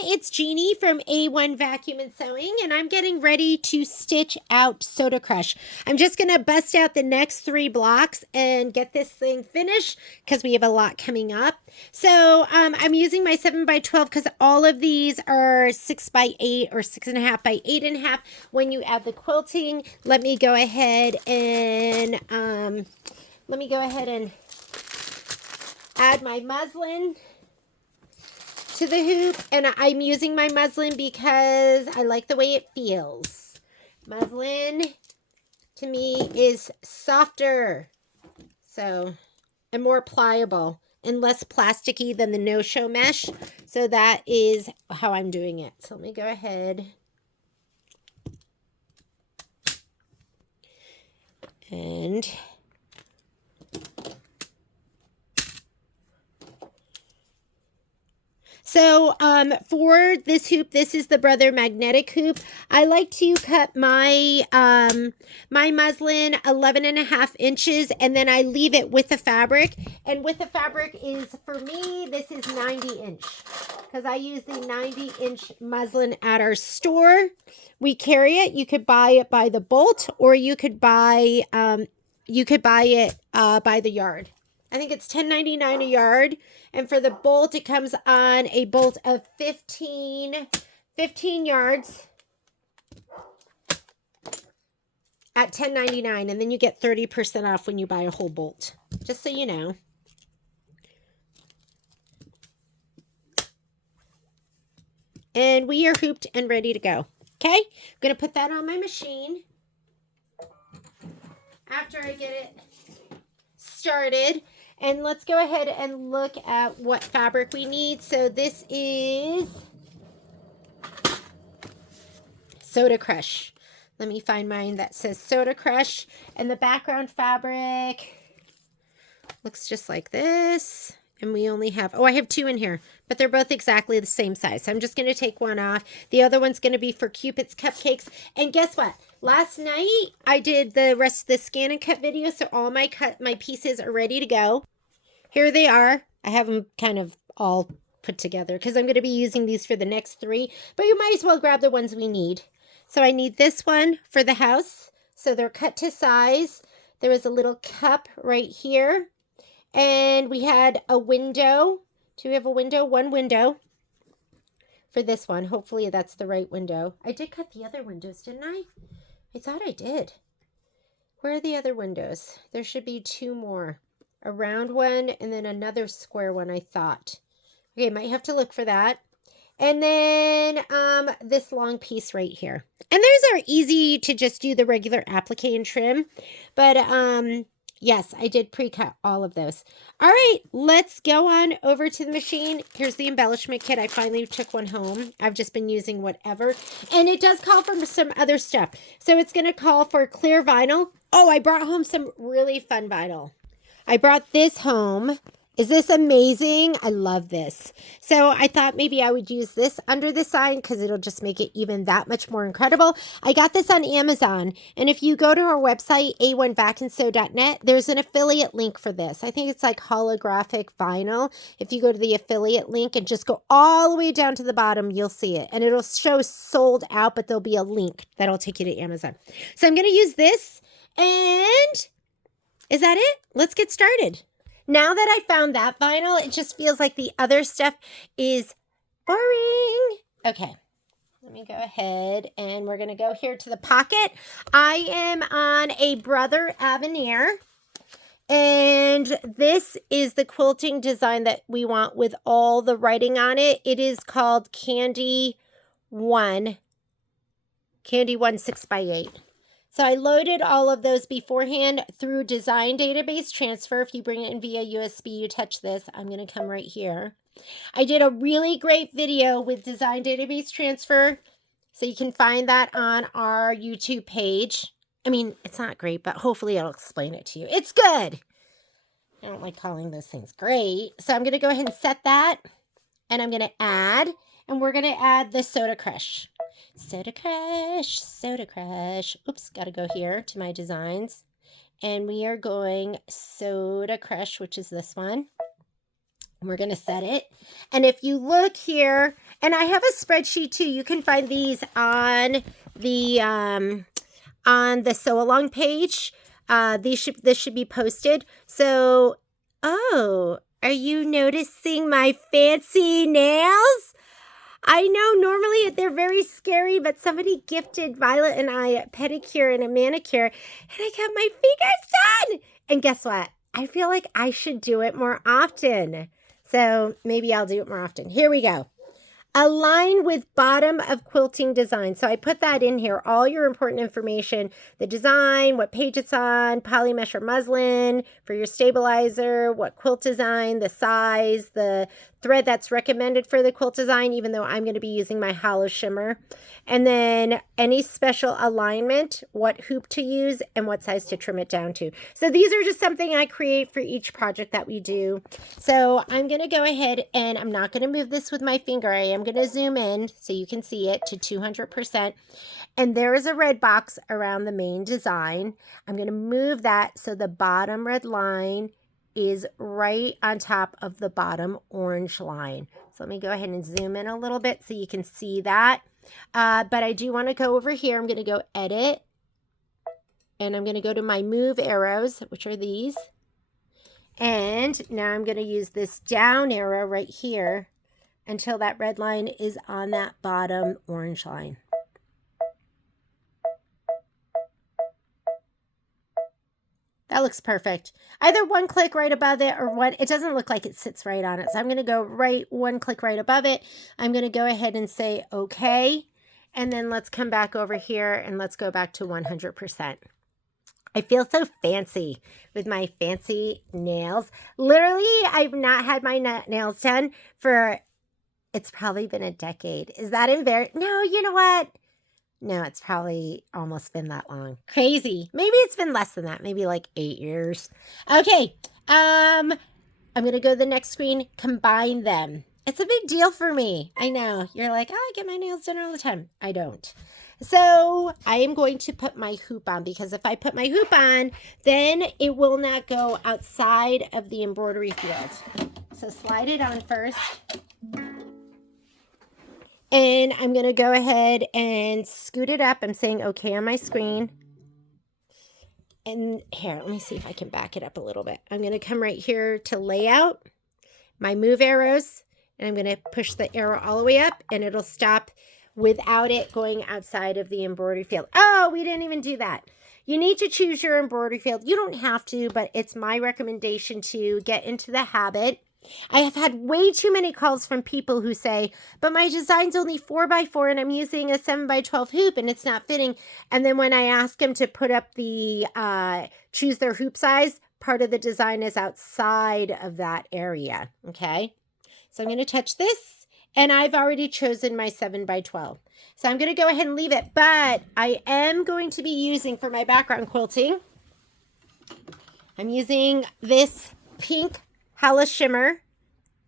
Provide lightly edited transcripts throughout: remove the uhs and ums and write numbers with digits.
it's Jeannie from A1 Vacuum and Sewing, and I'm getting ready to stitch out Soda Crush. I'm just going to bust out the next 3 blocks and get this thing finished because we have a lot coming up. So I'm using my 7x12 because all of these are 6x8 or 6.5 by 8.5. When you add the quilting, let me go ahead and add my muslin to the hoop, and I'm using my muslin because I like the way it feels. Muslin to me is softer, so, and more pliable and less plasticky than the no-show mesh. So that is how I'm doing it. So let me go ahead and so for this hoop, this is the Brother Magnetic hoop. I like to cut my my muslin 11.5 inches, and then I leave it with the fabric. And with the fabric is, for me, this is 90 inch because I use the 90 inch muslin at our store. We carry it. You could buy it by the bolt, or you could buy it by the yard. I think it's $10.99 a yard. And for the bolt, it comes on a bolt of 15 yards at $10.99. And then you get 30% off when you buy a whole bolt. Just so you know. And we are hooped and ready to go. Okay? I'm going to put that on my machine after I get it started. And let's go ahead and look at what fabric we need. So this is Soda Crush. Let me find mine that says Soda Crush. And the background fabric looks just like this. And we only have, oh, I have 2 in here, but they're both exactly the same size. So I'm just going to take one off. The other one's going to be for Cupid's Cupcakes. And guess what? Last night, I did the rest of the scan and cut video, so all my pieces are ready to go. Here they are. I have them kind of all put together because I'm going to be using these for the next 3, but you might as well grab the ones we need. So I need this one for the house. So they're cut to size. There was a little cup right here. And we had a window. Do we have a window? 1 window for this one. Hopefully that's the right window. I did cut the other windows, didn't I? I thought I did. Where are the other windows? There should be 2 more. A round one and then another square one, I thought. Okay, might have to look for that. And then this long piece right here. And those are easy to just do the regular applique and trim. But yes, I did pre-cut all of those. All right, let's go on over to the machine. Here's the embellishment kit. I finally took one home. I've just been using whatever. And it does call for some other stuff. So it's going to call for clear vinyl. Oh, I brought home some really fun vinyl. I brought this home. Is this amazing? I love this. So I thought maybe I would use this under the sign because it'll just make it even that much more incredible. I got this on Amazon. And if you go to our website, a1vacandsew.net, there's an affiliate link for this. I think it's like holographic vinyl. If you go to the affiliate link and just go all the way down to the bottom, you'll see it. And it'll show sold out, but there'll be a link that'll take you to Amazon. So I'm going to use this. And is that it? Let's get started. Now that I found that vinyl, it just feels like the other stuff is boring. Okay, let me go ahead and we're going to go here to the pocket. I am on a Brother Avenir, and this is the quilting design that we want with all the writing on it. It is called Candy 1 6x8. So I loaded all of those beforehand through Design Database Transfer. If you bring it in via USB, you touch this. I'm going to come right here. I did a really great video with Design Database Transfer, so you can find that on our YouTube page. I mean, it's not great, but hopefully I'll explain it to you. It's good. I don't like calling those things great. So I'm going to go ahead and set that, and I'm going to add, and we're going to add the Soda Crush. Soda Crush, Soda Crush. Oops, got to go here to my designs. And we are going Soda Crush, which is this one. And we're going to set it. And if you look here And I have a spreadsheet too. You can find these on the sew along page. This should be posted. So, oh, are you noticing my fancy nails? I know normally they're very scary, but somebody gifted Violet and I a pedicure and a manicure, and I got my fingers done. And guess what? I feel like I should do it more often. So maybe I'll do it more often. Here we go. Align with bottom of quilting design. So I put that in here, all your important information, the design, what page it's on, polymesh or muslin for your stabilizer, what quilt design, the size, the thread that's recommended for the quilt design, even though I'm going to be using my hollow shimmer. And then any special alignment, what hoop to use, and what size to trim it down to. So these are just something I create for each project that we do. So I'm going to go ahead and I'm not going to move this with my finger. I am going to zoom in so you can see it to 200%. And there is a red box around the main design. I'm going to move that so the bottom red line is right on top of the bottom orange line. So let me go ahead and zoom in a little bit so you can see that. But I do want to go over here. I'm going to go edit. And I'm going to go to my move arrows, which are these. And now I'm going to use this down arrow right here until that red line is on that bottom orange line. That looks perfect. Either one click right above it or one, it doesn't look like it sits right on it. So I'm going to go one click right above it. I'm going to go ahead and say okay. And then let's come back over here and let's go back to 100%. I feel so fancy with my fancy nails. Literally, I've not had my nails done for, it's probably been a decade. Is that embarrassing? No, you know what? No, it's probably almost been that long. Crazy. Maybe it's been less than that. Maybe like 8 years. Okay. I'm going to go to the next screen. Combine them. It's a big deal for me. I know. You're like, oh, I get my nails done all the time. I don't. So I am going to put my hoop on because if I put my hoop on, then it will not go outside of the embroidery field. So slide it on first. And I'm going to go ahead and scoot it up. I'm saying okay on my screen. And here, let me see if I can back it up a little bit. I'm going to come right here to layout, my move arrows, and I'm going to push the arrow all the way up and it'll stop without it going outside of the embroidery field. Oh, we didn't even do that. You need to choose your embroidery field. You don't have to, but it's my recommendation to get into the habit. I have had way too many calls from people who say, but my design's only 4x4 and I'm using a 7x12 hoop and it's not fitting. And then when I ask them to put up the, choose their hoop size, part of the design is outside of that area. Okay. So I'm going to touch this and I've already chosen my 7x12. So I'm going to go ahead and leave it, but I am going to be using for my background quilting, I'm using this pink Hala shimmer.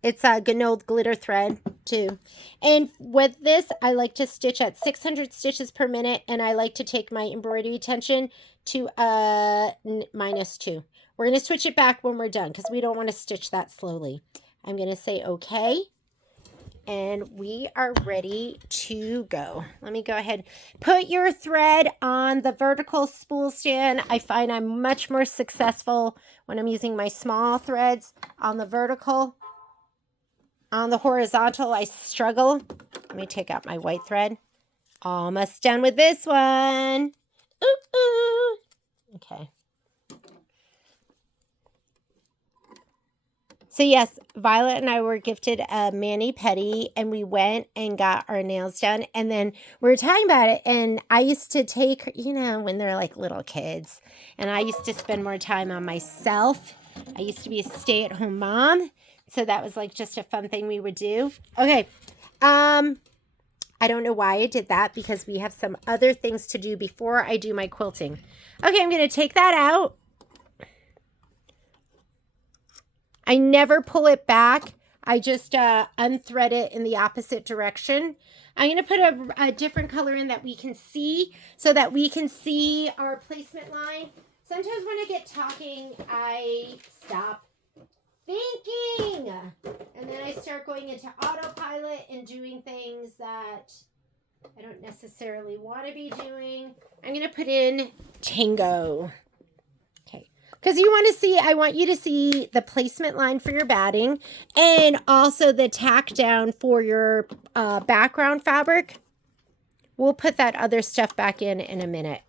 It's a Ganold glitter thread too. And with this, I like to stitch at 600 stitches per minute. And I like to take my embroidery tension to -2. We're going to switch it back when we're done because we don't want to stitch that slowly. I'm going to say okay. And we are ready to go. Let me go ahead. Put your thread on the vertical spool stand. I find I'm much more successful when I'm using my small threads on the vertical. On the horizontal, I struggle. Let me take out my white thread. Almost done with this one. Ooh, ooh. Okay. So yes, Violet and I were gifted a mani-pedi and we went and got our nails done. And then we were talking about it. And I used to take, you know, when they're like little kids. And I used to spend more time on myself. I used to be a stay-at-home mom. So that was like just a fun thing we would do. Okay. I don't know why I did that because we have some other things to do before I do my quilting. Okay, I'm going to take that out. I never pull it back. I just unthread it in the opposite direction. I'm going to put a different color in that we can see so that we can see our placement line. Sometimes when I get talking, I stop thinking. And then I start going into autopilot and doing things that I don't necessarily want to be doing. I'm going to put in Tango. Okay. Because you want to see, I want you to see the placement line for your batting and also the tack down for your background fabric. We'll put that other stuff back in a minute.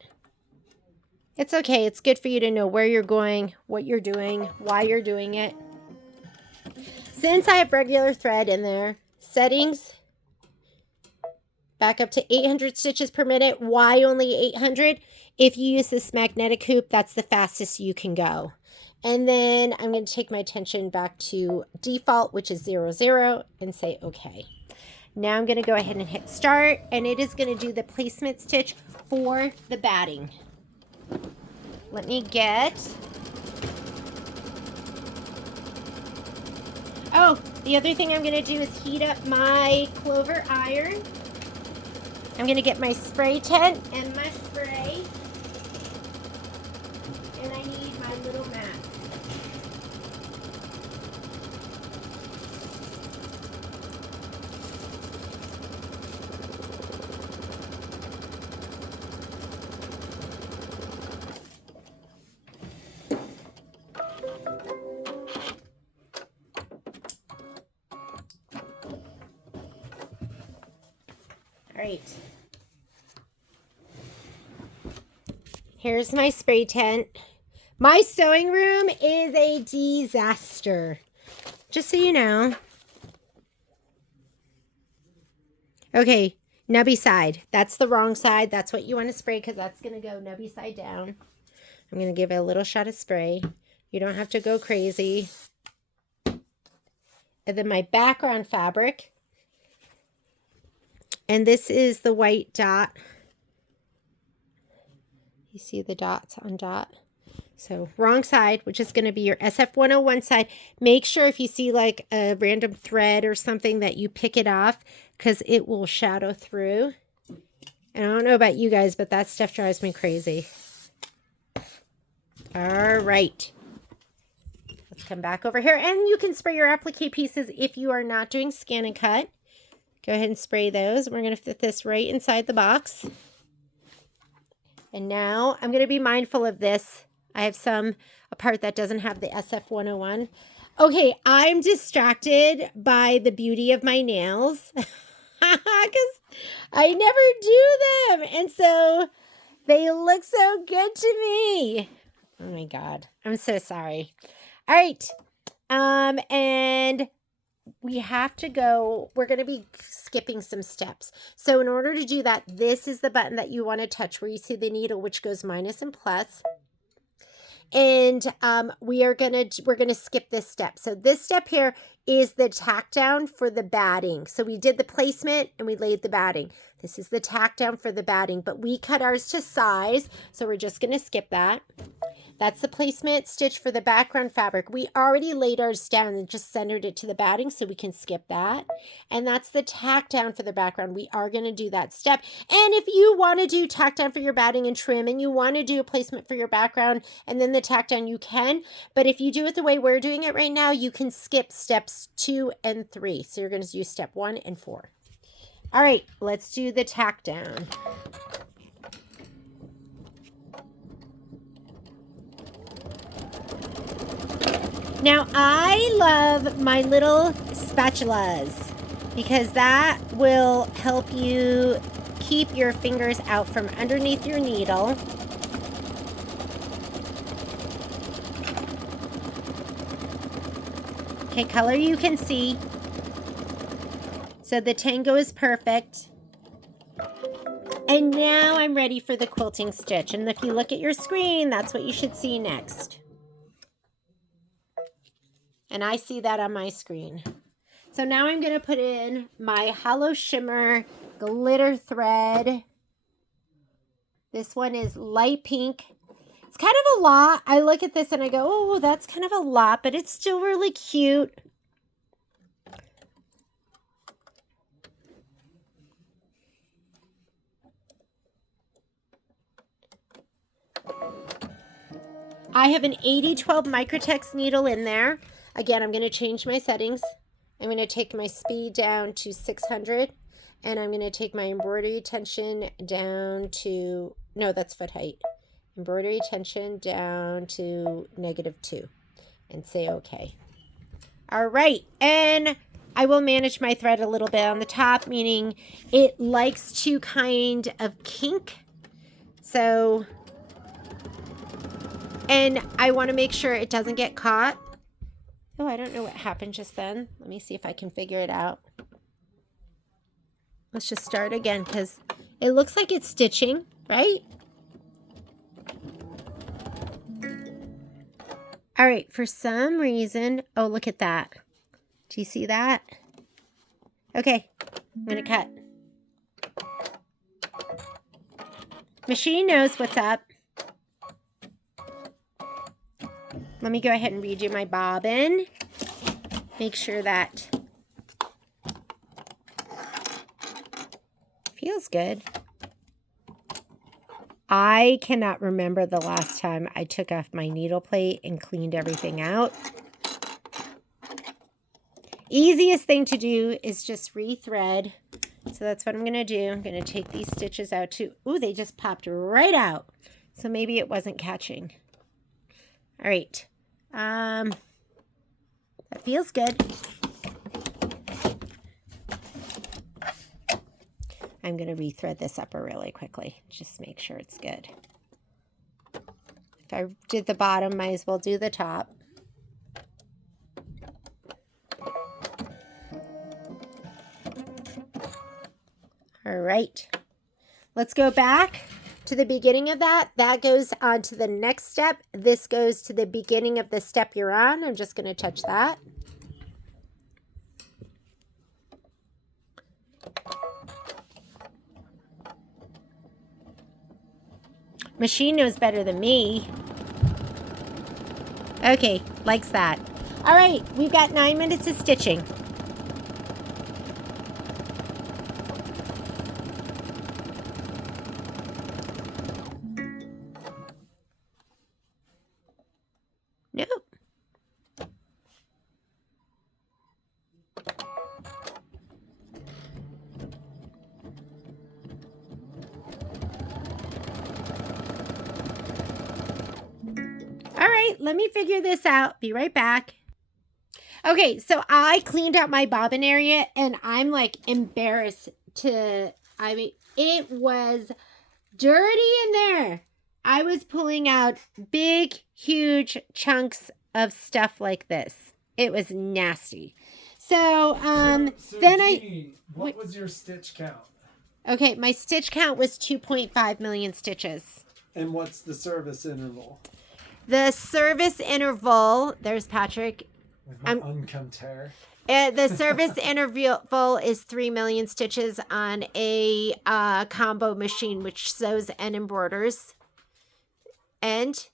It's okay. It's good for you to know where you're going, what you're doing, why you're doing it. Since I have regular thread in there, settings, back up to 800 stitches per minute. Why only 800? If you use this magnetic hoop, that's the fastest you can go. And then I'm going to take my tension back to default, which is 0, 0, and say okay. Now I'm going to go ahead and hit start, and it is going to do the placement stitch for the batting. Let me get... Oh, the other thing I'm going to do is heat up my clover iron. I'm going to get my spray tent and my spray. And I need my little mat. All right. Here's my spray tent. My sewing room is a disaster. Just so you know. Okay, nubby side. That's the wrong side. That's what you want to spray because that's going to go nubby side down. I'm going to give it a little shot of spray. You don't have to go crazy. And then my background fabric. And this is the white dot. You see the dots on dot. So wrong side, which is going to be your SF101 side. Make sure if you see like a random thread or something that you pick it off because it will shadow through. And I don't know about you guys, but that stuff drives me crazy. All right. Let's come back over here. And you can spray your applique pieces if you are not doing scan and cut. Go ahead and spray those. We're going to fit this right inside the box. And now I'm going to be mindful of this. I have a part that doesn't have the SF101. Okay, I'm distracted by the beauty of my nails because I never do them. And so they look so good to me. Oh my God, I'm so sorry. All right. And we have to go, we're going to be skipping some steps. So in order to do that, this is the button that you want to touch where you see the needle, which goes minus and plus. And we're going to skip this step. So this step here is the tack down for the batting. So we did the placement and we laid the batting. This is the tack down for the batting, but we cut ours to size. So we're just going to skip that. That's the placement stitch for the background fabric. We already laid ours down and just centered it to the batting, so we can skip that. And that's the tack down for the background. We are going to do that step. And if you want to do tack down for your batting and trim, and you want to do a placement for your background and then the tack down, you can. But if you do it the way we're doing it right now, you can skip steps 2 and 3. So you're going to do step 1 and 4. All right, let's do the tack down. Now, I love my little spatulas because that will help you keep your fingers out from underneath your needle. Okay, color you can see. So the tango is perfect. And now I'm ready for the quilting stitch. And if you look at your screen, that's what you should see next. And I see that on my screen. So now I'm going to put in my Hollow Shimmer glitter thread. This one is light pink. It's kind of a lot. I look at this and I go, oh, that's kind of a lot, but it's still really cute. I have an 8012 Microtex needle in there. Again, I'm going to change my settings. I'm going to take my speed down to 600. And I'm going to take my embroidery tension down to, no, that's foot height. Embroidery tension down to -2 and say okay. All right, and I will manage my thread a little bit on the top, meaning it likes to kind of kink. So, and I want to make sure it doesn't get caught. Oh, I don't know what happened just then. Let me see if I can figure it out. Let's just start again because it looks like it's stitching, right? All right, for some reason, oh, look at that. Do you see that? Okay, I'm gonna cut. Machine knows what's up. Let me go ahead and redo my bobbin. Make sure that feels good. I cannot remember the last time I took off my needle plate and cleaned everything out. Easiest thing to do is just rethread. So that's what I'm going to do. I'm going to take these stitches out too. Ooh, they just popped right out. So maybe it wasn't catching. All right. That feels good. I'm going to rethread this upper really quickly. Just make sure it's good. If I did the bottom, might as well do the top. All right. Let's go back to the beginning of that. That goes on to the next step. This goes to the beginning of the step you're on. I'm just going to touch that. Machine knows better than me. Okay, likes that. All right, we've got 9 minutes of stitching. Nope. All right, let me figure this out. Be right back. Okay, so I cleaned out my bobbin area and I'm like embarrassed to, I mean, it was dirty in there. I was pulling out big, huge chunks of stuff like this. It was nasty. So then Jeannie, what was your stitch count? Okay, my stitch count was 2.5 million stitches. And what's the service interval? The service interval, there's Patrick. With my unkempt hair. The service interval is 3 million stitches on a combo machine, which sews and embroiders. And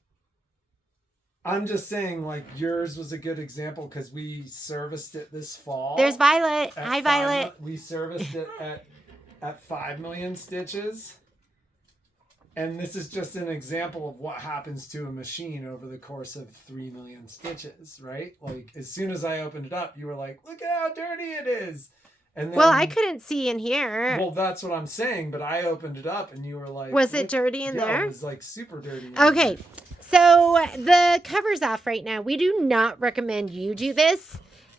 I'm just saying, like, yours was a good example because we serviced it this fall. There's Violet. Hi, Violet. We serviced it at 5 million stitches. And this is just an example of what happens to a machine over the course of 3 million stitches, right? Like, as soon as I opened it up, you were like, look at how dirty it is. And then, well, I couldn't see in here. Well, that's what I'm saying, but I opened it up and you were like... Was it dirty in there? It was like super dirty. Okay, so the cover's off right now. We do not recommend you do this.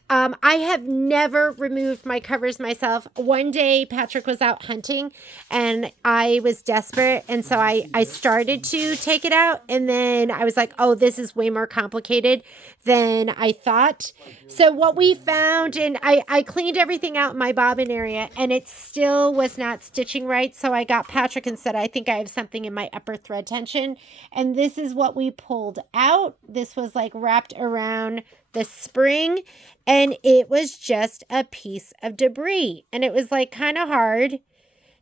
I have never removed my covers myself. One day Patrick was out hunting and I was desperate. And so I started to take it out. And then I was like, oh, this is way more complicated than I thought. So what we found, and I cleaned everything out in my bobbin area and it still was not stitching right. So I got Patrick and said, I think I have something in my upper thread tension. And this is what we pulled out. This was like wrapped around the spring and it was just a piece of debris and it was like kind of hard,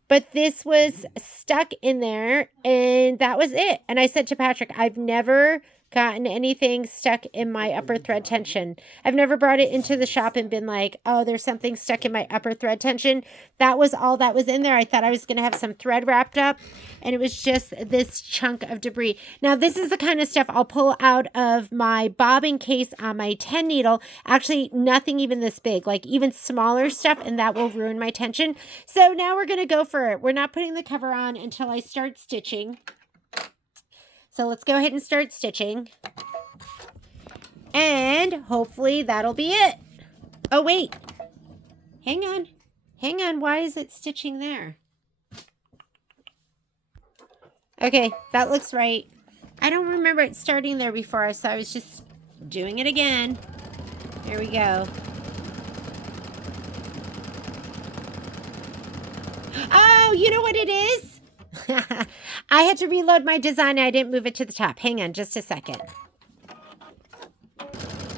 but this was stuck in there and that was it. And I said to Patrick, I've never gotten anything stuck in my upper thread tension. I've never brought it into the shop and been like, oh, there's something stuck in my upper thread tension. That was all that was in there. I thought I was going to have some thread wrapped up, and it was just this chunk of debris. Now, this is the kind of stuff I'll pull out of my bobbin case on my 10 needle. Actually, nothing even this big, like even smaller stuff, and that will ruin my tension. So now we're going to go for it. We're not putting the cover on until I start stitching. So let's go ahead and start stitching. And hopefully that'll be it. Oh, wait. Hang on. Hang on. Why is it stitching there? Okay, that looks right. I don't remember it starting there before, so I was just doing it again. There we go. Oh, you know what it is? I had to reload my design. I didn't move it to the top. Hang on just a second.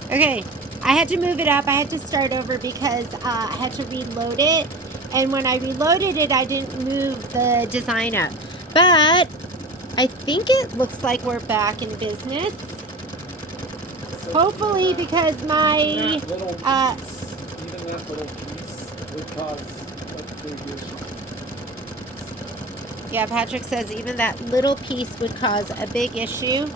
Okay, I had to move it up. I had to start over because I had to reload it. And when I reloaded it, I didn't move the design up. But I think it looks like we're back in business. So hopefully, because my... even that little piece would cause a big issue. Yeah, Patrick says even that little piece would cause a big issue.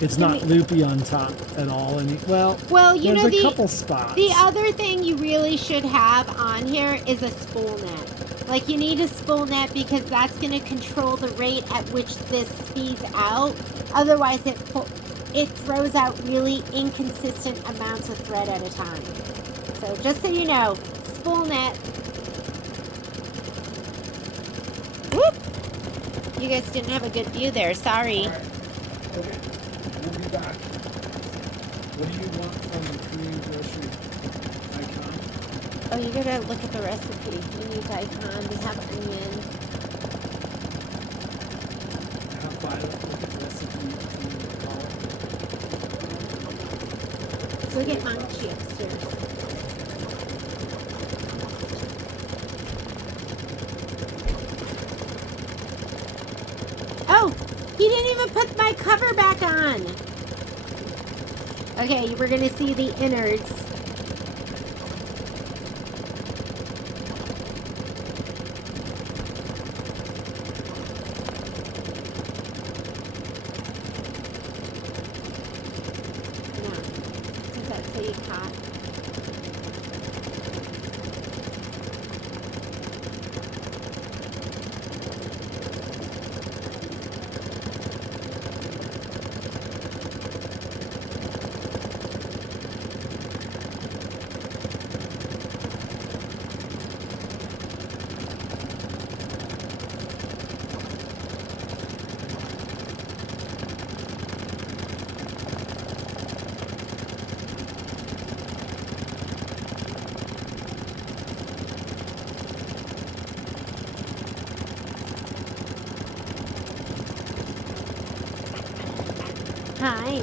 It's not loopy on top at all. Well, you know, there's a couple spots. The other thing you really should have on here is a spool net. Like, you need a spool net because that's going to control the rate at which this speeds out. Otherwise, it throws out really inconsistent amounts of thread at a time. So just so you know, spool net. Whoop! You guys didn't have a good view there. Sorry. All right. Okay. We'll be back. What do you want from the Korean grocery icon? Oh, you gotta look at the recipe. You need daikon. We have onion. Have Violet look at the recipe and call it. Go get Manchi upstairs. Oh, he didn't even put my cover back on. Okay, we're going to see the innards. No. Does that say hot? Hi.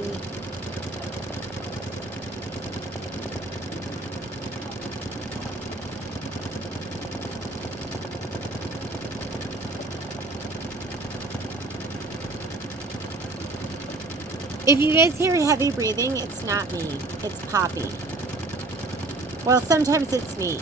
If you guys hear heavy breathing, it's not me. It's Poppy. Well, sometimes it's me.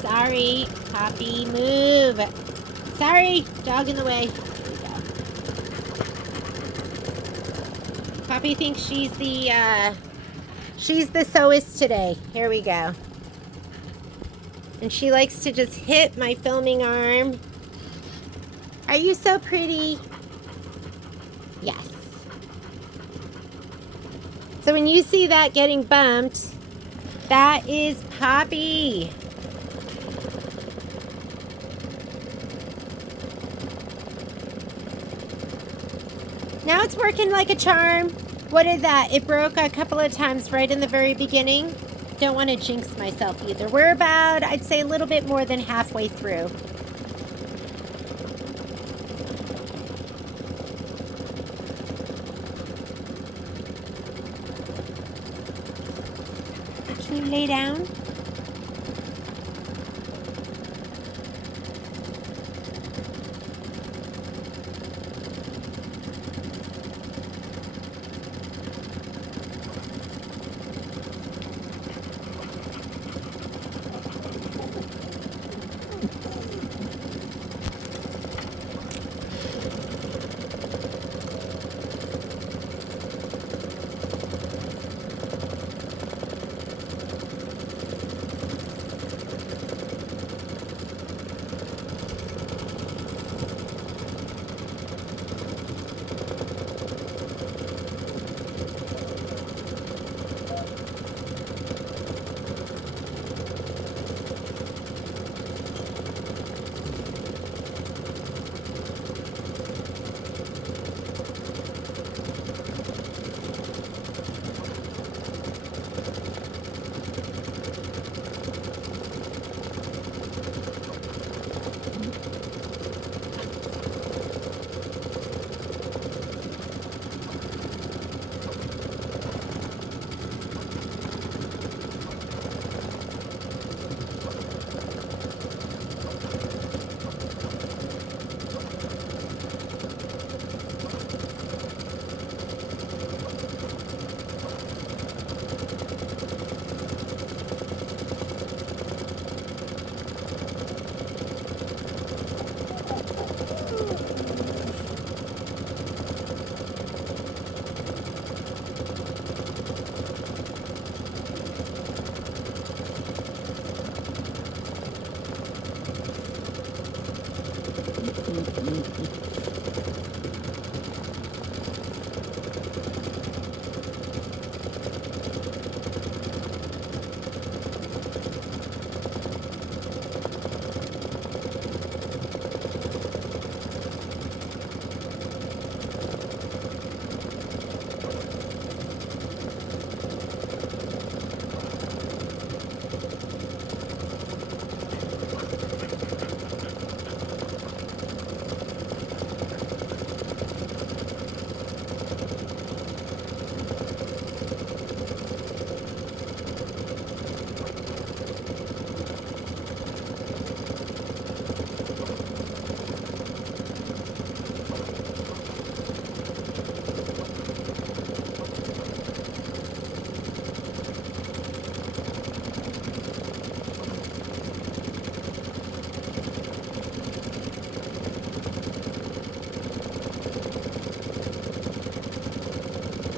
Sorry, Poppy, move. Sorry, dog in the way. There we go. Poppy thinks she's the sewist today. Here we go. And she likes to just hit my filming arm. Are you so pretty? Yes. So when you see that getting bumped, that is Poppy. Now it's working like a charm. What is that? It broke a couple of times right in the very beginning. Don't want to jinx myself either. We're about, I'd say, a little bit more than halfway through. Can you lay down?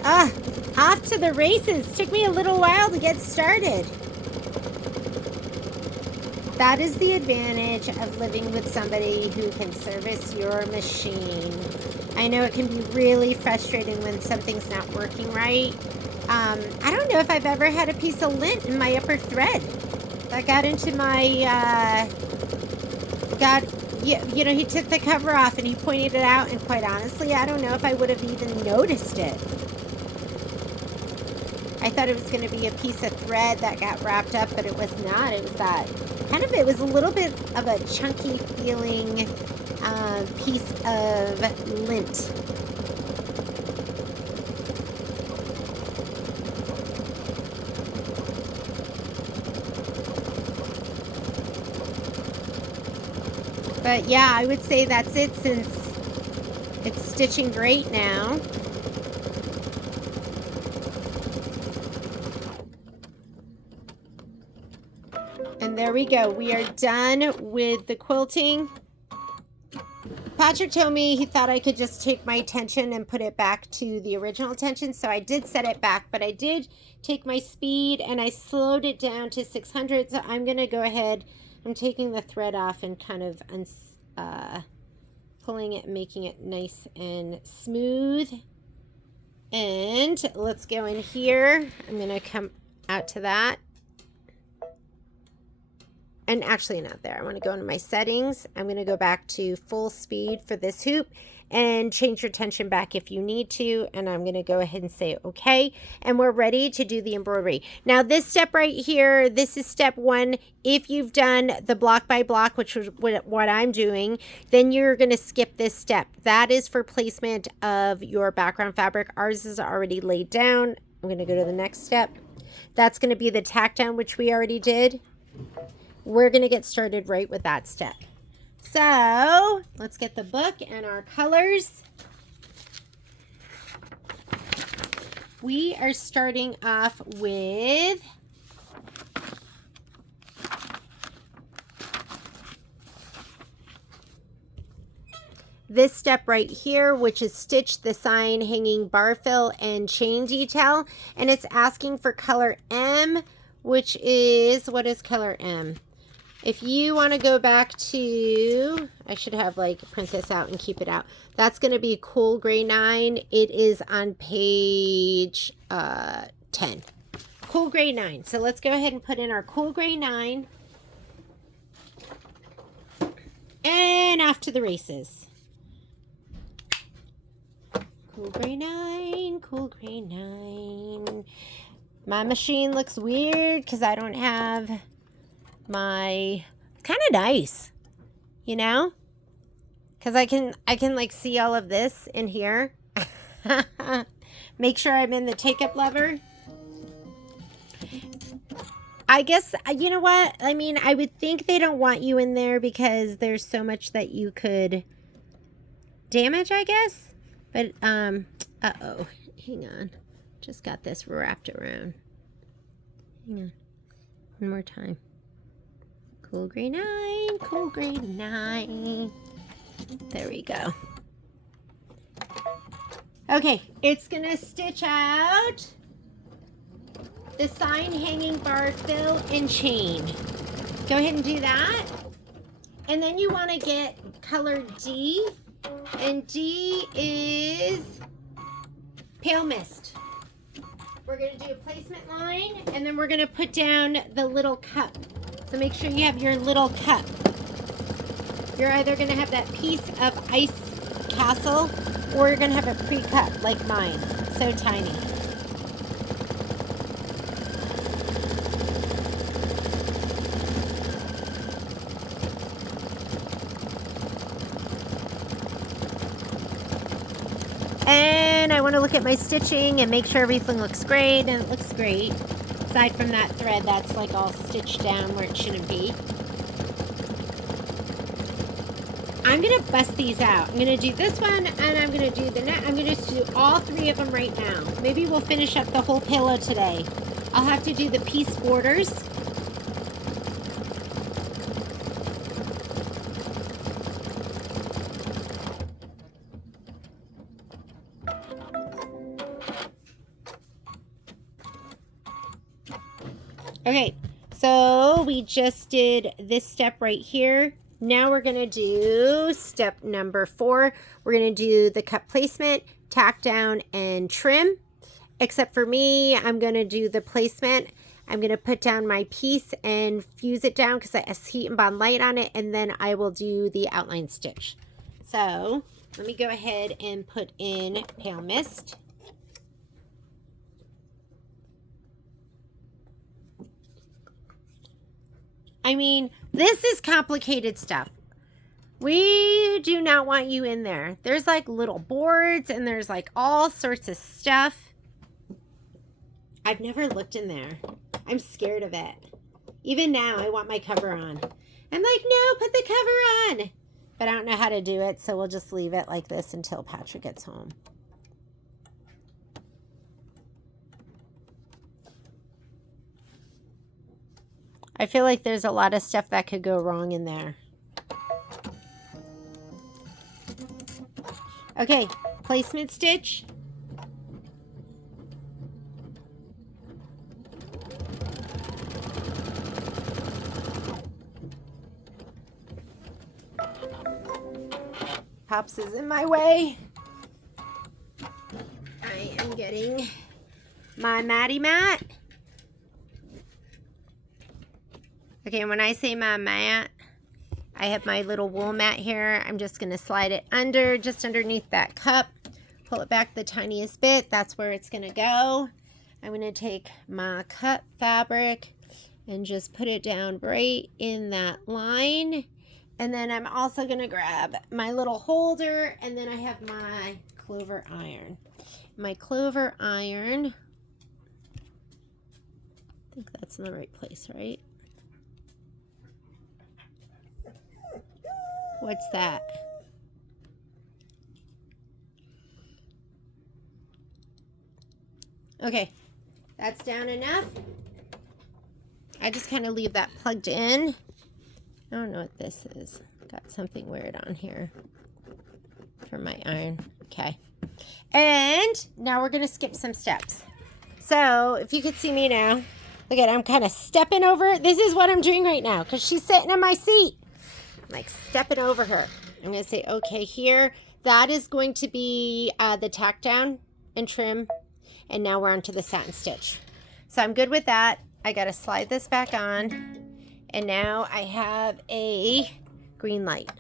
Ah, off to the races. Took me a little while to get started. That is the advantage of living with somebody who can service your machine. I know it can be really frustrating when something's not working right. I don't know if I've ever had a piece of lint in my upper thread. That got into my, you know, he took the cover off and he pointed it out, and quite honestly, I don't know if I would have even noticed it. I thought it was going to be a piece of thread that got wrapped up, but it was not. It was that kind of, it was a little bit of a chunky feeling piece of lint. But yeah, I would say that's it, since it's stitching great now. And there we go. We are done with the quilting. Patrick told me he thought I could just take my tension and put it back to the original tension. So I did set it back, but I did take my speed and I slowed it down to 600. So I'm going to go ahead I'm taking the thread off and kind of pulling it, making it nice and smooth. And let's go in here. I'm going to come out to that. And actually not there. I want to go into my settings. I'm going to go back to full speed for this hoop and change your tension back if you need to. And I'm going to go ahead and say okay. And we're ready to do the embroidery. Now this step right here, this is step 1. If you've done the block by block, which was what I'm doing, then you're going to skip this step. That is for placement of your background fabric. Ours is already laid down. I'm going to go to the next step. That's going to be the tack down, which we already did. We're going to get started right with that step. So let's get the book and our colors. We are starting off with this step right here, which is stitch the sign, hanging bar fill, and chain detail. And it's asking for color M, which is, what is color M? If you want to go back to, I should have like print this out and keep it out. That's going to be Cool Gray 9. It is on page 10. Cool Gray 9. So let's go ahead and put in our Cool Gray 9. And off to the races. Cool Gray 9, Cool Gray 9. My machine looks weird because I don't have my, kind of nice, you know, because I can like see all of this in here. Make sure I'm in the take up lever. I guess, you know what, I mean, I would think they don't want you in there because there's so much that you could damage, I guess. But uh-oh, hang on, just got this wrapped around. Hang on, one more time. Cool Gray 9, Cool Gray 9. There we go. Okay, it's gonna stitch out the sign, hanging bar fill, and chain. Go ahead and do that. And then you want to get color D, and D is Pale Mist. We're going to do a placement line, and then we're going to put down the little cup. So make sure you have your little cup. You're either going to have that piece of ice castle, or you're going to have it pre-cut like mine. So tiny. And I want to look at my stitching and make sure everything looks great, and it looks great. Aside from that thread that's like all stitched down where it shouldn't be. I'm going to bust these out. I'm going to do this one, and I'm going to do the next. I'm going to just do all three of them right now. Maybe we'll finish up the whole pillow today. I'll have to do the piece borders. Okay, so we just did this step right here. Now we're going to do step number 4. We're going to do the cut placement, tack down, and trim. Except for me, I'm going to do the placement. I'm going to put down my piece and fuse it down because it has heat and bond light on it, and then I will do the outline stitch. So let me go ahead and put in Pale Mist. I mean, this is complicated stuff. We do not want you in there. There's like little boards and there's like all sorts of stuff. I've never looked in there. I'm scared of it. Even now, I want my cover on. I'm like, no, put the cover on. But I don't know how to do it, so we'll just leave it like this until Patrick gets home. I feel like there's a lot of stuff that could go wrong in there. Okay, placement stitch. Pops is in my way. I am getting my matty mat. Okay, when I say my mat, I have my little wool mat here. I'm just going to slide it under, just underneath that cup. Pull it back the tiniest bit. That's where it's going to go. I'm going to take my cut fabric and just put it down right in that line. And then I'm also going to grab my little holder, and then I have my clover iron. My clover iron, I think that's in the right place, right? What's that? Okay, that's down enough. I just kind of leave that plugged in. I don't know what this is. Got something weird on here for my iron. Okay. And now we're going to skip some steps. So if you could see me now, look at, I'm kind of stepping over. This is what I'm doing right now because she's sitting in my seat. I'm like stepping over her. I'm going to say, okay, here. That is going to be the tack down and trim. And now we're onto the satin stitch. So I'm good with that. I got to slide this back on. And now I have a green light.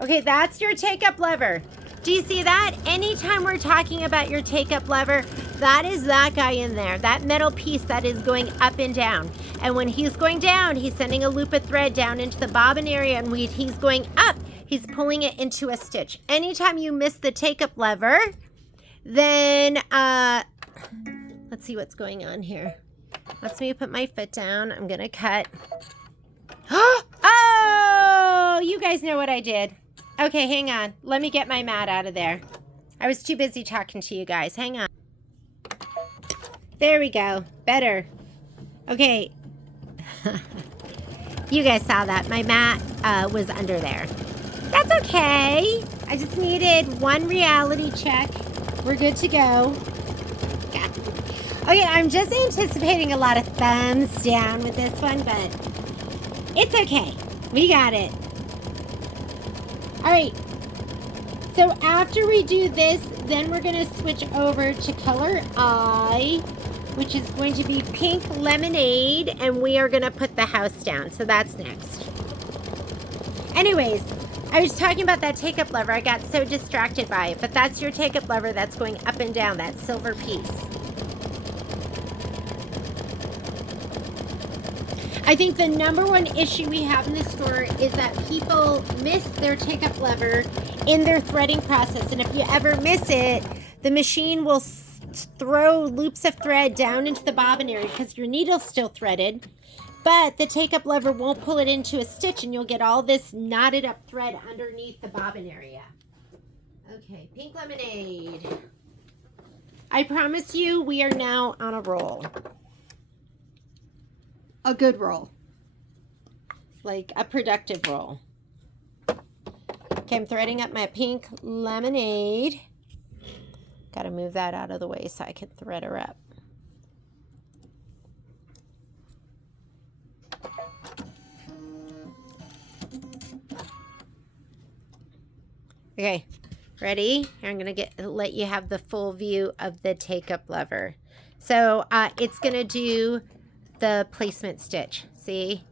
Okay, that's your take-up lever. Do you see that? Anytime we're talking about your take-up lever, that is that guy in there, that metal piece that is going up and down. And when he's going down, he's sending a loop of thread down into the bobbin area, and when he's going up, he's pulling it into a stitch. Anytime you miss the take-up lever, then, let's see what's going on here. Let's me put my foot down. I'm going to cut. Oh, you guys know what I did. Okay, hang on. Let me get my mat out of there. I was too busy talking to you guys. Hang on. There we go. Better. Okay. You guys saw that. My mat was under there. That's okay. I just needed one reality check. We're good to go. Okay, I'm just anticipating a lot of thumbs down with this one, but it's okay. We got it. All right. So after we do this, then we're going to switch over to color I, which is going to be pink lemonade, and we are going to put the house down. So that's next. Anyways, I was talking about that take-up lever. I got so distracted by it, but that's your take-up lever that's going up and down, that silver piece. I think the number one issue we have in the store is that people miss their take-up lever in their threading process. And if you ever miss it, the machine will throw loops of thread down into the bobbin area because your needle's still threaded, but the take-up lever won't pull it into a stitch, and you'll get all this knotted up thread underneath the bobbin area. Okay, pink lemonade. I promise you, we are now on a roll. A good roll. Like a productive roll. Okay, I'm threading up my pink lemonade. Got to move that out of the way so I can thread her up. Okay, ready? I'm going to let you have the full view of the take-up lever. So it's going to do the placement stitch. See?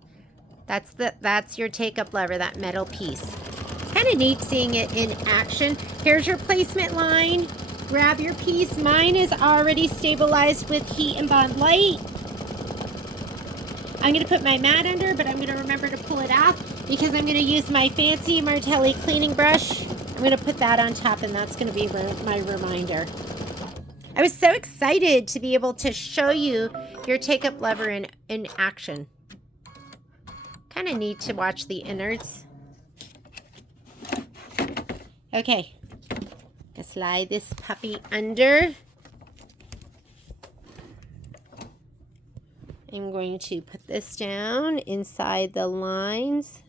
That's your take-up lever, that metal piece. It's kind of neat seeing it in action. Here's your placement line. Grab your piece. Mine is already stabilized with heat and bond light. I'm going to put my mat under, but I'm going to remember to pull it off because I'm going to use my fancy Martelli cleaning brush. I'm going to put that on top, and that's going to be my reminder. I was so excited to be able to show you your take-up lever in action. Kind of neat to watch the innards. Okay. Gonna slide this puppy under. I'm going to put this down inside the lines.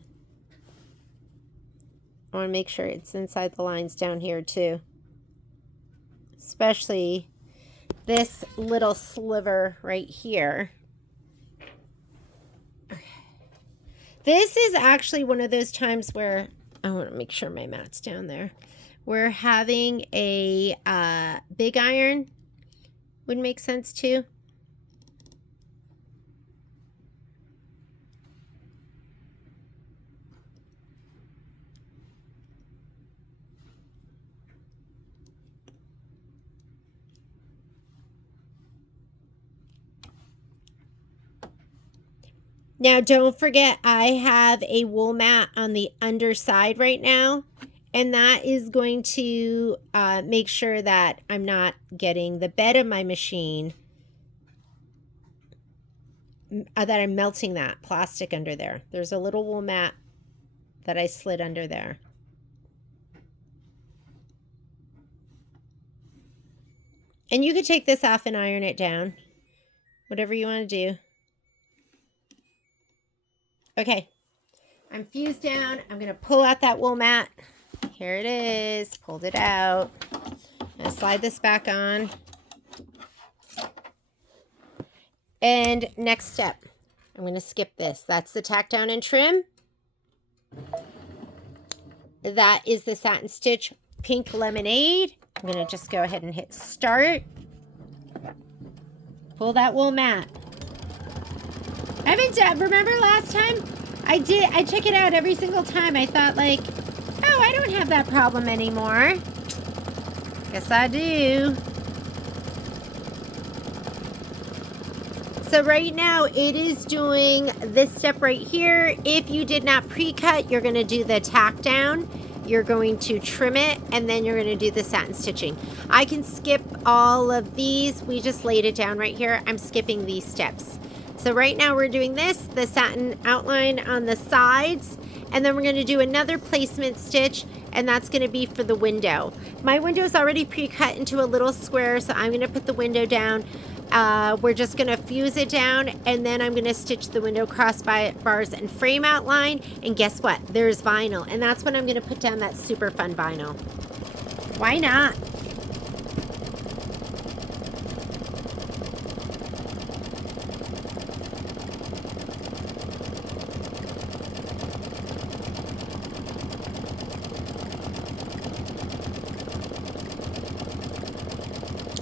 I want to make sure it's inside the lines down here too. Especially this little sliver right here. Okay. This is actually one of those times where I want to make sure my mat's down there. We're having a big iron would make sense too. Now, don't forget, I have a wool mat on the underside right now, and that is going to make sure that I'm not getting the bed of my machine, that I'm melting that plastic under there. There's a little wool mat that I slid under there. And you could take this off and iron it down, whatever you want to do. Okay, I'm fused down. I'm going to pull out that wool mat. Here it is. Pulled it out. I'm going to slide this back on. And next step, I'm going to skip this. That's the tack down and trim. That is the satin stitch pink lemonade. I'm going to just go ahead and hit start. Pull that wool mat. I haven't done, remember last time I took it out every single time. I thought like, oh, I don't have that problem anymore. Guess I do. So right now it is doing this step right here. If you did not pre-cut, you're going to do the tack down. You're going to trim it, and then you're going to do the satin stitching. I can skip all of these. We just laid it down right here. I'm skipping these steps. So right now we're doing this, the satin outline on the sides, and then we're going to do another placement stitch, and that's going to be for the window. My window is already pre-cut into a little square, so I'm going to put the window down. We're just going to fuse it down, and then I'm going to stitch the window crossbars and frame outline, and guess what? There's vinyl, and that's when I'm going to put down that super fun vinyl. Why not?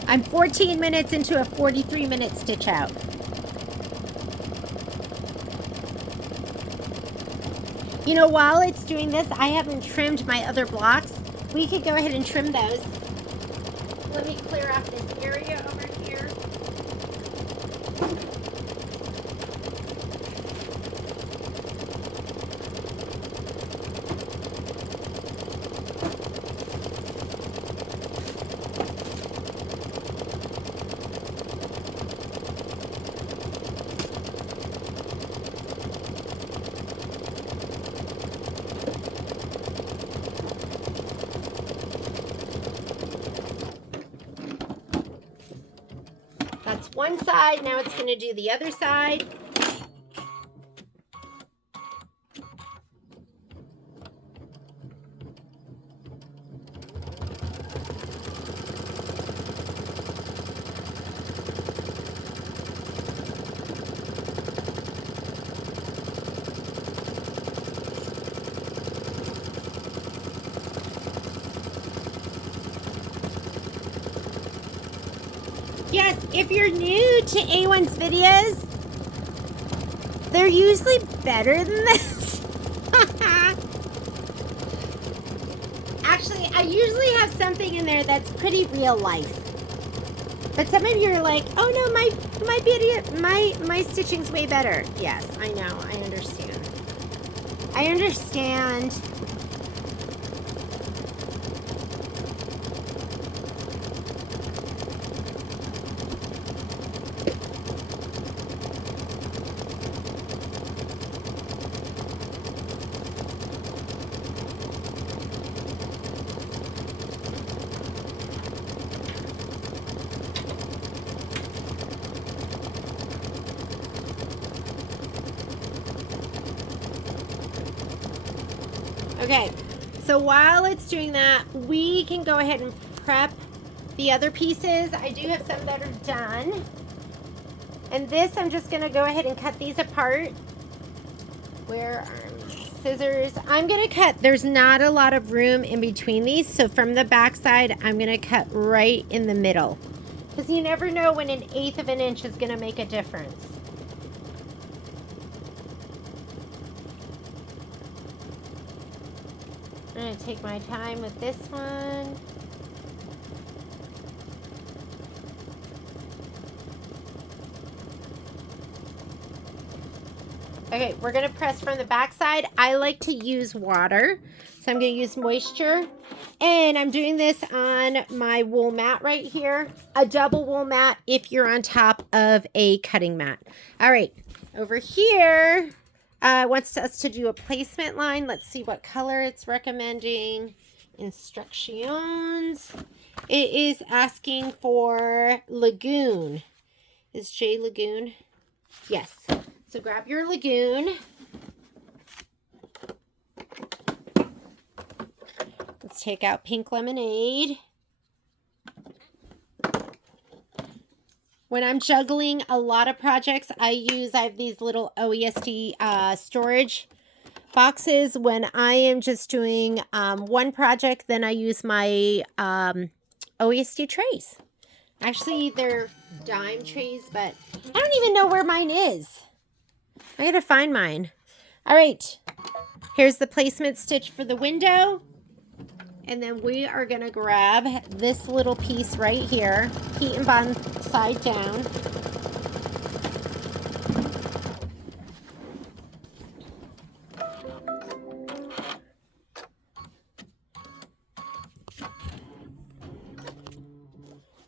I'm 14 minutes into a 43-minute stitch out. You know, while it's doing this, I haven't trimmed my other blocks. We could go ahead and trim those. Let me clear off this area over here. That's one side. Now it's going to do the other side. Yes, if you're new to A1's videos, they're usually better than this. Actually, I usually have something in there that's pretty real life. But some of you are like, oh no, my stitching's way better. Yes, I know, I understand. I understand. Okay, so while it's doing that, we can go ahead and prep the other pieces. I do have some that are done. And this, I'm just going to go ahead and cut these apart. Where are my scissors? I'm going to cut. There's not a lot of room in between these. So from the back side, I'm going to cut right in the middle. Because you never know when 1/8 of an inch is going to make a difference. I'm going to take my time with this one. Okay, we're going to press from the back side. I like to use water, so I'm going to use moisture. And I'm doing this on my wool mat right here. A double wool mat if you're on top of a cutting mat. All right, over here, wants us to do a placement line. Let's see what color it's recommending. Instructions. It is asking for Lagoon. Is J Lagoon? Yes. So grab your Lagoon. Let's take out Pink Lemonade. When I'm juggling a lot of projects, I have these little OESD storage boxes. When I am just doing one project, then I use my OESD trays. Actually, they're dime trays, but I don't even know where mine is. I gotta find mine. All right, here's the placement stitch for the window. And then we are gonna grab this little piece right here, heat and bond side down.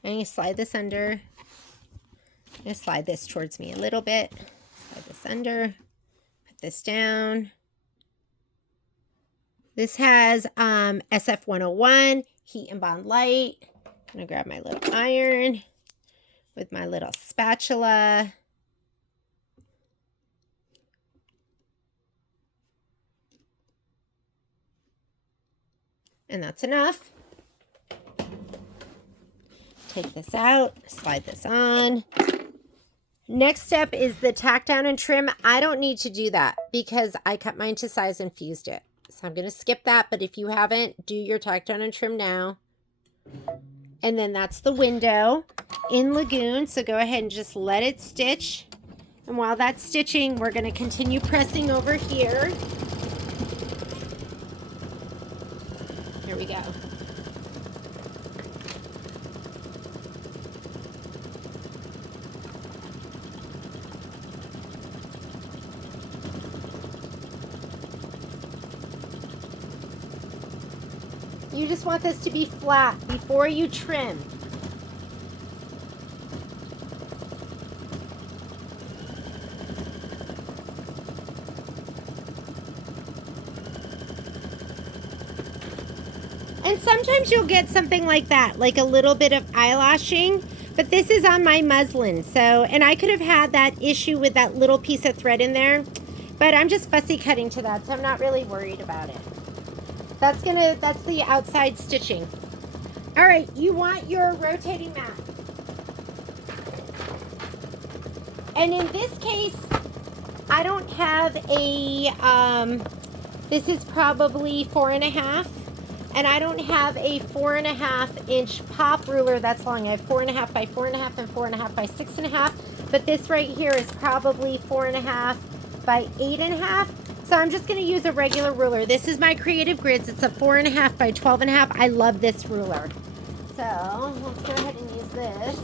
And you slide this under. I'm gonna slide this towards me a little bit. Slide this under, put this down. This has SF 101, heat and bond light. I'm gonna grab my little iron with my little spatula. And that's enough. Take this out, slide this on. Next step is the tack down and trim. I don't need to do that because I cut mine to size and fused it. So I'm going to skip that, but if you haven't, do your tack down and trim now. And then that's the window in Lagoon. So go ahead and just let it stitch. And while that's stitching, we're going to continue pressing over here. Here we go. You just want this to be flat before you trim. And sometimes you'll get something like that, like a little bit of eyelashing, but this is on my muslin. So, and I could have had that issue with that little piece of thread in there, but I'm just fussy cutting to that, so I'm not really worried about it. That's the outside stitching. All right, you want your rotating mat. And in this case, I don't have a, this is probably 4.5, and I don't have a 4.5 inch pop ruler that's long. I have 4.5 by 4.5 and 4.5 by 6.5, but this right here is probably 4.5 by 8.5. So I'm just going to use a regular ruler. This is my Creative Grids. It's a 4.5 by 12.5. I love this ruler. So let's go ahead and use this.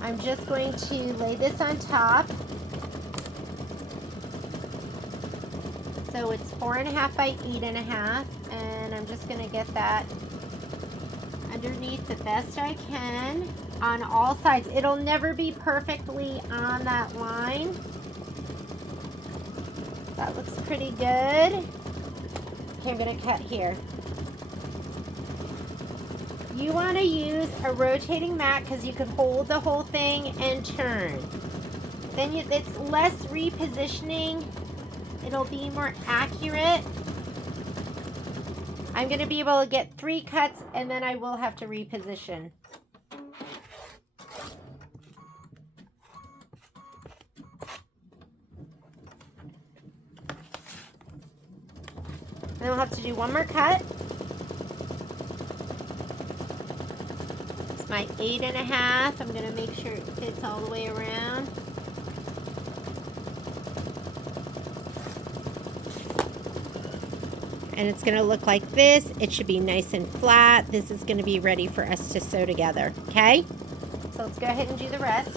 I'm just going to lay this on top. So it's 4.5 by 8.5. And I'm just going to get that underneath the best I can on all sides. It'll never be perfectly on that line. That looks pretty good. Okay, I'm going to cut here. You want to use a rotating mat because you can hold the whole thing and turn. Then it's less repositioning. It'll be more accurate. I'm going to be able to get 3 cuts and then I will have to reposition. Then we'll have to do one more cut. It's my 8.5. I'm going to make sure it fits all the way around. And it's going to look like this. It should be nice and flat. This is going to be ready for us to sew together, okay? So let's go ahead and do the rest.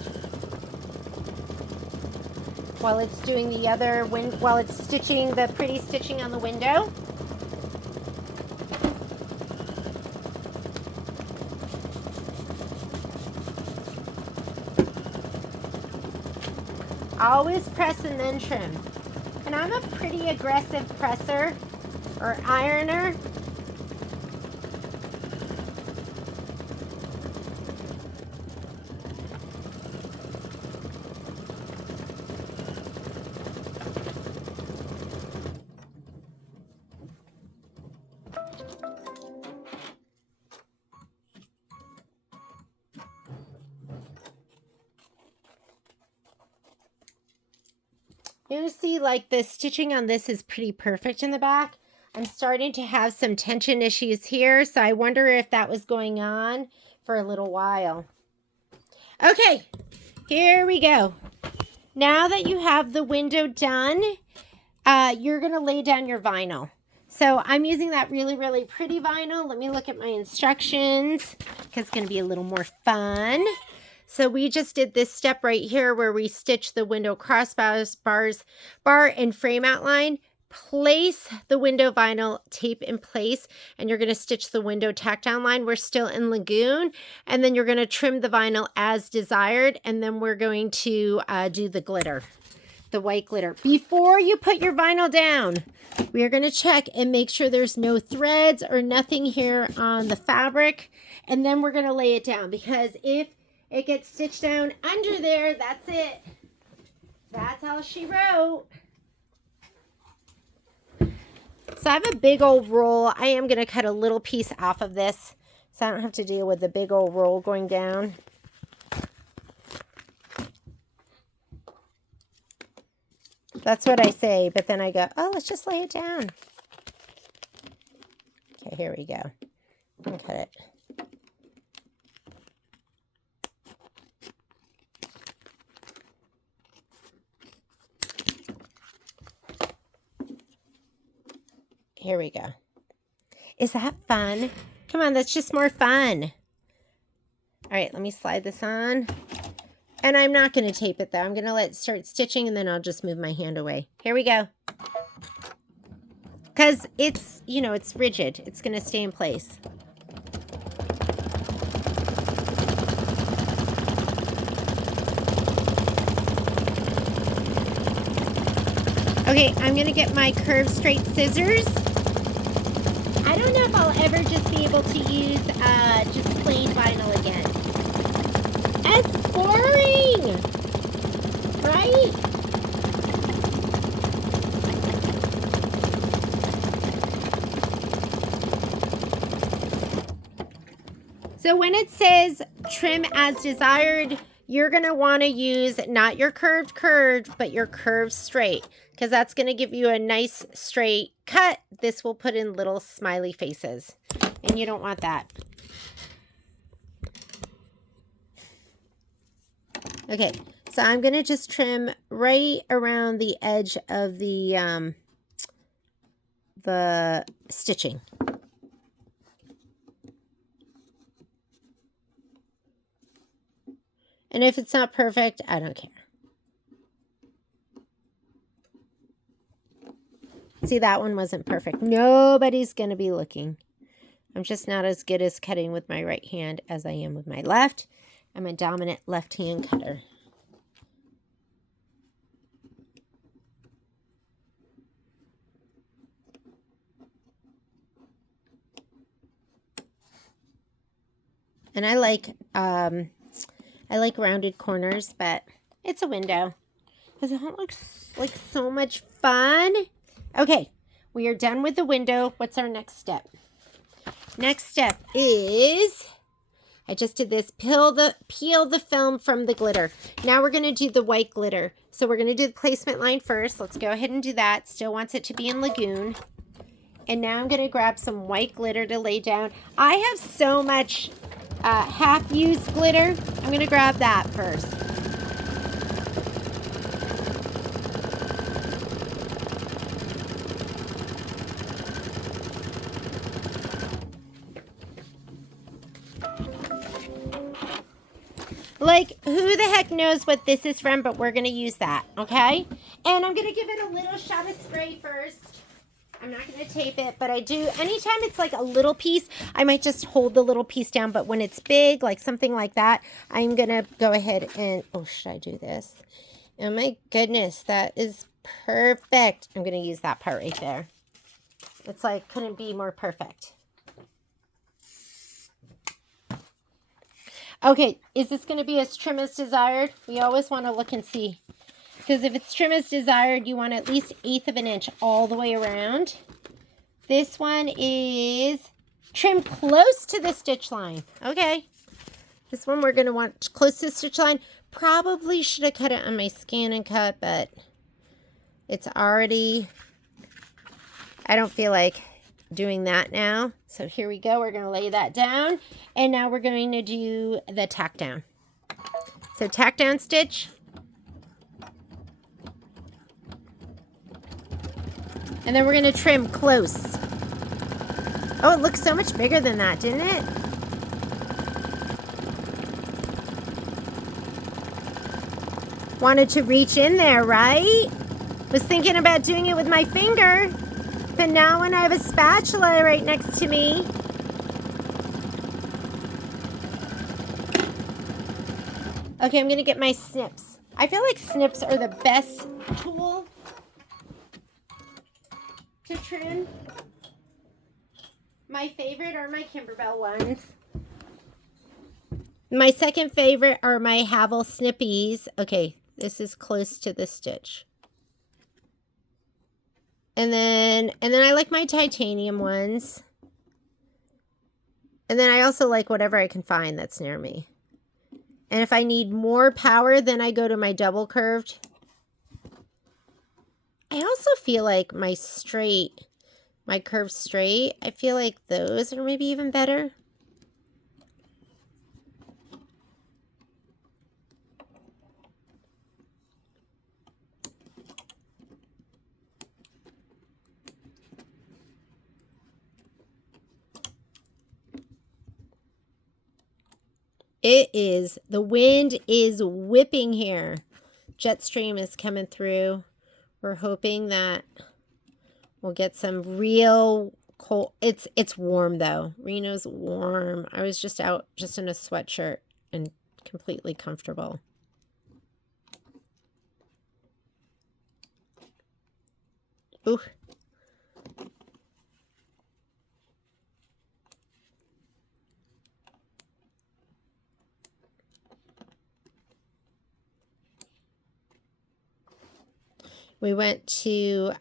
While it's doing the other, while it's stitching the pretty stitching on the window. Always press and then trim. And I'm a pretty aggressive presser or ironer. You see, like, the stitching on this is pretty perfect in the back. I'm starting to have some tension issues here, so I wonder if that was going on for a little while. Okay, here we go. Now that you have the window done, you're going to lay down your vinyl. So I'm using that really, really pretty vinyl. Let me look at my instructions because it's going to be a little more fun. So we just did this step right here where we stitch the window crossbars, bar and frame outline. Place the window vinyl tape in place, and you're going to stitch the window tack down line. We're still in Lagoon, and then you're going to trim the vinyl as desired, and then we're going to do the glitter, the white glitter. Before you put your vinyl down, we are going to check and make sure there's no threads or nothing here on the fabric, and then we're going to lay it down, because if it gets stitched down under there, that's it. That's all she wrote. So I have a big old roll. I am going to cut a little piece off of this so I don't have to deal with the big old roll going down. That's what I say, but then I go, oh, let's just lay it down. Okay, here we go. I'm going to cut it. Here we go. Is that fun? Come on, that's just more fun. All right, let me slide this on. And I'm not going to tape it, though. I'm going to let it start stitching, and then I'll just move my hand away. Here we go. Because it's, you know, it's rigid. It's going to stay in place. Okay, I'm going to get my curved straight scissors. I don't know if I'll ever just be able to use just plain vinyl again. It's boring, right? So when it says trim as desired, you're going to want to use not your curved, but your curved straight, because that's going to give you a nice straight cut. This will put in little smiley faces, and you don't want that. Okay, so I'm going to just trim right around the edge of the stitching. And if it's not perfect, I don't care. See, that one wasn't perfect. Nobody's going to be looking. I'm just not as good as cutting with my right hand as I am with my left. I'm a dominant left-hand cutter. And I like rounded corners, but it's a window. Doesn't it look like so much fun? Okay, we are done with the window. What's our next step? Next step is, I just did this, peel the film from the glitter. Now we're going to do the white glitter. So we're going to do the placement line first. Let's go ahead and do that. Still wants it to be in Lagoon. And now I'm going to grab some white glitter to lay down. I have so much half-used glitter. I'm going to grab that first. Like, who the heck knows what this is from, but we're going to use that, okay? And I'm going to give it a little shot of spray first. I'm not going to tape it, but I do. Anytime it's like a little piece, I might just hold the little piece down. But when it's big, like something like that, I'm going to go ahead and, oh, should I do this? Oh my goodness, that is perfect. I'm going to use that part right there. It's like, couldn't be more perfect. Okay, is this going to be as trim as desired? We always want to look and see. Because if it's trim as desired, you want at least 1/8 of an inch all the way around. This one is trim close to the stitch line. Okay. This one we're going to want close to the stitch line. Probably should have cut it on my Scan and Cut, but it's already, I don't feel like doing that now. So here we go. We're going to lay that down. And now we're going to do the tack down. So tack down stitch. And then we're going to trim close. Oh, it looks so much bigger than that, didn't it? Wanted to reach in there, right? Was thinking about doing it with my finger. But now when I have a spatula right next to me. Okay, I'm going to get my snips. I feel like snips are the best tool to trim. My favorite are my Kimberbell ones. My second favorite are my Havel Snippies. Okay, this is close to the stitch. And then I like my titanium ones. And then I also like whatever I can find that's near me. And if I need more power, then I go to my double curved. I also feel like my curved straight, I feel like those are maybe even better. The wind is whipping here. Jet stream is coming through. We're hoping that we'll get some real cold. It's warm though. Reno's warm. I was just out just in a sweatshirt and completely comfortable. Ooh. We went to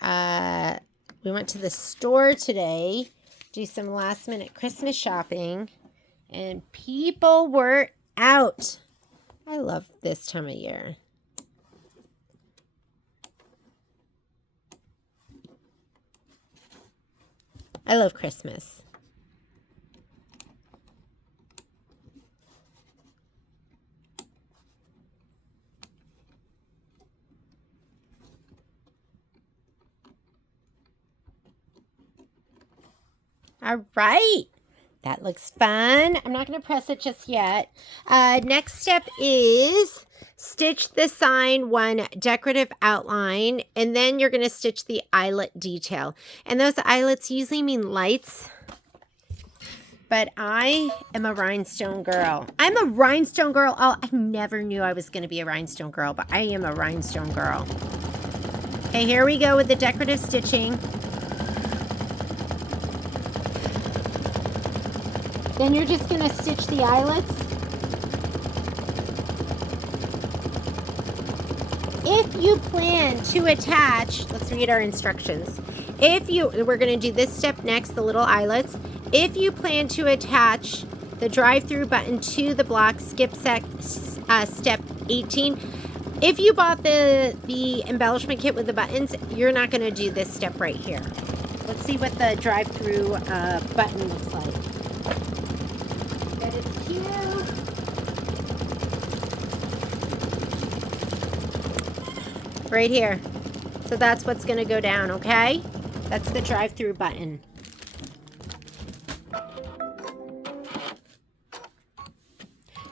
the store today, do some last minute Christmas shopping, and people were out. I love this time of year. I love Christmas. All right, that looks fun. I'm not going to press it just yet. Next step is stitch the sign one decorative outline, and then you're going to stitch the eyelet detail. And those eyelets usually mean lights, but I am a rhinestone girl. I'm a rhinestone girl. Oh, I never knew I was going to be a rhinestone girl, but I am a rhinestone girl. Okay, here we go with the decorative stitching. Then you're just going to stitch the eyelets. If you plan to attach, let's read our instructions. We're going to do this step next, the little eyelets. If you plan to attach the drive-through button to the block, skip step 18. If you bought the embellishment kit with the buttons, you're not going to do this step right here. Let's see what the drive-through button looks like. Bet it's cute. Right here. So that's what's going to go down, okay? That's the drive-through button.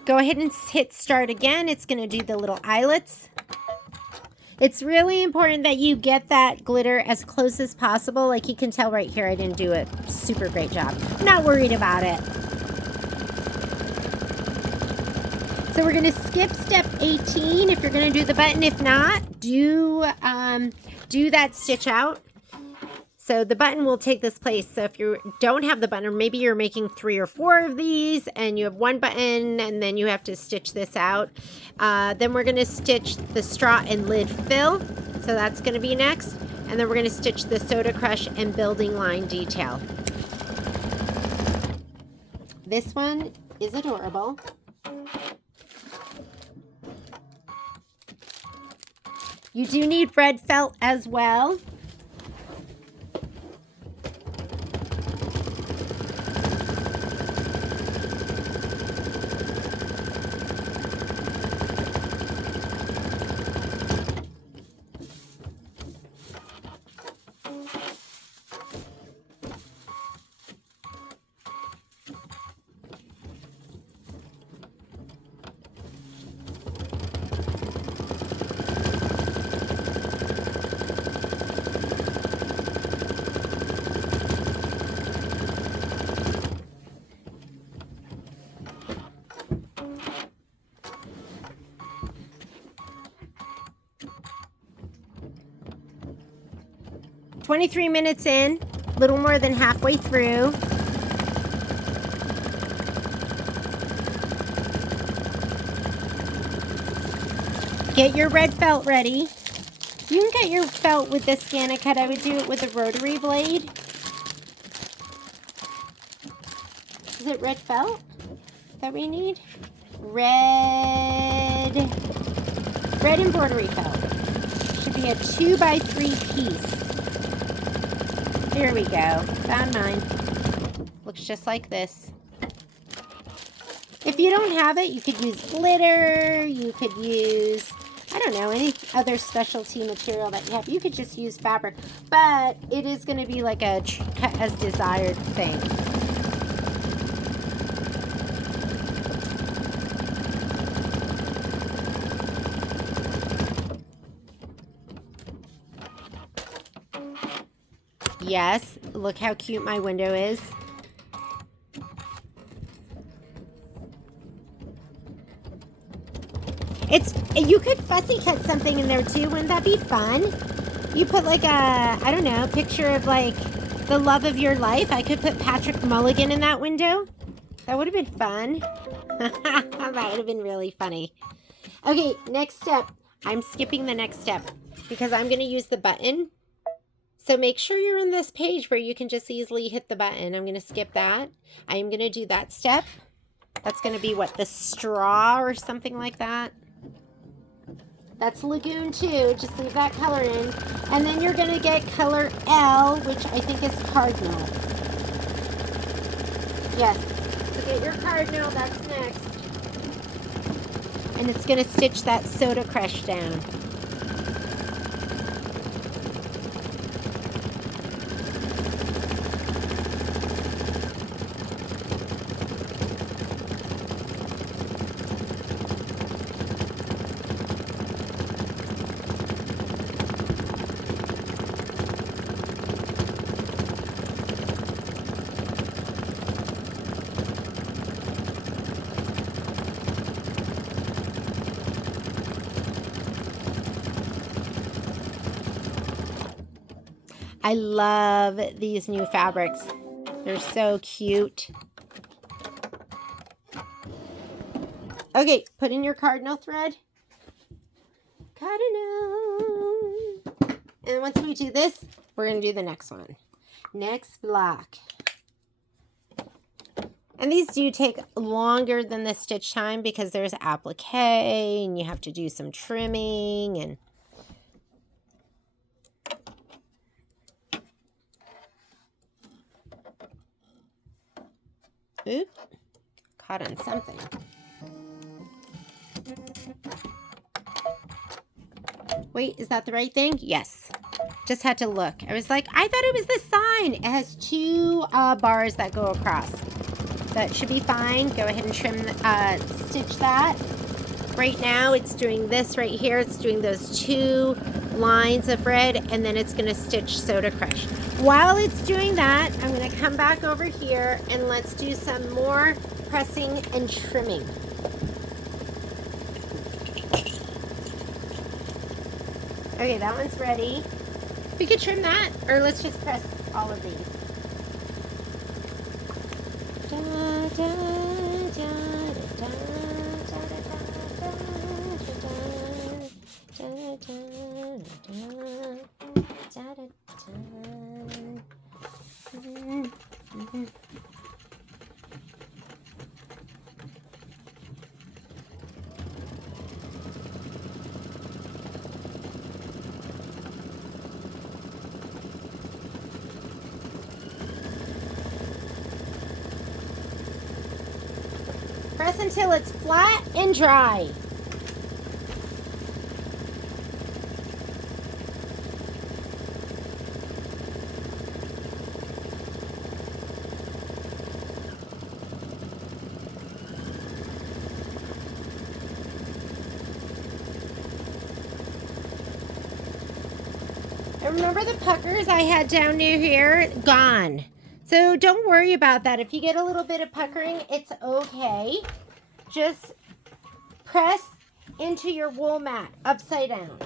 Go ahead and hit start again. It's going to do the little eyelets. It's really important that you get that glitter as close as possible. Like you can tell right here, I didn't do a super great job. I'm not worried about it. So we're going to skip step 18 if you're going to do the button. If not, do that stitch out. So the button will take this place. So if you don't have the button, or maybe you're making 3 or 4 of these and you have one button and then you have to stitch this out, then we're going to stitch the straw and lid fill. So that's going to be next. And then we're going to stitch the soda crush and building line detail. This one is adorable. You do need red felt as well. "23 minutes in, a little more than halfway through. Get your red felt ready. You can get your felt with the Scan-A-Cut. I would do it with a rotary blade. Is it red felt that we need? Red embroidery felt. Should be a 2x3 piece. Here we go. Found mine. Looks just like this. If you don't have it, you could use glitter. You could use, I don't know, any other specialty material that you have. You could just use fabric. But it is going to be like a cut as desired thing. Yes, look how cute my window is. You could fussy cut something in there too. Wouldn't that be fun? You put like a, I don't know, picture of like the love of your life. I could put Patrick Mulligan in that window. That would have been fun. That would have been really funny. Okay, next step. I'm skipping the next step because I'm going to use the button. So make sure you're on this page where you can just easily hit the button. I'm going to skip that. I am going to do that step. That's going to be what, the straw or something like that. That's Lagoon 2. Just leave that color in. And then you're going to get color L, which I think is Cardinal. Yes. So get your Cardinal. That's next. And it's going to stitch that Soda Crush down. I love these new fabrics. They're so cute. Okay, put in your cardinal thread. Cardinal. And once we do this, we're going to do the next one. Next block. And these do take longer than the stitch time because there's applique and you have to do some trimming and Oop. Caught on something. Wait, is that the right thing? Yes. Just had to look. I was like, I thought it was the sign. It has two bars that go across. That should be fine. Go ahead and trim, stitch that. Right now, it's doing this right here. It's doing those two lines of red, and then it's going to stitch Soda Crush. While it's doing that, I'm going to come back over here, and let's do some more pressing and trimming. Okay, that one's ready. We could trim that, or let's just press all of these. Da, da, da, da, da, da, da, da. Press until it's flat and dry. And remember the puckers I had down near here? Gone. So don't worry about that. If you get a little bit of puckering, it's okay. Just press into your wool mat upside down.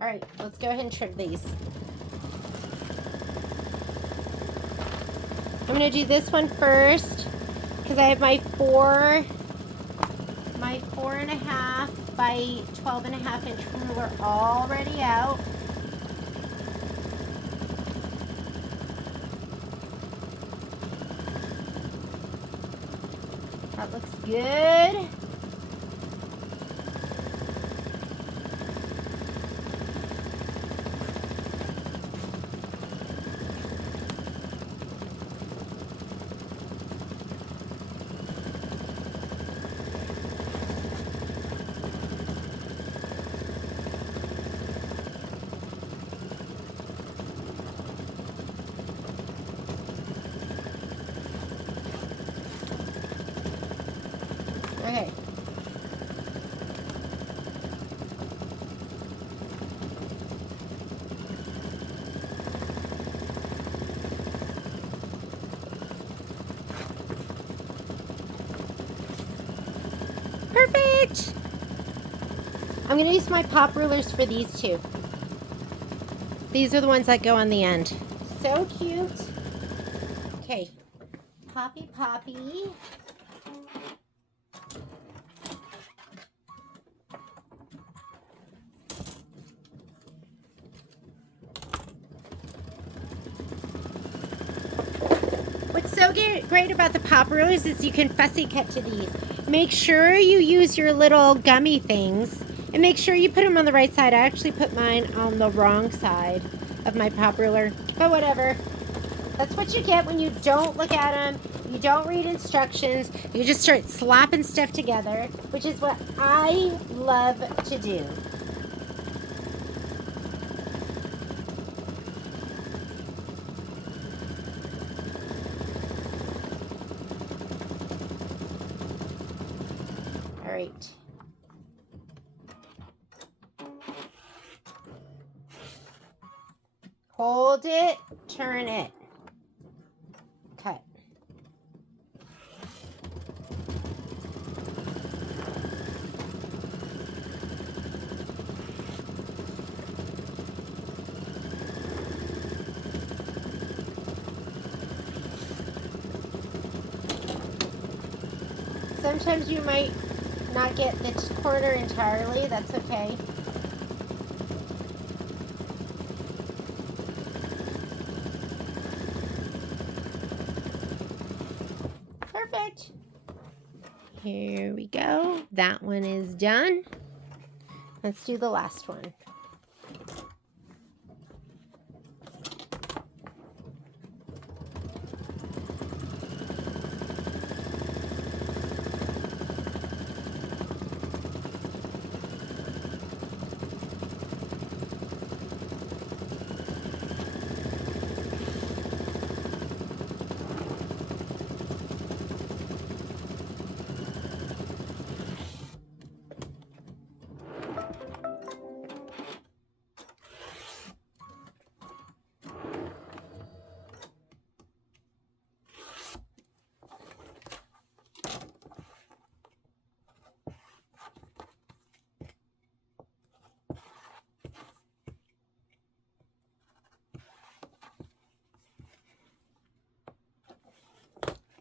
All right, let's go ahead and trim these. I'm going to do this one first because I have my 4.5 by 12.5 inch ruler already out. That looks good. Okay. Perfect. I'm going to use my pop rulers for these two. These are the ones that go on the end. So cute. Okay. Poppy, poppy. What's so great about the pop rulers is you can fussy cut to these. Make sure you use your little gummy things and make sure you put them on the right side. I actually put mine on the wrong side of my pop ruler, but whatever. That's what you get when you don't look at them, you don't read instructions, you just start slapping stuff together, which is what I love to do. All right. Hold it, turn it, cut. Sometimes you might not get the corner entirely, that's okay. Perfect. Here we go. That one is done. Let's do the last one.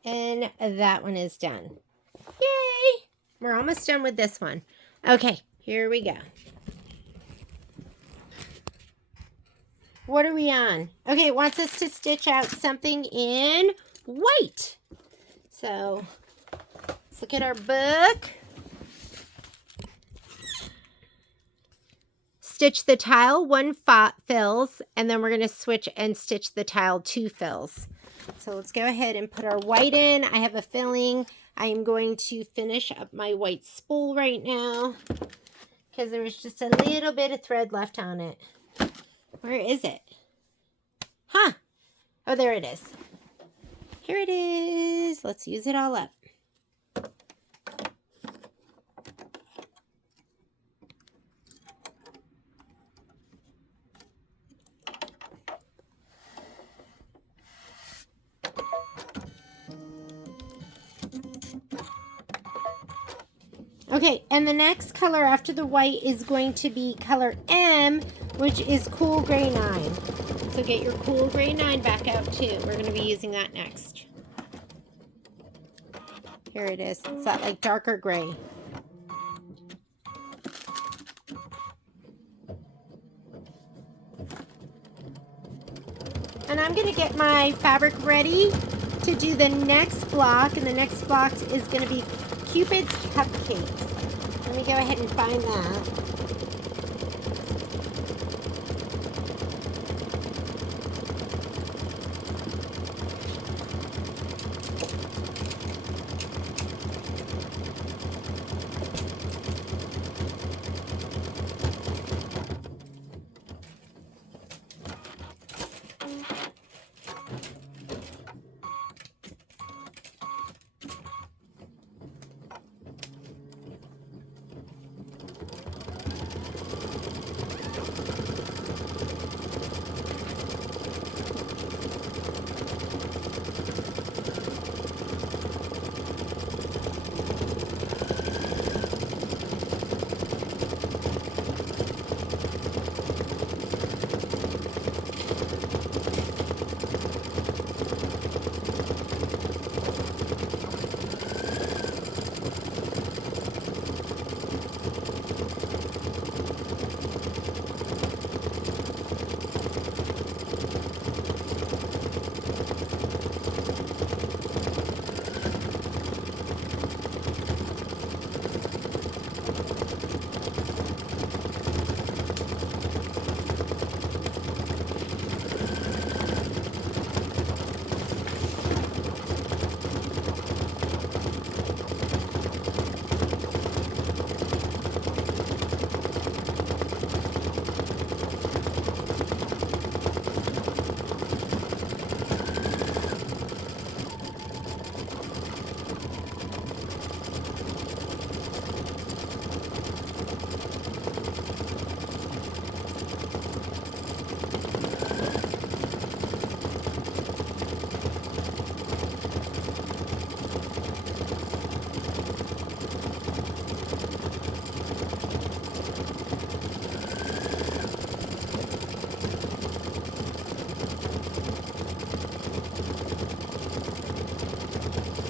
And that one is done. Yay! We're almost done with this one. Okay, here we go. What are we on? Okay, it wants us to stitch out something in white. So let's look at our book. Stitch the tile 1 fills, and then we're going to switch and stitch the tile 2 fills. So let's go ahead and put our white in. I have a filling. I am going to finish up my white spool right now because there was just a little bit of thread left on it. Where is it? Huh. Oh, there it is. Here it is. Let's use it all up. Okay, and the next color after the white is going to be color M, which is Cool Gray 9. So get your Cool Gray 9 back out too. We're going to be using that next. Here it is. It's that like darker gray. And I'm going to get my fabric ready to do the next block. And the next block is going to be Cupid's Cupcakes. Let me go ahead and find that.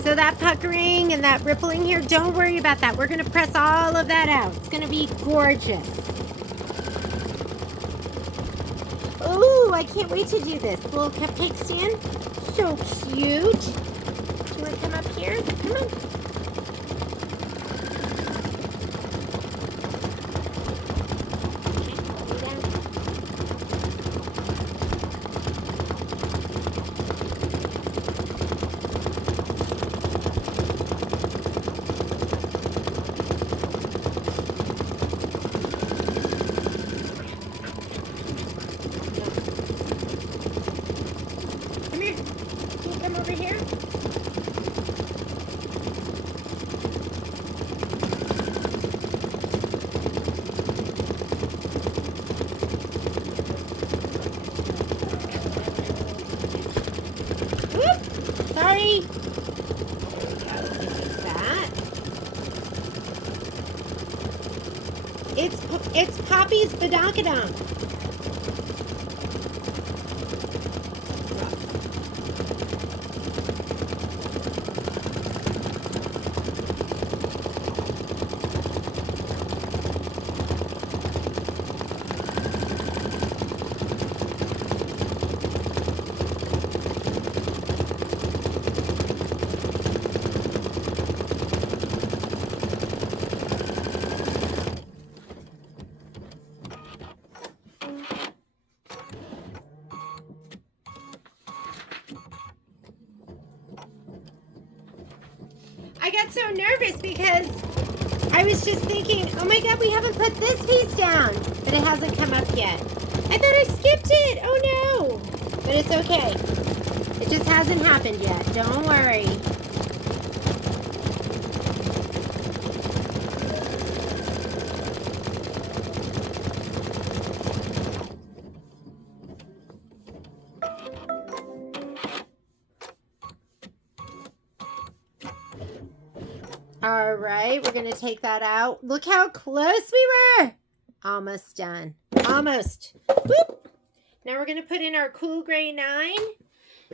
So that puckering and that rippling here, don't worry about that. We're going to press all of that out. It's going to be gorgeous. Ooh, I can't wait to do this. Little cupcake stand. So cute. Do you want to come up here? Come on. Over here. Whoop. Sorry. That. It's Poppy's badonkadonk. got so nervous because I was just thinking, oh my God, we haven't put this piece down, but it hasn't come up yet. I thought I skipped it. Oh no, but it's okay. It just hasn't happened yet. Don't worry. All right, we're going to take that out. Look how close we were. Almost done. Almost. Whoop. Now we're going to put in our Cool Gray 9.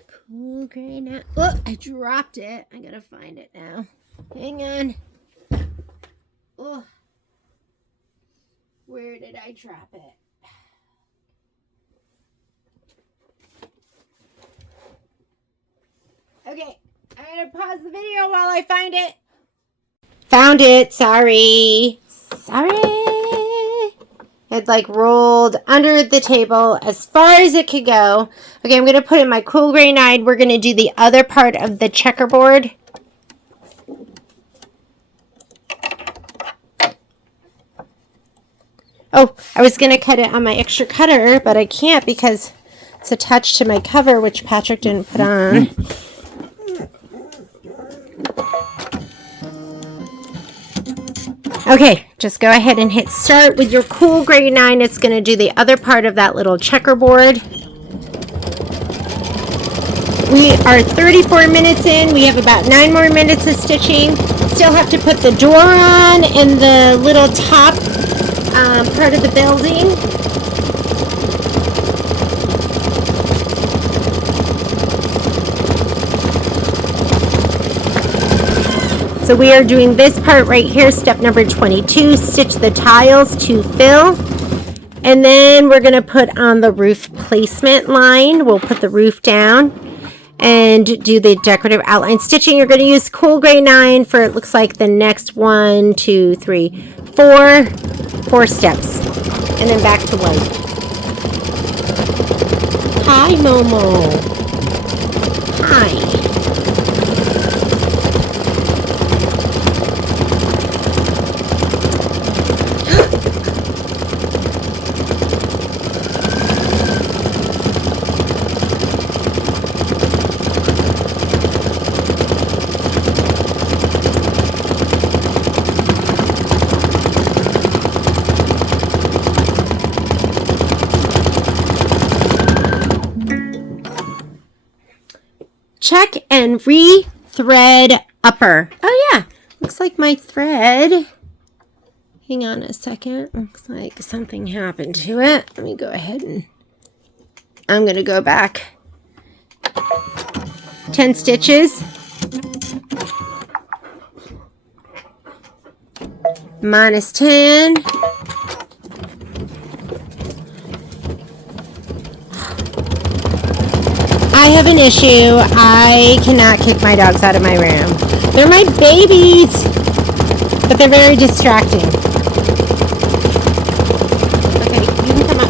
Cool Gray 9. Oh, I dropped it. I got to find it now. Hang on. Oh. Where did I drop it? Okay, I'm going to pause the video while I find it. Found it. Sorry. It like rolled under the table as far as it could go. Okay, I'm going to put in my Cool Gray 9. We're going to do the other part of the checkerboard. Oh, I was going to cut it on my extra cutter, but I can't because it's attached to my cover, which Patrick didn't put on. Okay, just go ahead and hit start with your Cool Gray 9. It's going to do the other part of that little checkerboard. We are 34 minutes in. We have about 9 more minutes of stitching. Still have to put the door on and the little top part of the building. So we are doing this part right here, step number 22, stitch the tiles to fill. And then we're going to put on the roof placement line. We'll put the roof down and do the decorative outline stitching. You're going to use Cool Gray 9 for, it looks like, the next 1, 2, 3, 4 steps. And then back to white. Hi, Momo. Hi. Check and re-thread upper. Oh yeah, looks like my thread. Hang on a second. Looks like something happened to it. Let me go ahead and I'm going to go back 10 stitches. Minus 10. I have an issue. I cannot kick my dogs out of my room. They're my babies, but they're very distracting. Okay, you can come up.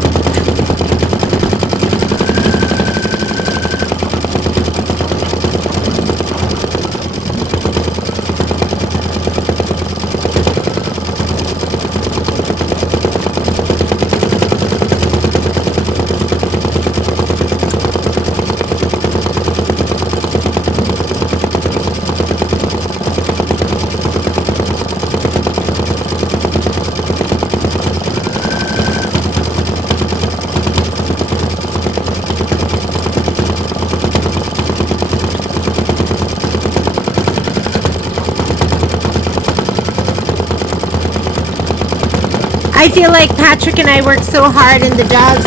I feel like Patrick and I work so hard and the dogs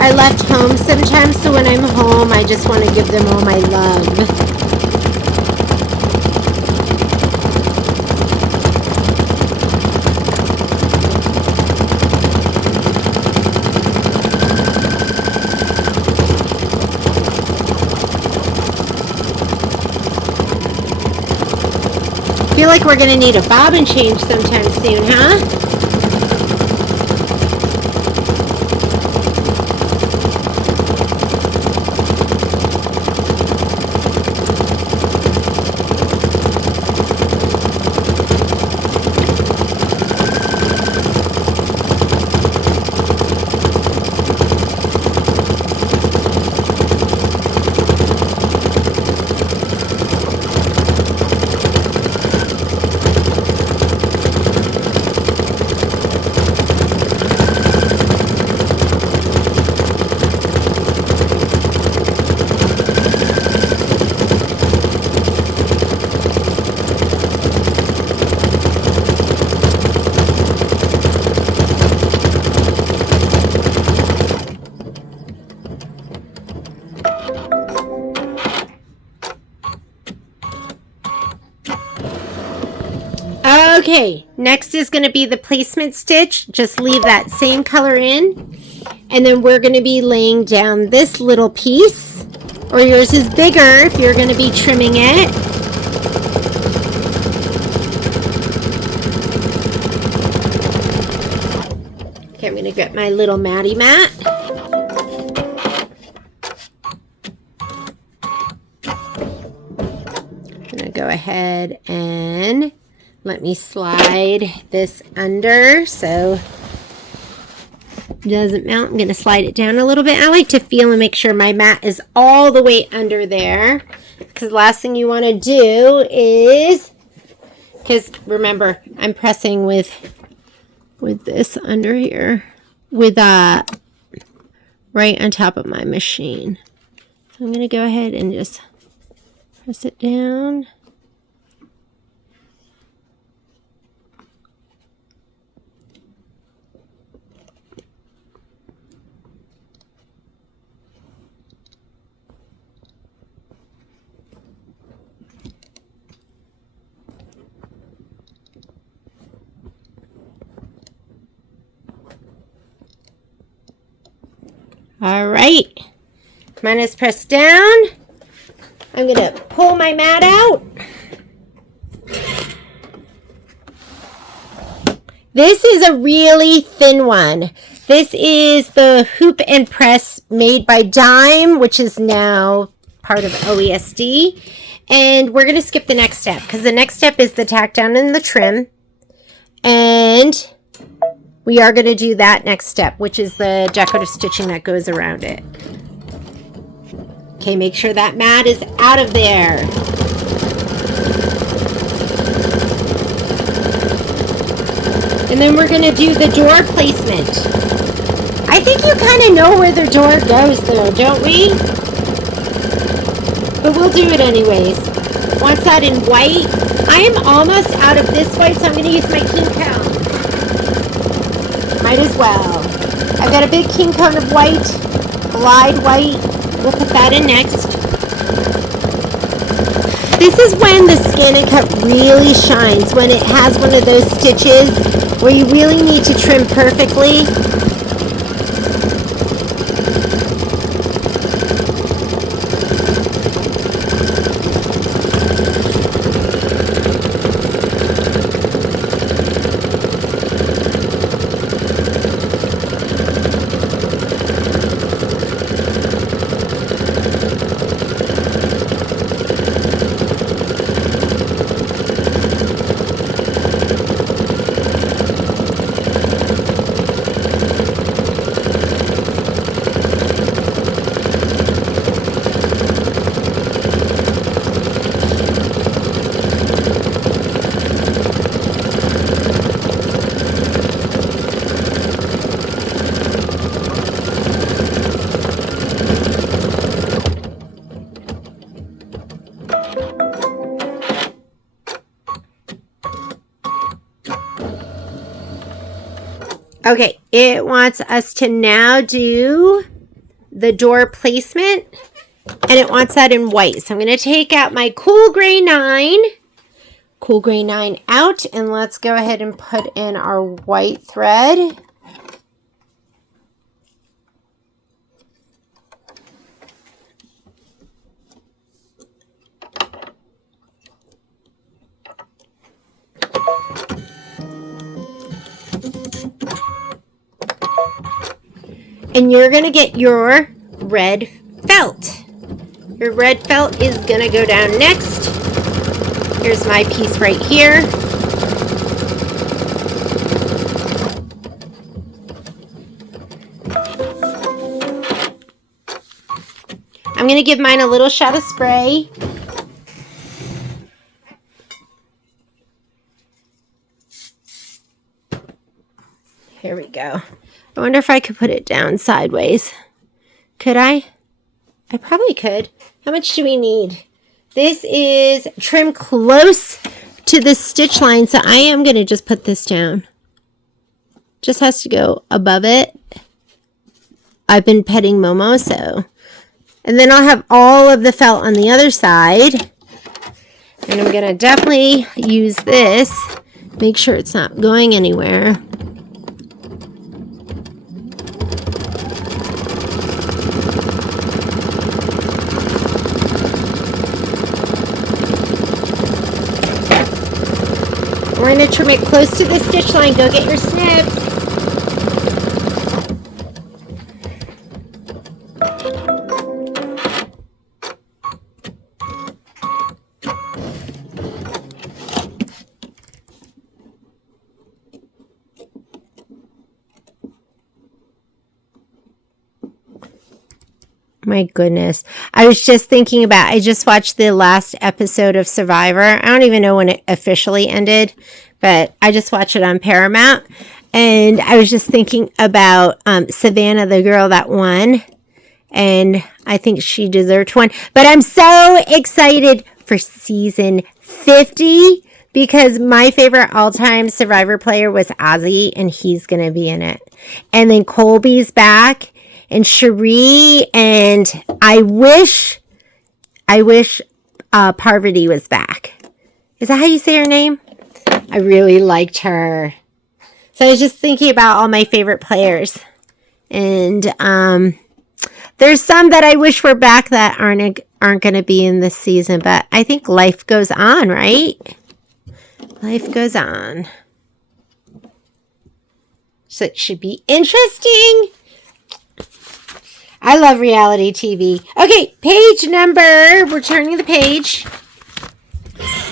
are left home sometimes, so when I'm home I just want to give them all my love. I feel like we're going to need a bobbin change sometime soon, huh? Okay, next is going to be the placement stitch. Just leave that same color in. And then we're going to be laying down this little piece. Or yours is bigger if you're going to be trimming it. Okay, I'm going to get my little Matty mat. I'm going to go ahead and let me slide this under so it doesn't mount. I'm going to slide it down a little bit. I like to feel and make sure my mat is all the way under there, because the last thing you want to do is, because remember, I'm pressing with this under here, with right on top of my machine. So I'm going to go ahead and just press it down. All right, mine is pressed down. I'm going to pull my mat out. This is a really thin one. This is the hoop and press made by Dime, which is now part of OESD. And we're going to skip the next step because the next step is the tack down and the trim. And we are going to do that next step, which is the decorative stitching that goes around it. Okay, make sure that mat is out of there. And then we're going to do the door placement. I think you kind of know where the door goes though, don't we? But we'll do it anyways. Want that in white? I am almost out of this white, so I'm going to use my king cone. Might as well. I've got a big king cone of white, glide white. We'll put that in next. This is when the Scan and Cut really shines, when it has one of those stitches where you really need to trim perfectly. Okay, it wants us to now do the door placement, and it wants that in white. So I'm going to take out my Cool Gray 9 out, and let's go ahead and put in our white thread. And you're going to get your red felt. Your red felt is going to go down next. Here's my piece right here. I'm going to give mine a little shot of spray. Here we go. I wonder if I could put it down sideways. Could I? I probably could. How much do we need? This is trim close to the stitch line, so I am going to just put this down. Just has to go above it. I've been petting Momo, so. And then I'll have all of the felt on the other side. And I'm going to definitely use this Make sure it's not going anywhere. We're going to trim it close to the stitch line. Go get your snips. My goodness. I was just thinking about, I just watched the last episode of Survivor. I don't even know when it officially ended, but I just watched it on Paramount. And I was just thinking about Savannah, the girl that won. And I think she deserved one. But I'm so excited for season 50 because my favorite all-time Survivor player was Ozzy, and he's going to be in it. And then Colby's back. And Cherie, and I wish Parvati was back. Is that how you say her name? I really liked her. So I was just thinking about all my favorite players. And there's some that I wish were back that aren't going to be in this season. But I think life goes on, right? Life goes on. So it should be interesting. I love reality TV. Okay, page number. We're turning the page.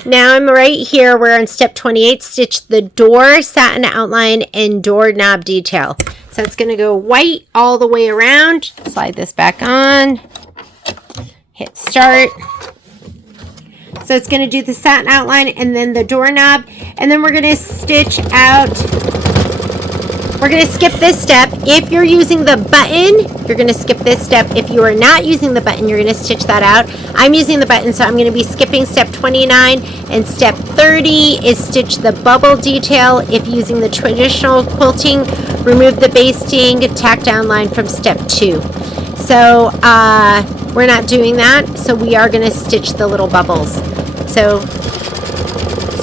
Now I'm right here. We're on step 28. Stitch the door, satin outline, and doorknob detail. So it's going to go white all the way around. Slide this back on. Hit start. So it's going to do the satin outline and then the doorknob. And then we're going to stitch out. We're going to skip this step. If you're using the button, you're going to skip this step. If you are not using the button, you're going to stitch that out. I'm using the button, so I'm going to be skipping step 29. And step 30 is stitch the bubble detail. If using the traditional quilting, remove the basting, tack down line from step 2. So we're not doing that, so we are going to stitch the little bubbles. So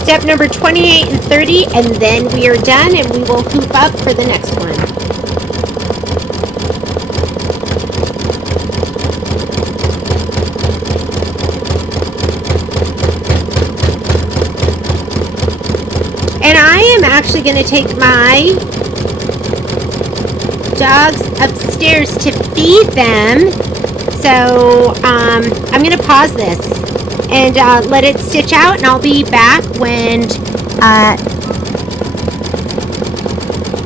step number 28 and 30, and then we are done, and we will hoop up for the next one. And I am actually going to take my dogs upstairs to feed them. So I'm going to pause this and let it stitch out, and I'll be back when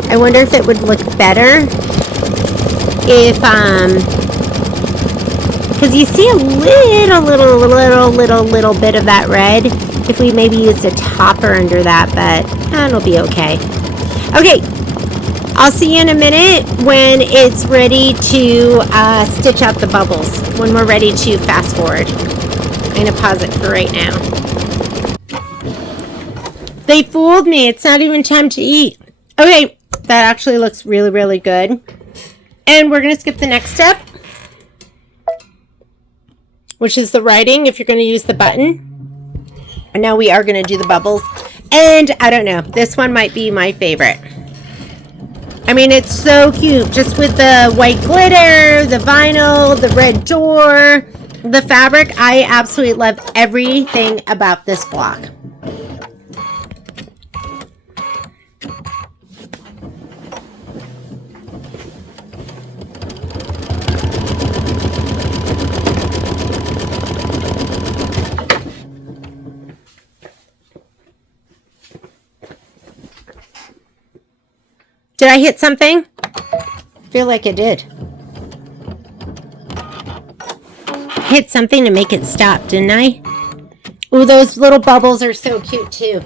I wonder if it would look better if because you see a little bit of that red. If we maybe used a topper under that, but it'll be okay. Okay, I'll see you in a minute when it's ready to stitch out the bubbles, when we're ready to fast forward. I'm going to pause it for right now. They fooled me. It's not even time to eat. Okay, that actually looks really, really good. And we're going to skip the next step, which is the writing if you're going to use the button. And now we are going to do the bubbles. And I don't know, this one might be my favorite. I mean, it's so cute, just with the white glitter, the vinyl, the red door, the fabric. I absolutely love everything about this block. Did I hit something? I feel like I did. Hit something to make it stop, didn't I? Ooh, those little bubbles are so cute too.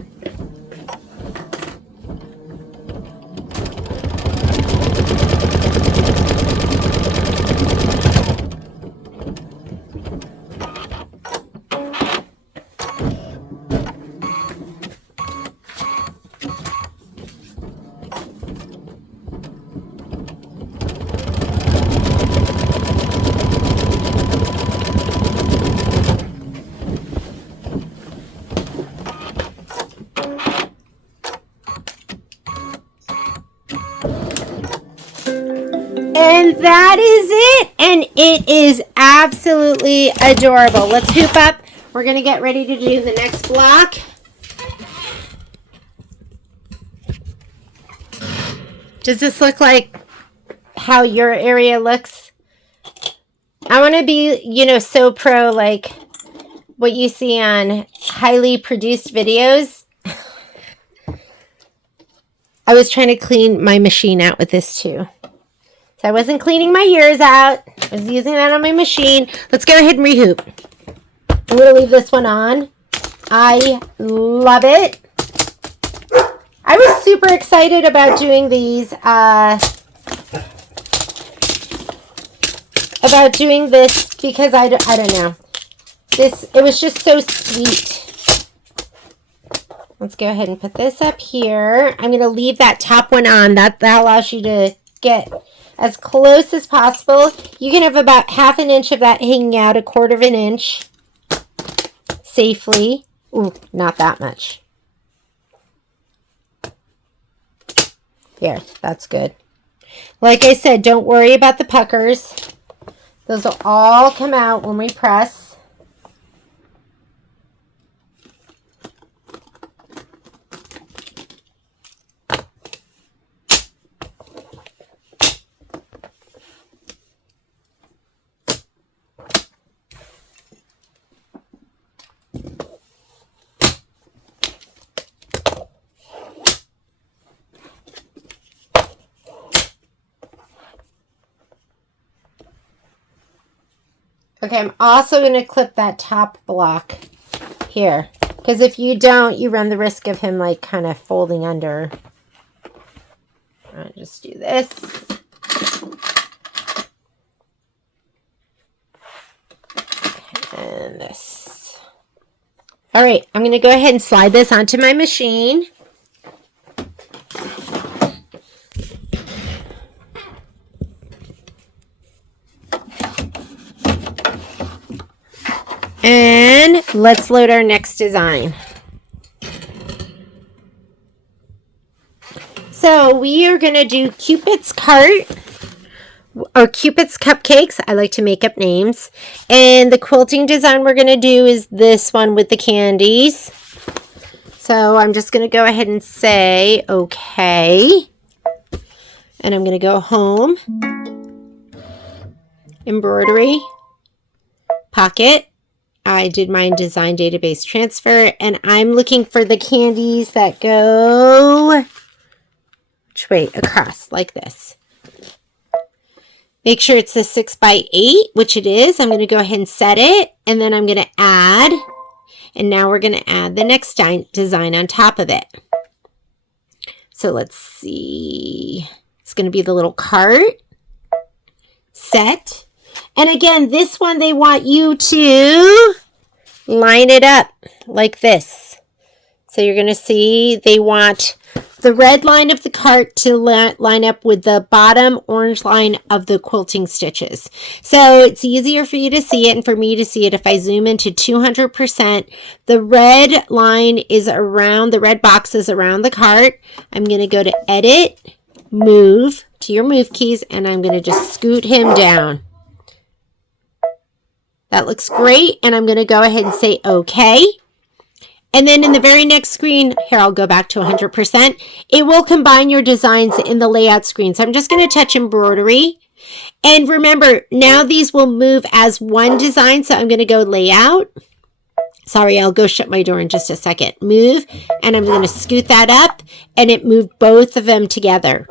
And that is it. And it is absolutely adorable. Let's hoop up. We're going to get ready to do the next block. Does this look like how your area looks? I want to be, you know, so pro like what you see on highly produced videos. I was trying to clean my machine out with this too. So I wasn't cleaning my ears out. I was using that on my machine. Let's go ahead and rehoop. I'm going to leave this one on. I love it. I was super excited about doing these, about doing this because I don't know. It was just so sweet. Let's go ahead and put this up here. I'm going to leave that top one on. That allows you to get as close as possible. You can have about half an inch of that hanging out, a quarter of an inch safely. Ooh, not that much. Here, that's good. Like I said, don't worry about the puckers. Those will all come out when we press. Okay, I'm also going to clip that top block here. Because if you don't, you run the risk of him like kind of folding under. I'll just do this. And this. All right, I'm going to go ahead and slide this onto my machine. And let's load our next design. So we are going to do Cupid's cart or Cupid's cupcakes. I like to make up names. And the quilting design we're going to do is this one with the candies. So I'm just going to go ahead and say, okay. And I'm going to go home. Embroidery. Pocket. I did my design database transfer, and I'm looking for the candies that go across like this. Make sure it's a 6x8, which it is. I'm going to go ahead and set it, and then I'm going to add, and now we're going to add the next design on top of it. So let's see. It's going to be the little cart. Set. And again, this one, they want you to line it up like this. So you're going to see they want the red line of the cart to line up with the bottom orange line of the quilting stitches. So it's easier for you to see it and for me to see it if I zoom into 200%. The red line is around, the red box is around the cart. I'm going to go to Edit, Move, to your move keys, and I'm going to just scoot him down. That looks great, and I'm going to go ahead and say OK. And then in the very next screen, here I'll go back to 100%, it will combine your designs in the layout screen. So I'm just going to touch embroidery. And remember, now these will move as one design, so I'm going to go layout. Sorry, I'll go shut my door in just a second. Move, and I'm going to scoot that up, and it moved both of them together.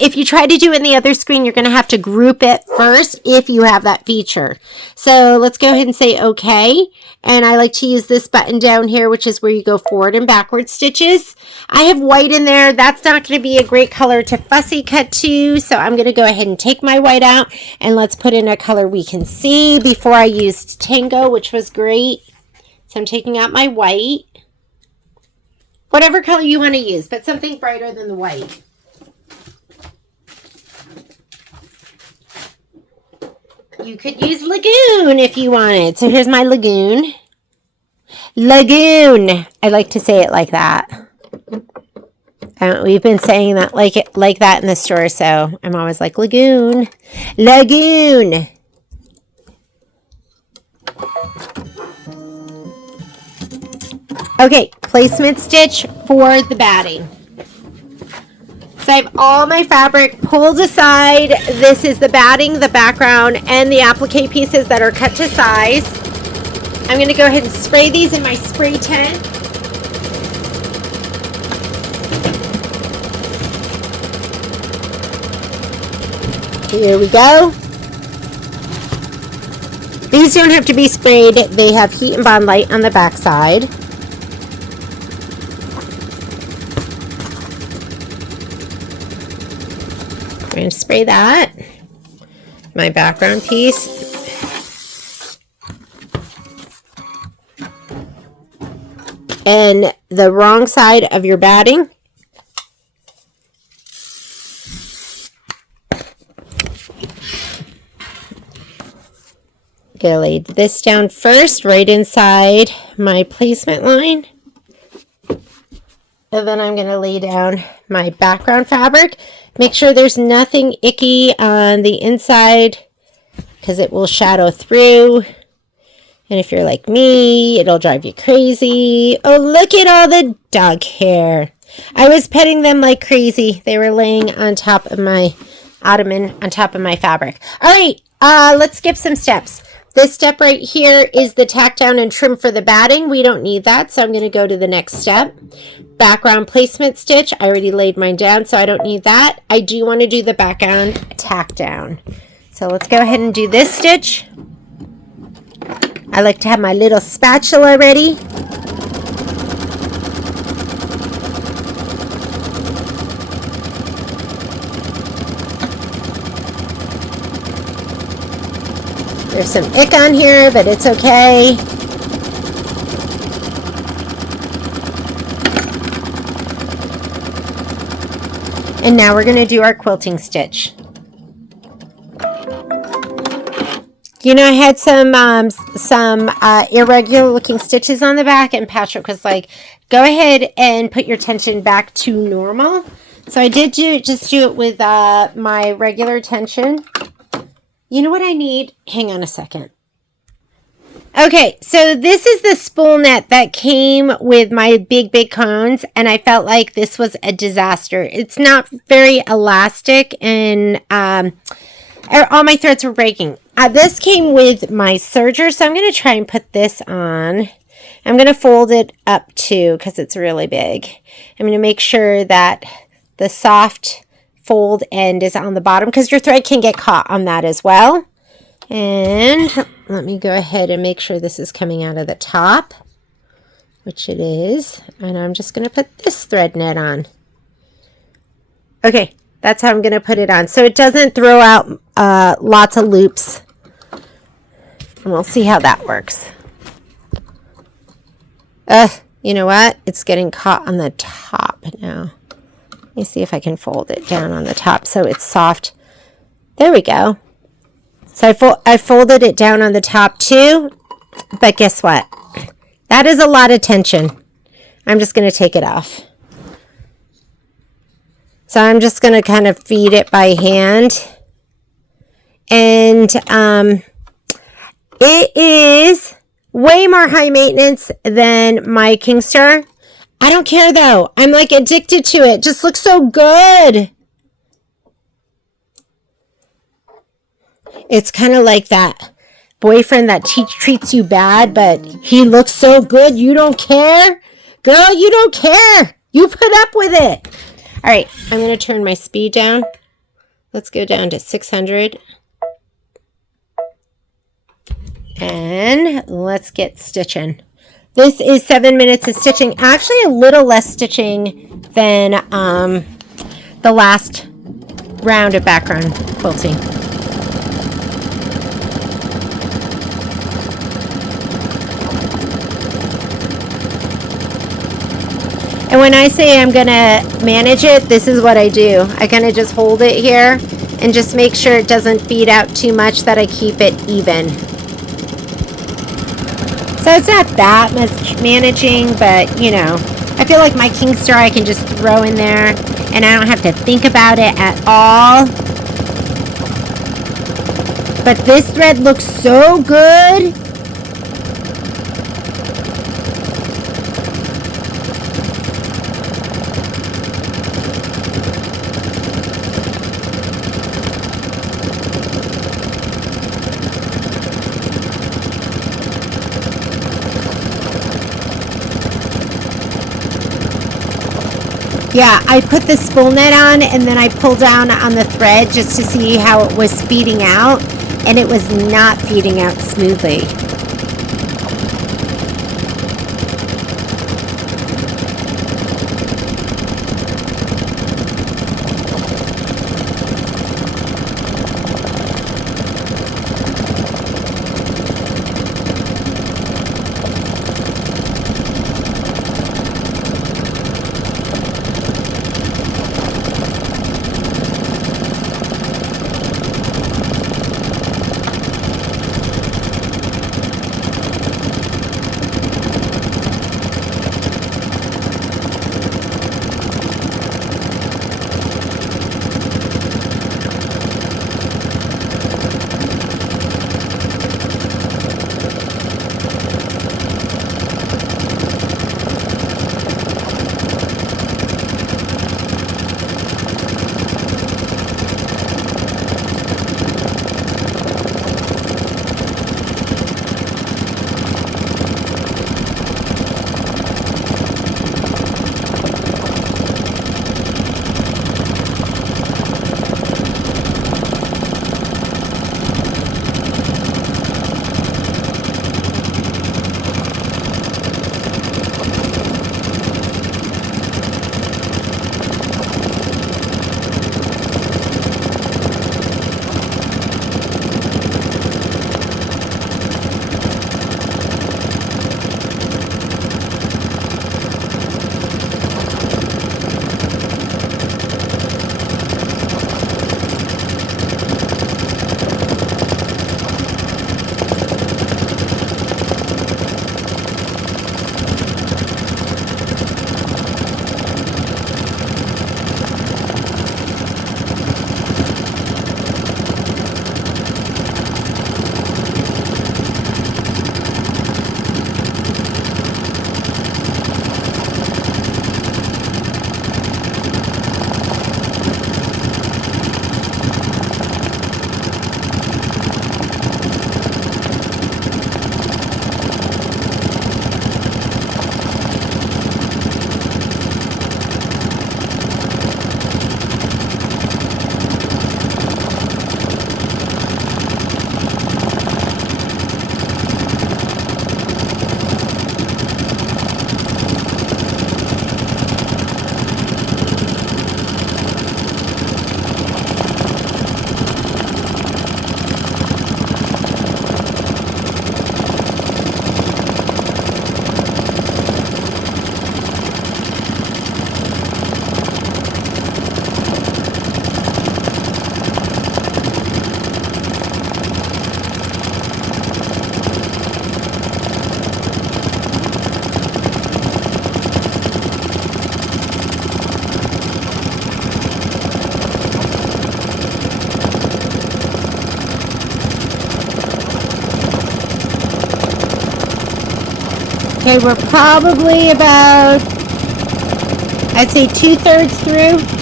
If you try to do it in the other screen, you're going to have to group it first if you have that feature. So let's go ahead and say OK. And I like to use this button down here, which is where you go forward and backward stitches. I have white in there. That's not going to be a great color to fussy cut to. So I'm going to go ahead and take my white out, and let's put in a color we can see. Before I used Tango, which was great. So I'm taking out my white. Whatever color you want to use, but something brighter than the white. You could use Lagoon if you wanted. So here's my Lagoon. Lagoon. I like to say it like that. We've been saying that like that in the store, so I'm always like, lagoon, lagoon. Okay, placement stitch for the batting. So I have all my fabric pulled aside. This is the batting, the background, and the applique pieces that are cut to size. I'm going to go ahead and spray these in my spray tent. Here we go. These don't have to be sprayed. They have heat and bond light on the back side. I'm going to spray that. My background piece. And the wrong side of your batting. I'm going to lay this down first, right inside my placement line. And then I'm going to lay down my background fabric. Make sure there's nothing icky on the inside because it will shadow through. And if you're like me, it'll drive you crazy. Oh, look at all the dog hair. I was petting them like crazy. They were laying on top of my ottoman, on top of my fabric. All right, let's skip some steps. This step right here is the tack down and trim for the batting. We don't need that, so I'm going to go to the next step. Background placement stitch. I already laid mine down, so I don't need that. I do want to do the background tack down. So let's go ahead and do this stitch. I like to have my little spatula ready. There's some ick on here, but it's okay. And now we're going to do our quilting stitch. You know, I had some irregular looking stitches on the back, and Patrick was like, go ahead and put your tension back to normal. So I did just do it with my regular tension. You know what I need? Hang on a second. Okay, so this is the spool net that came with my big cones, and I felt like this was a disaster. It's not very elastic, and all my threads were breaking. This came with my serger, so I'm going to try and put this on. I'm going to fold it up too because it's really big. I'm going to make sure that the soft fold end is on the bottom because your thread can get caught on that as well. And let me go ahead and make sure this is coming out of the top, which it is. And I'm just going to put this thread net on. Okay, that's how I'm going to put it on. So it doesn't throw out lots of loops. And we'll see how that works. You know what? It's getting caught on the top now. Let me see if I can fold it down on the top so it's soft. There we go. So I folded it down on the top too, but guess what? That is a lot of tension. I'm just going to take it off. So I'm just going to kind of feed it by hand. And it is way more high maintenance than my Kingstar. I don't care though. I'm like addicted to it. Just looks so good. It's kind of like that boyfriend that treats you bad, but he looks so good. You don't care? Girl, you don't care. You put up with it. All right, I'm going to turn my speed down. Let's go down to 600. And let's get stitching. This is 7 minutes of stitching. Actually, a little less stitching than the last round of background quilting. And when I say I'm going to manage it, this is what I do. I kind of just hold it here and just make sure it doesn't feed out too much, that I keep it even. So it's not that much managing, but you know, I feel like my king star I can just throw in there and I don't have to think about it at all. But this thread looks so good. Yeah, I put the spool net on and then I pulled down on the thread just to see how it was feeding out, and it was not feeding out smoothly. Okay, we're probably about, I'd say 2/3 through.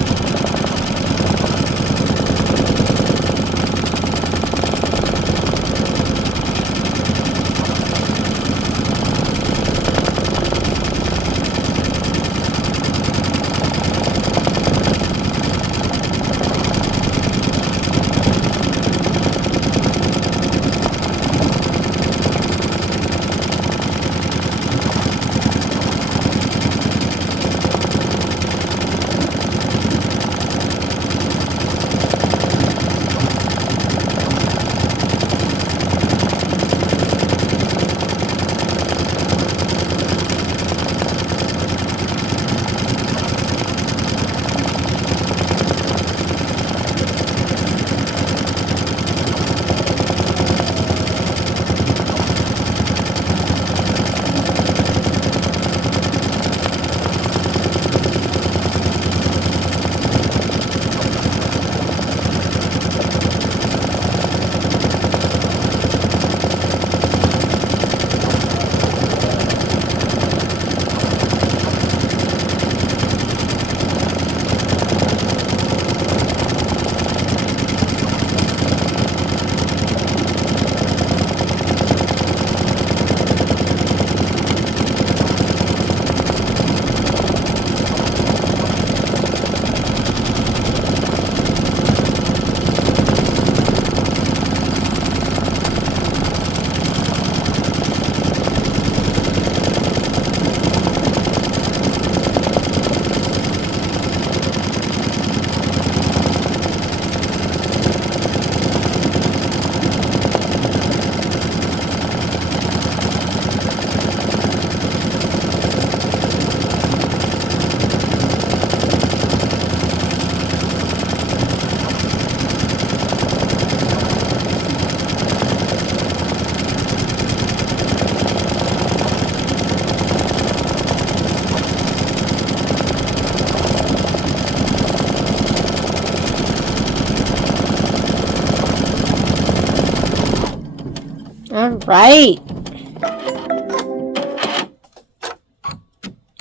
Right.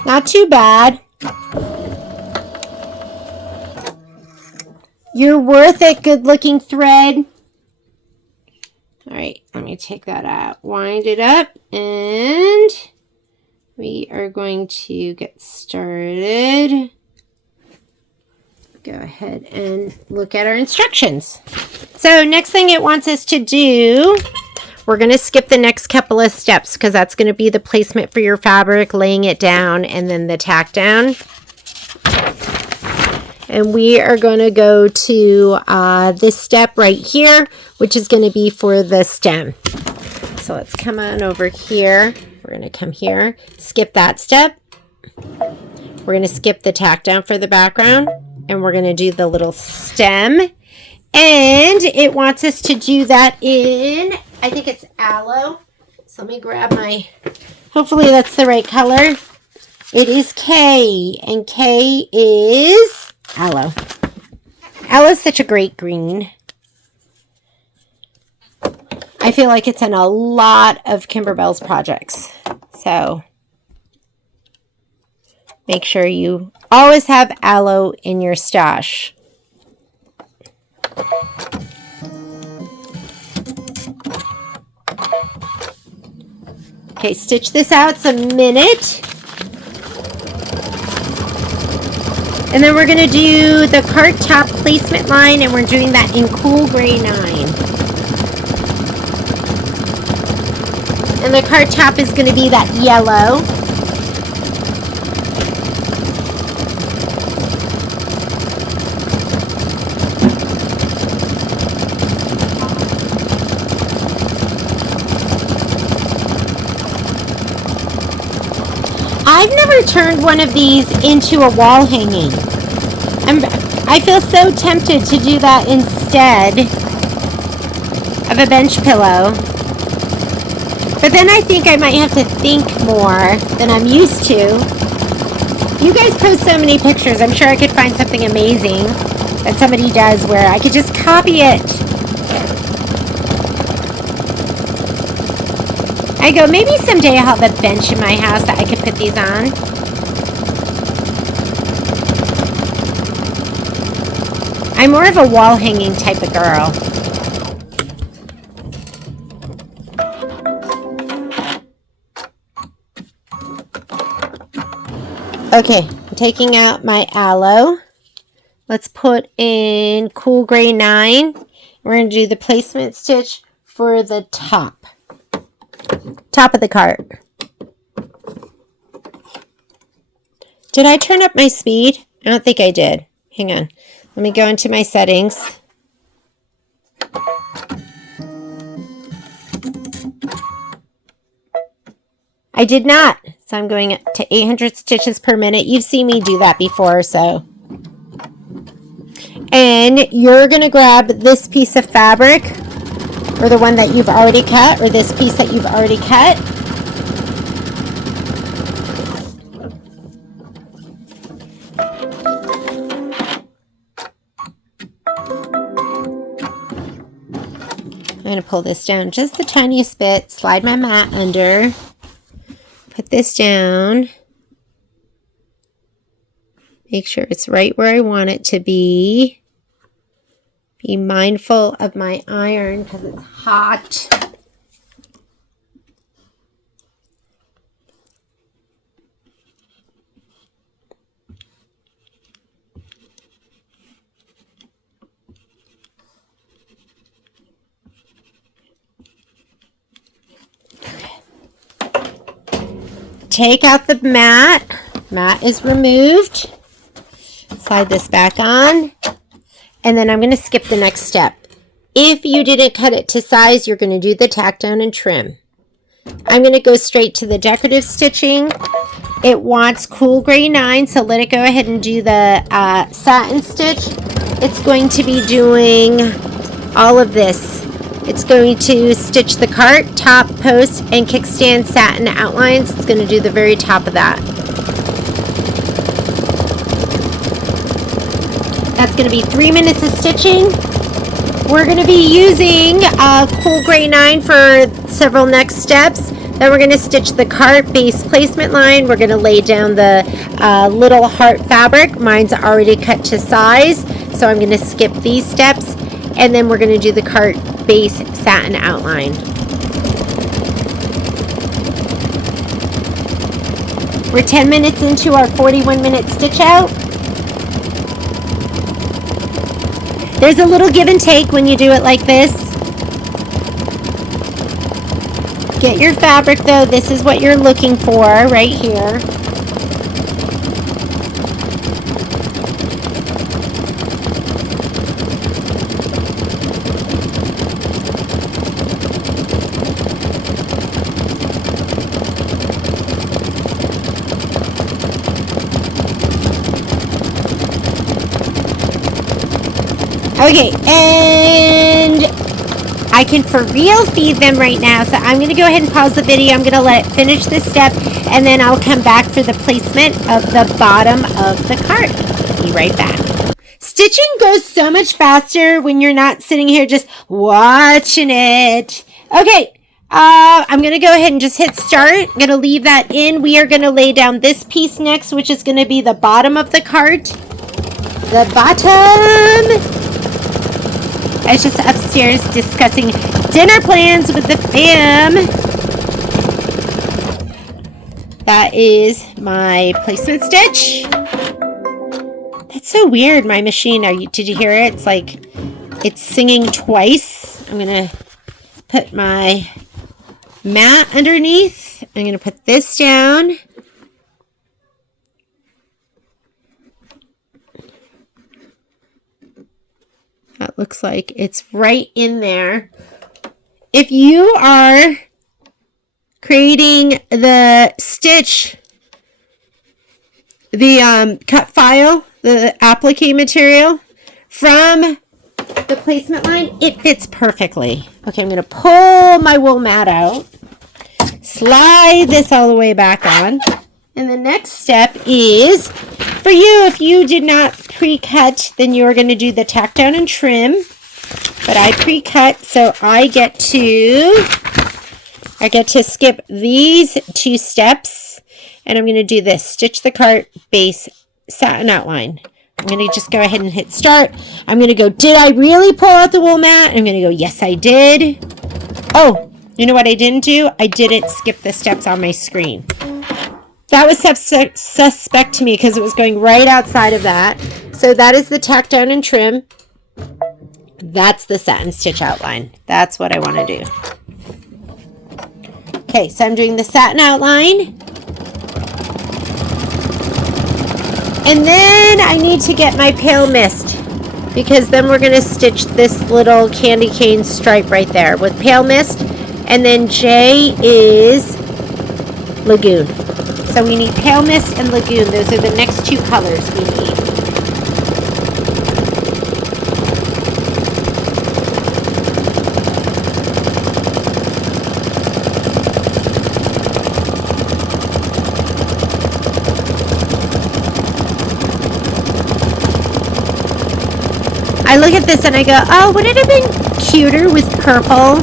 Not too bad. You're worth it, good looking thread. All right, let me take that out. Wind it up, and we are going to get started. Go ahead and look at our instructions. So next thing it wants us to do, we're going to skip the next couple of steps because that's going to be the placement for your fabric, laying it down, and then the tack down. And we are going to go to this step right here, which is going to be for the stem. So let's come on over here. We're going to come here, skip that step. We're going to skip the tack down for the background, and we're going to do the little stem. And it wants us to do that in, I think it's aloe. So let me grab my, hopefully that's the right color. It is K, and K is aloe. Aloe is such a great green. I feel like it's in a lot of Kimberbell's projects. So make sure you always have aloe in your stash. Okay, stitch this out. It's a minute. And then we're going to do the cart top placement line, and we're doing that in Cool Gray 9. And the cart top is going to be that yellow. I've never turned one of these into a wall hanging. I feel so tempted to do that instead of a bench pillow. But then I think I might have to think more than I'm used to. You guys post so many pictures. I'm sure I could find something amazing that somebody does where I could just copy it. I go, maybe someday I'll have a bench in my house that I could put these on. I'm more of a wall hanging type of girl. Okay, I'm taking out my aloe. Let's put in Cool Gray 9. We're going to do the placement stitch for the top of the cart. Did I turn up my speed? I don't think I did. Hang on. Let me go into my settings. I did not. So I'm going to 800 stitches per minute. You've seen me do that before, so. And you're going to grab this piece of fabric, or the one that you've already cut, or this piece that you've already cut. I'm going to pull this down just the tiniest bit, slide my mat under, put this down, make sure it's right where I want it to be. Be mindful of my iron because it's hot. Take out the mat. Mat is removed. Slide this back on. And then I'm going to skip the next step. If you didn't cut it to size, you're going to do the tack down and trim. I'm going to go straight to the decorative stitching. It wants Cool Gray 9, so let it go ahead and do the satin stitch. It's going to be doing all of this. It's going to stitch the cart, top, post, and kickstand satin outlines. It's going to do the very top of that. That's going to be 3 minutes of stitching. We're going to be using Cool Gray 9 for several next steps. Then we're going to stitch the cart base placement line. We're going to lay down the little heart fabric. Mine's already cut to size, so I'm going to skip these steps. And then we're going to do the cart base satin outline. We're 10 minutes into our 41-minute stitch out. There's a little give and take when you do it like this. Get your fabric though. This is what you're looking for right here. Okay, and I can for real feed them right now, so I'm going to go ahead and pause the video. I'm going to let it finish this step, and then I'll come back for the placement of the bottom of the cart. Be right back. Stitching goes so much faster when you're not sitting here just watching it. Okay, I'm going to go ahead and just hit start. I'm going to leave that in. We are going to lay down this piece next, which is going to be the bottom of the cart. The bottom. I was just upstairs discussing dinner plans with the fam. That is my placement stitch. That's so weird, my machine. Did you hear it? It's like it's singing twice. I'm going to put my mat underneath. I'm going to put this down. That looks like it's right in there. If you are creating the stitch, the cut file, the applique material from the placement line, it fits perfectly. Okay, I'm going to pull my wool mat out, slide this all the way back on. And the next step is, for you, if you did not pre-cut, then you're going to do the tack down and trim. But I pre-cut, so I get to skip these 2 steps. And I'm going to do this, stitch the cart base satin outline. I'm going to just go ahead and hit start. I'm going to go, did I really pull out the wool mat? I'm going to go, yes, I did. Oh, you know what I didn't do? I didn't skip the steps on my screen. That was suspect to me because it was going right outside of that. So that is the tack down and trim. That's the satin stitch outline. That's what I want to do. Okay, so I'm doing the satin outline. And then I need to get my pale mist, because then we're going to stitch this little candy cane stripe right there with pale mist. And then J is lagoon. So we need pale mist and lagoon. Those are the next 2 colors we need. I look at this and I go, oh, would it have been cuter with purple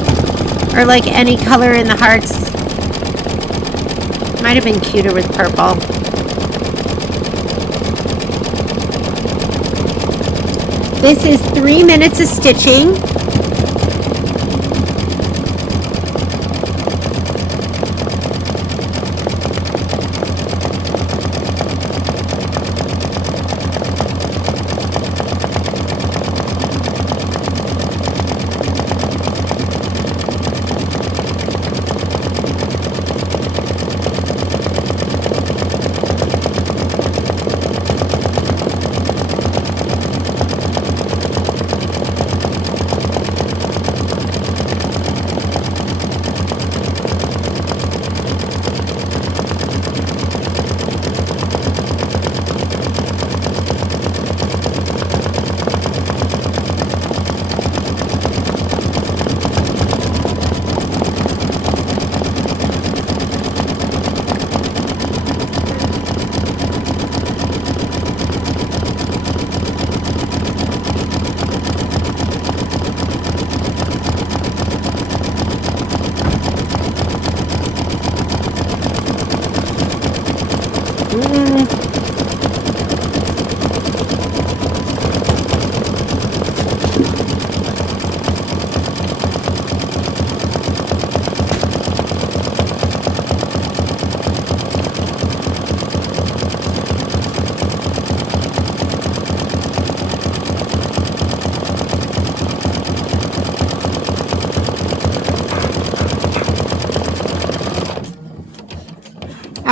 or like any color in the hearts? Might have been cuter with purple. This is 3 minutes of stitching.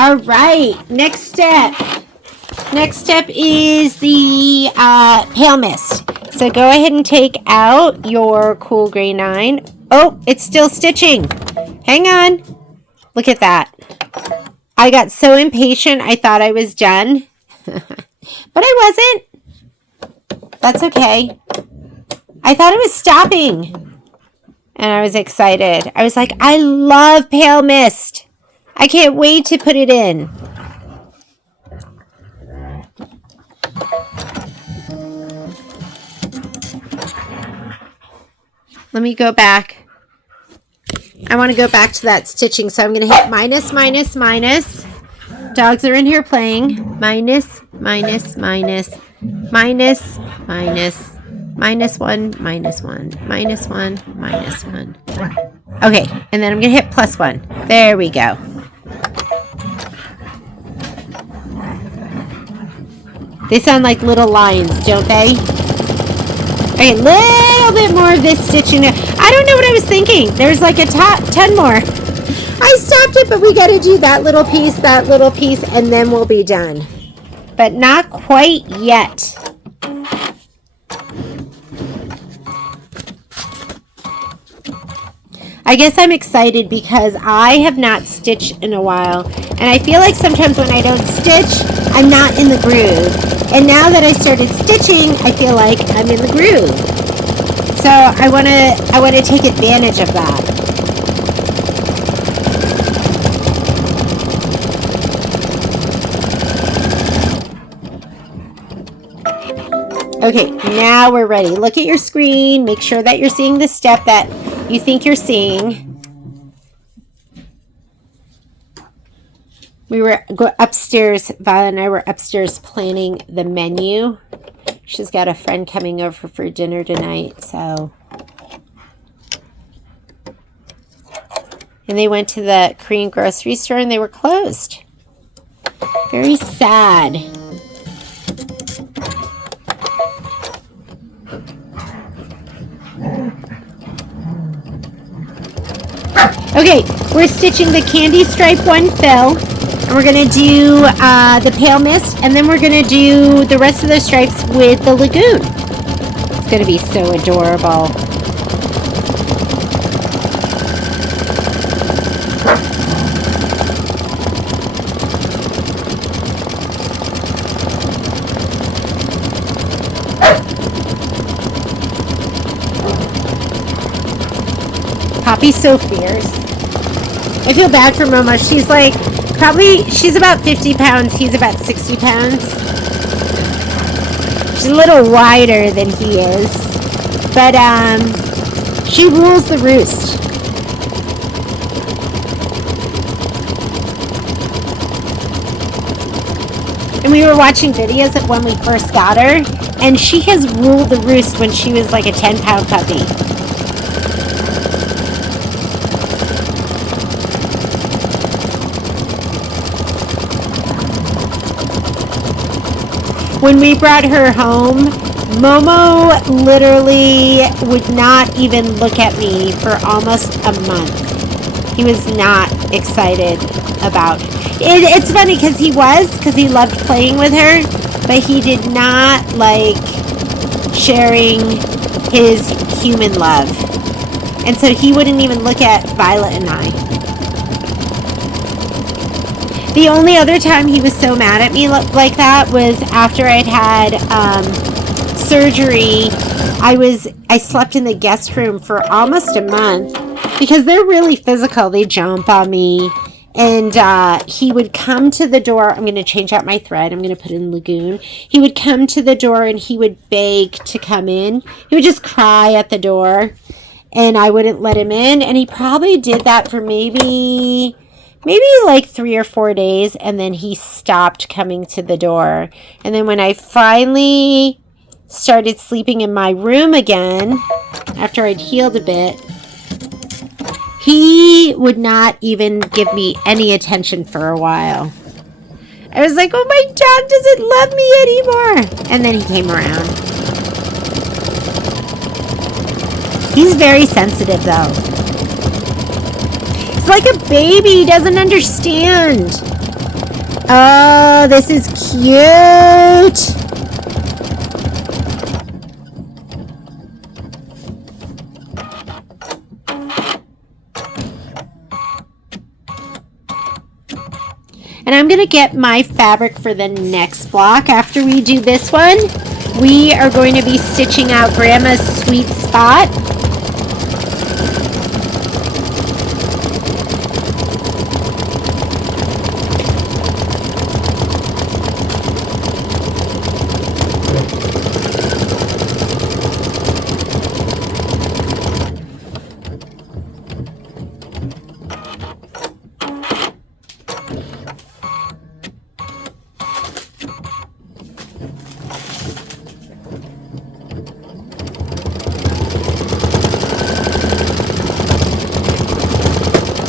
All right, next step. Next step is the pale mist. So go ahead and take out your cool gray 9. Oh, it's still stitching. Hang on. Look at that. I got so impatient, I thought I was done. But I wasn't. That's okay. I thought it was stopping. And I was excited. I was like, I love pale mist. I can't wait to put it in. Let me go back. I want to go back to that stitching, so I'm going to hit minus, minus, minus. Dogs are in here playing. Minus, minus, minus, minus, minus, minus 1, minus 1, minus 1, minus 1. Okay, and then I'm going to hit plus 1. There we go. They sound like little lines, don't they? Okay, a little bit more of this stitching. I don't know what I was thinking. There's like a ton more. I stopped it, but we got to do that little piece, and then we'll be done. But not quite yet. I guess I'm excited because I have not stitched in a while. And I feel like sometimes when I don't stitch, I'm not in the groove. And now that I started stitching, I feel like I'm in the groove. So I want to take advantage of that. Okay, now we're ready. Look at your screen. Make sure that you're seeing the step that you think you're seeing. We were upstairs, Violet and I were upstairs planning the menu. She's got a friend coming over for dinner tonight, so. And they went to the Korean grocery store and they were closed. Very sad. Okay, we're stitching the candy stripe one fill. And we're going to do the pale mist, and then we're going to do the rest of the stripes with the lagoon. It's going to be so adorable. Poppy's so fierce. I feel bad for Momo. She's like, she's about 50 pounds. He's about 60 pounds. She's a little wider than he is. But, she rules the roost. And we were watching videos of when we first got her. And she has ruled the roost when she was like a 10-pound puppy. When we brought her home, Momo literally would not even look at me for almost a month. He was not excited about it. It's funny because he loved playing with her, but he did not like sharing his human love. And so he wouldn't even look at Violet and I. The only other time he was so mad at me like that was after I'd had surgery. I slept in the guest room for almost a month because they're really physical. They jump on me. And he would come to the door. I'm going to change out my thread. I'm going to put in Lagoon. He would come to the door and he would beg to come in. He would just cry at the door. And I wouldn't let him in. And he probably did that for maybe like 3 or 4 days, and then he stopped coming to the door. And then when I finally started sleeping in my room again, after I'd healed a bit, he would not even give me any attention for a while. I was like, oh, my dog doesn't love me anymore. And then he came around. He's very sensitive, though. Like a baby, doesn't understand. Oh, this is cute. And I'm going to get my fabric for the next block. After we do this one, we are going to be stitching out Grandma's Sweet Spot.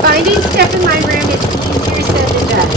Finding stuff in my room is easier said than done.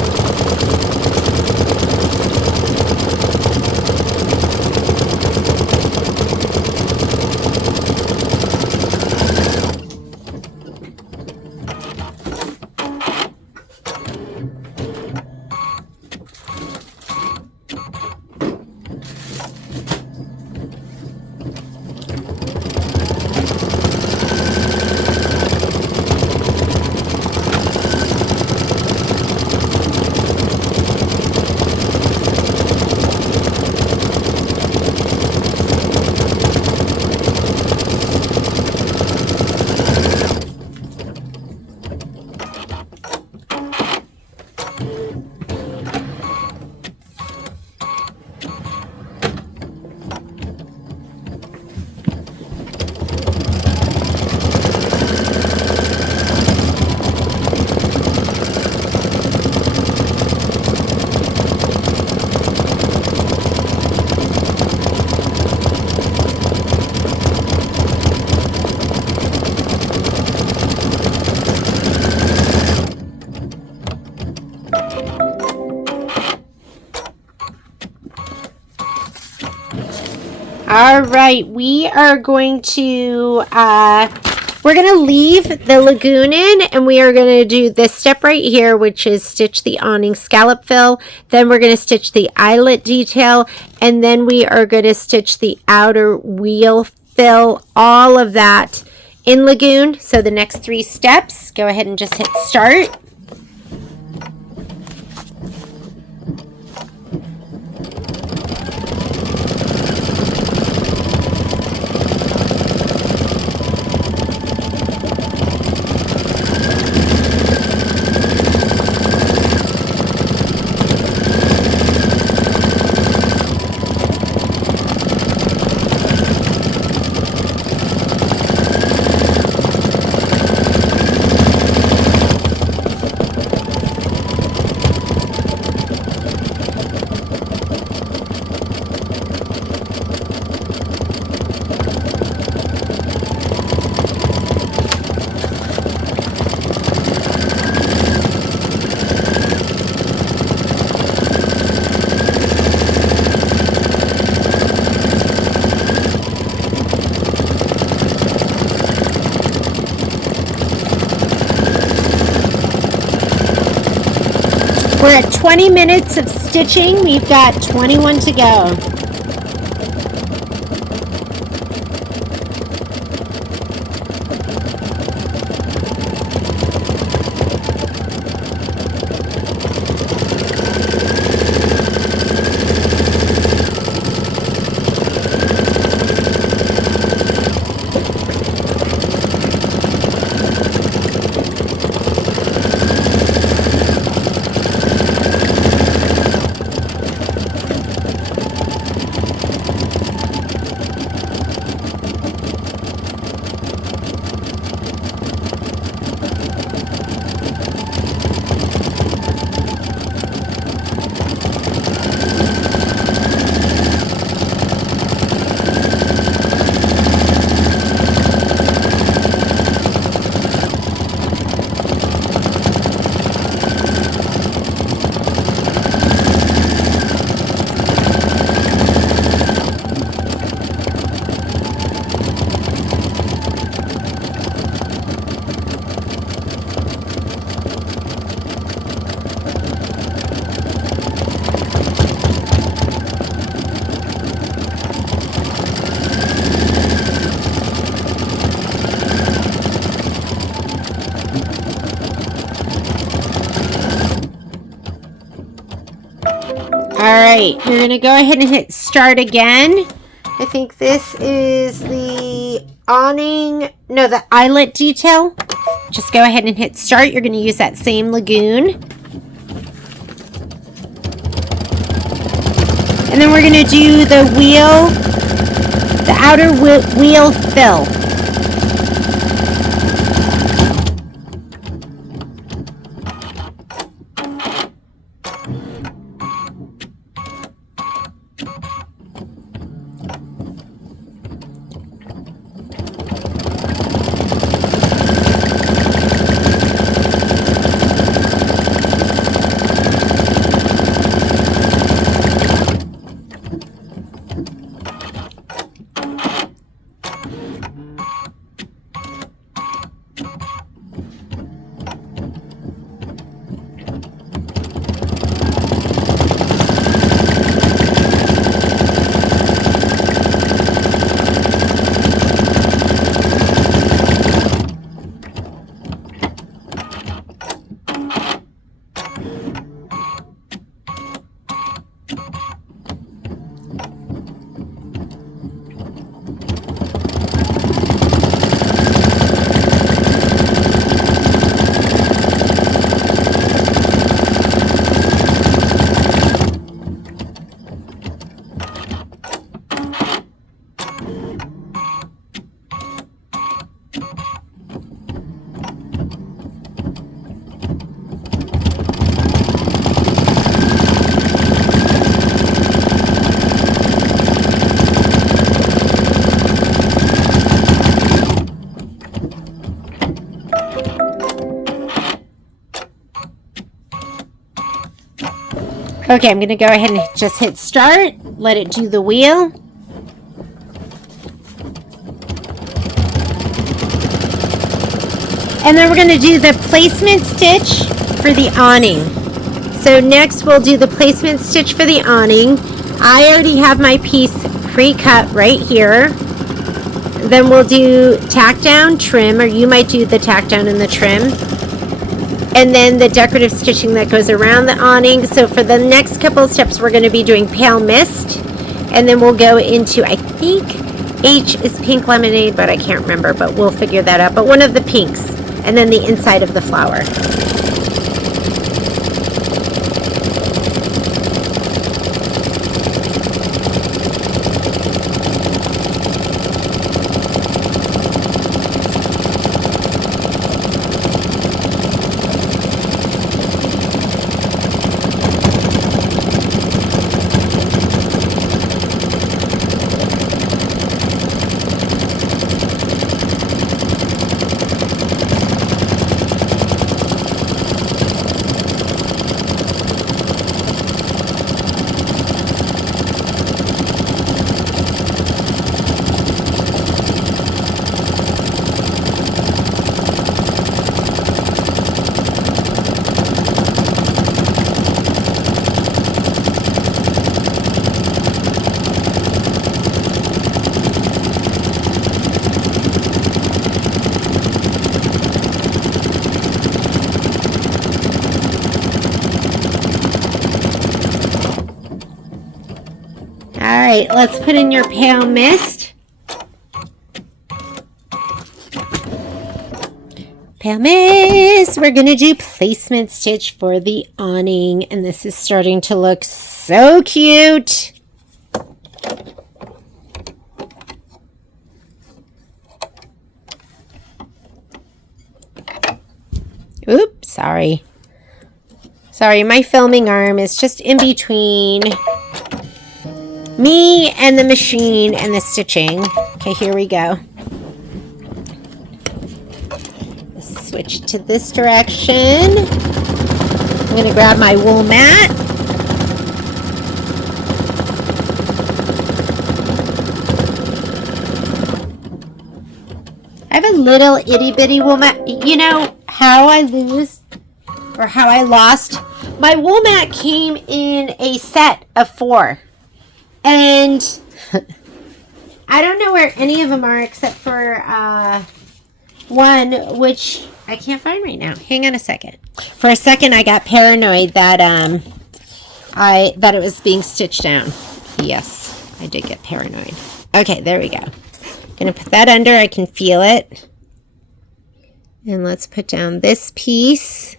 All right, we are going to we're going to leave the lagoon in, and we are going to do this step right here, which is stitch the awning scallop fill. Then we're going to stitch the eyelet detail, and then we are going to stitch the outer wheel fill, all of that in lagoon. So the next 3 steps, go ahead and just hit start. We're at 20 minutes of stitching. We've got 21 to go. right, you're going to go ahead and hit start again. I think this is the awning, no, the eyelet detail. Just go ahead and hit start. You're going to use that same lagoon. And then we're going to do the wheel, the outer wheel fill. Okay, I'm going to go ahead and just hit start. Let it do the wheel. And then we're going to do the placement stitch for the awning. So next we'll do the placement stitch for the awning. I already have my piece pre-cut right here. Then we'll do tack down, trim, or you might do the tack down and the trim. And then the decorative stitching that goes around the awning. So for the next couple of steps, we're going to be doing pale mist. And then we'll go into, I think H is pink lemonade, but I can't remember, but we'll figure that out. But one of the pinks, and then the inside of the flower. Alright, let's put in your pale mist. Pale mist! We're going to do placement stitch for the awning. And this is starting to look so cute. Oops, sorry. Sorry, my filming arm is just in between me and the machine and the stitching. Okay, here we go. Switch to this direction. I'm going to grab my wool mat. I have a little itty bitty wool mat. You know how I lost? My wool mat came in a set of 4. And I don't know where any of them are except for one, which I can't find right now. Hang on a second. For a second, I got paranoid that that it was being stitched down. Yes, I did get paranoid. Okay, there we go. Gonna put that under. I can feel it. And let's put down this piece.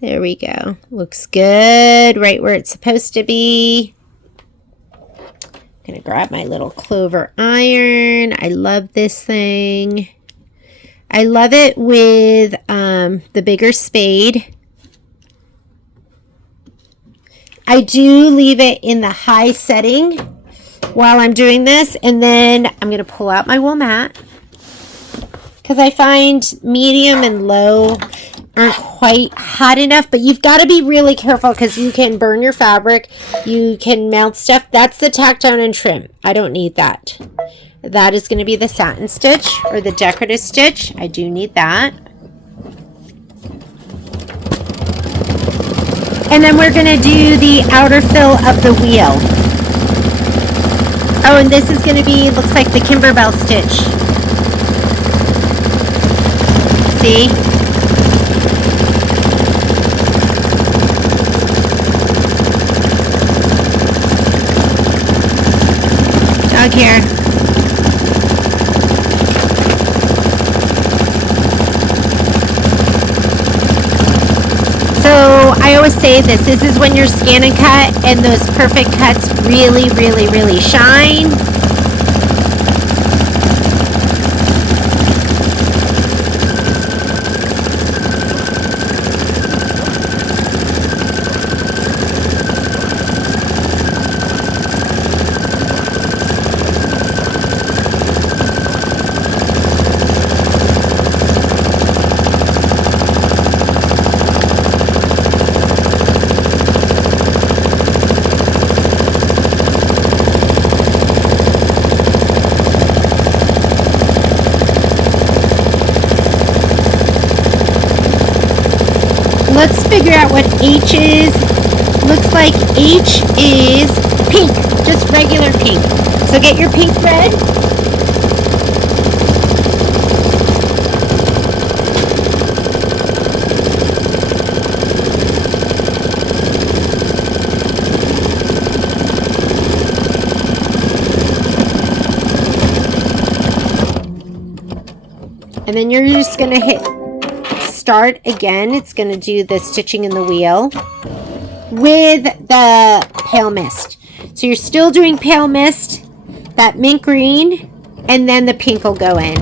There we go. Looks good, right where it's supposed to be. Gonna grab my little clover iron. I love this thing. I love it with the bigger spade. I do leave it in the high setting while I'm doing this, and then I'm gonna pull out my wool mat because I find medium and low aren't quite hot enough, but you've got to be really careful because you can burn your fabric, you can melt stuff. That's the tack down and trim. I don't need that. That is going to be the satin stitch or the decorative stitch. I do need that. And then we're going to do the outer fill of the wheel. Oh, and this is going to be, looks like the Kimberbell stitch. See? Dog here. So I always say this is when you're scan and cut and those perfect cuts really, really, really shine. Let's figure out what H is. Looks like H is pink, just regular pink. So get your pink thread. And then you're just going to hit start again. It's going to do the stitching in the wheel with the pale mist. So you're still doing pale mist, that mint green, and then the pink will go in.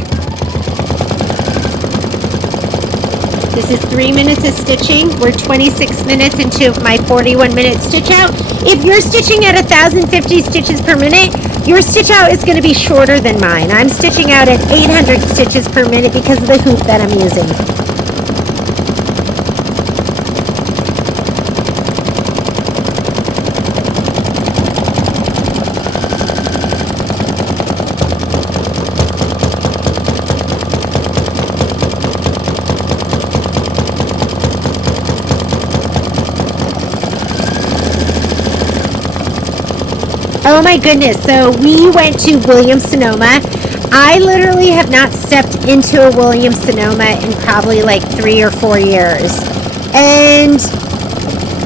This is 3 minutes of stitching. We're 26 minutes into my 41-minute stitch out. If you're stitching at 1,050 stitches per minute, your stitch out is going to be shorter than mine. I'm stitching out at 800 stitches per minute because of the hoop that I'm using. Oh my goodness, so we went to Williams-Sonoma. I literally have not stepped into a Williams-Sonoma in probably like 3 or 4 years. And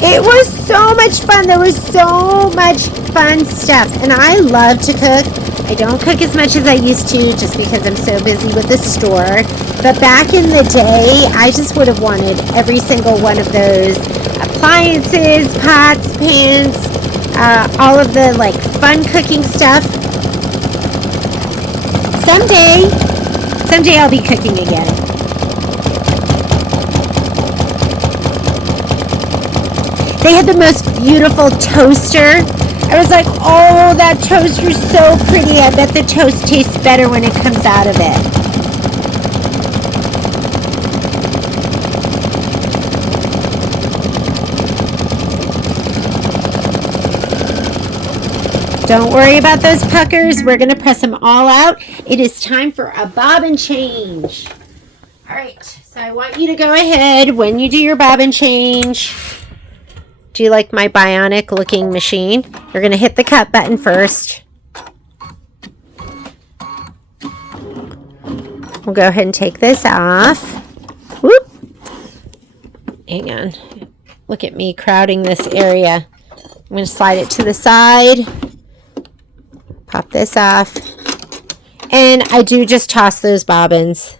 it was so much fun. There was so much fun stuff. And I love to cook. I don't cook as much as I used to just because I'm so busy with the store. But back in the day, I just would have wanted every single one of those appliances, pots, pans, all of the like fun cooking stuff. Someday I'll be cooking again. They had the most beautiful toaster. I was like, oh, that toaster's so pretty. I bet the toast tastes better when it comes out of it. Don't worry about those puckers. We're going to press them all out. It is time for a bobbin change. All right, so I want you to go ahead when you do your bobbin change. Do you like my bionic looking machine? You're going to hit the cut button first. We'll go ahead and take this off. Whoop. Hang on. Look at me crowding this area. I'm going to slide it to the side. Pop this off. And I do just toss those bobbins.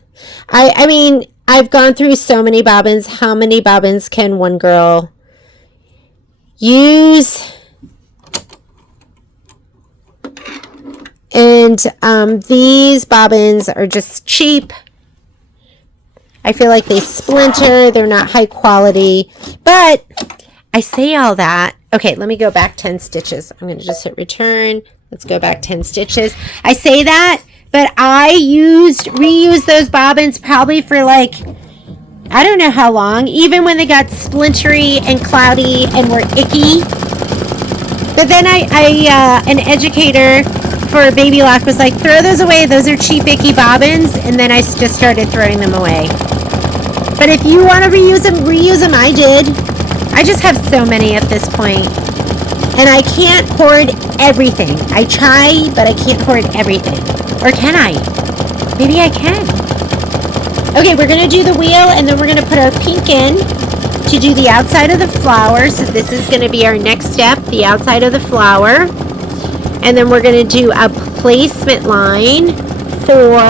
I mean, I've gone through so many bobbins. How many bobbins can one girl use? And these bobbins are just cheap. I feel like they splinter. They're not high quality. But I say all that. Okay, let me go back 10 stitches. I'm going to just hit return. Let's go back 10 stitches. I say that, but I reused those bobbins probably for like, I don't know how long. Even when they got splintery and cloudy and were icky. But then an educator for Baby Lock was like, throw those away. Those are cheap, icky bobbins. And then I just started throwing them away. But if you want to reuse them, I did. I just have so many at this point. And I can't hoard everything. I try, but I can't hoard everything. Or can I? Maybe I can. Okay, we're going to do the wheel, and then we're going to put our pink in to do the outside of the flower. So this is going to be our next step, the outside of the flower. And then we're going to do a placement line for,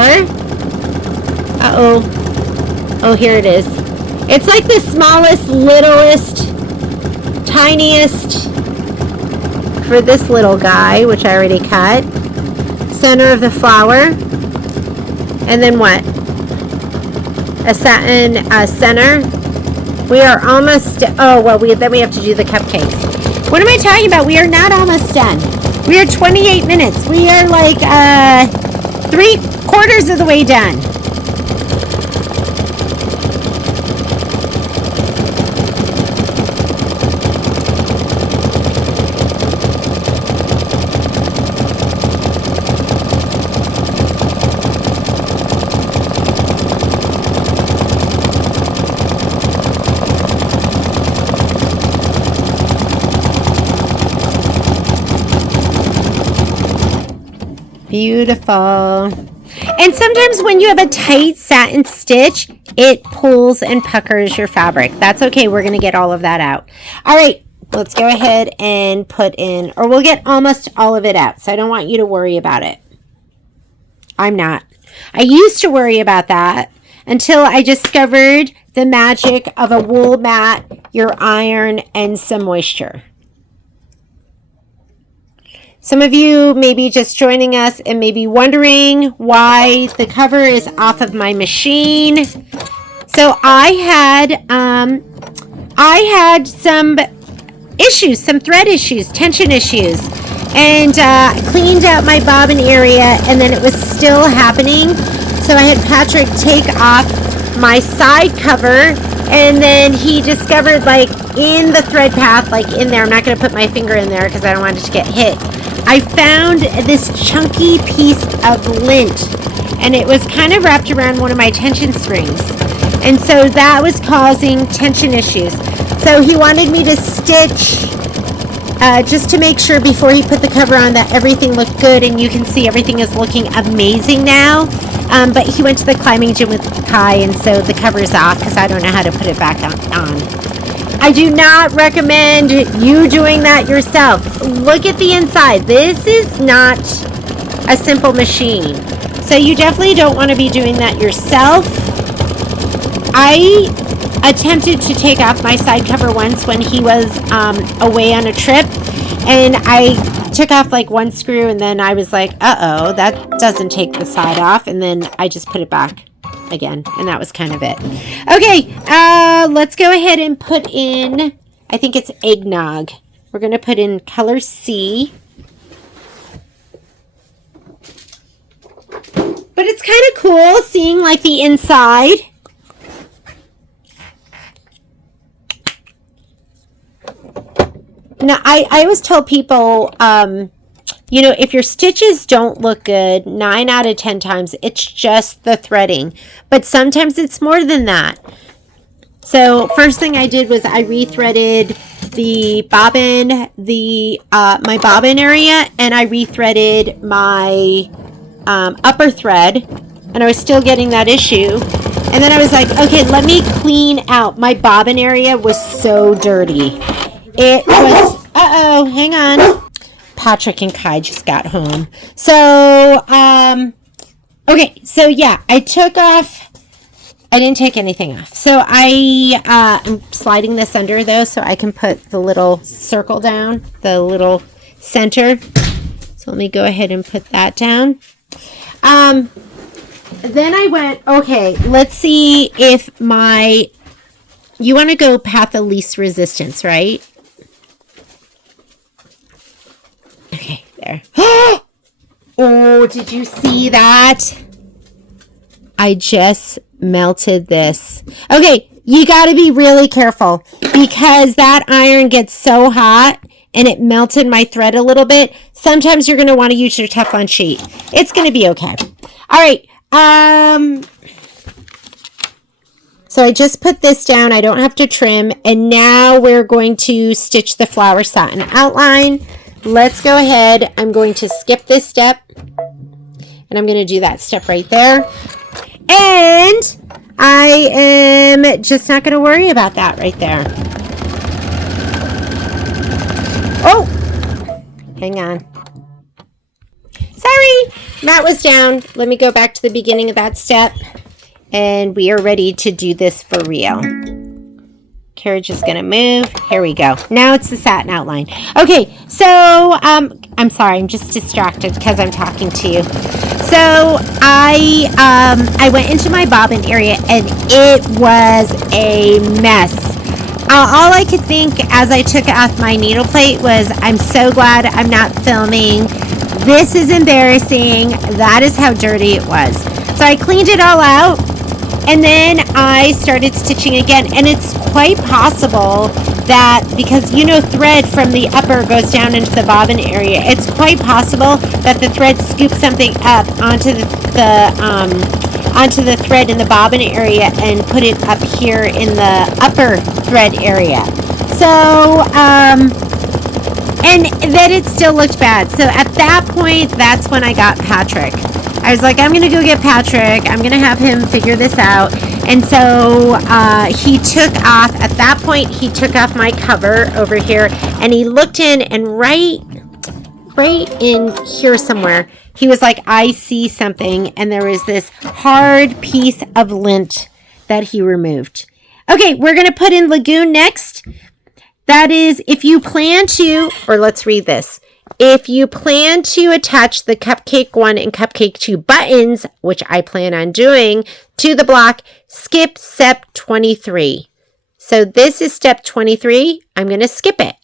oh, here it is. It's like the smallest, littlest, tiniest for this little guy, which I already cut. Center of the flower. And then what? A satin center. We are almost, then we have to do the cupcakes. What am I talking about? We are not almost done. We are 28 minutes. We are like 3/4 of the way done. Beautiful. And sometimes when you have a tight satin stitch, it pulls and puckers your fabric. That's okay. We're going to get all of that out. All right. Let's go ahead and put in, or we'll get almost all of it out. So I don't want you to worry about it. I'm not. I used to worry about that until I discovered the magic of a wool mat, your iron, and some moisture. Some of you may be just joining us and may be wondering why the cover is off of my machine. So I had some issues, some thread issues, tension issues, and cleaned out my bobbin area, and then it was still happening. So I had Patrick take off my side cover, and then he discovered, like, in the thread path, like in there, I'm not going to put my finger in there because I don't want it to get hit, I found this chunky piece of lint, and it was kind of wrapped around one of my tension springs, and so that was causing tension issues. So he wanted me to stitch just to make sure before he put the cover on that everything looked good, and you can see everything is looking amazing now. But he went to the climbing gym with Kai, and so the cover's off because I don't know how to put it back on. I do not recommend you doing that yourself. Look at the inside. This is not a simple machine. So you definitely don't want to be doing that yourself. I attempted to take off my side cover once when he was away on a trip, and I took off like one screw, and then I was like, uh-oh, that doesn't take the side off, and then I just put it back again, and that was kind of it. Okay, let's go ahead and put in, I think it's eggnog. We're going to put in color C. But it's kind of cool seeing like the inside. Now, I always tell people, you know, if your stitches don't look good, 9 out of 10 times, it's just the threading. But sometimes it's more than that. So first thing I did was I rethreaded the bobbin, my bobbin area, and I rethreaded my upper thread. And I was still getting that issue. And then I was like, okay, let me clean out. My bobbin area was so dirty. It was, hang on. Patrick and Kai just got home. So, okay, so yeah, I didn't take anything off. So I'm sliding this under though, so I can put the little circle down, the little center. So let me go ahead and put that down. Then I went, okay, let's see if you want to go path of least resistance, right? Okay, there. Oh, did you see that? I just melted this. Okay, you got to be really careful because that iron gets so hot and it melted my thread a little bit. Sometimes you're going to want to use your Teflon sheet. It's going to be okay. All right. So I just put this down. I don't have to trim. And now we're going to stitch the flower satin outline. Let's go ahead. I'm going to skip this step. And I'm going to do that step right there. And I am just not going to worry about that right there. Oh, hang on. Sorry, that was down. Let me go back to the beginning of that step. And we are ready to do this for real. Carriage is going to move. Here we go. Now it's the satin outline. Okay, so I'm sorry. I'm just distracted because I'm talking to you. So I went into my bobbin area and it was a mess. All I could think as I took off my needle plate was, I'm so glad I'm not filming. This is embarrassing. That is how dirty it was. So I cleaned it all out. And then I started stitching again, and it's quite possible that, because you know thread from the upper goes down into the bobbin area, it's quite possible that the thread scoops something up onto the thread in the bobbin area and put it up here in the upper thread area. So, and then it still looked bad. So at that point, that's when I got Patrick. I was like, I'm going to go get Patrick. I'm going to have him figure this out. And so he took off, at that point, he took off my cover over here. And he looked in, and right in here somewhere, he was like, I see something. And there was this hard piece of lint that he removed. Okay, we're going to put in Lagoon next. That is, if you plan to, or let's read this. If you plan to attach the Cupcake 1 and Cupcake 2 buttons, which I plan on doing, to the block, skip step 23. So this is step 23. I'm going to skip it.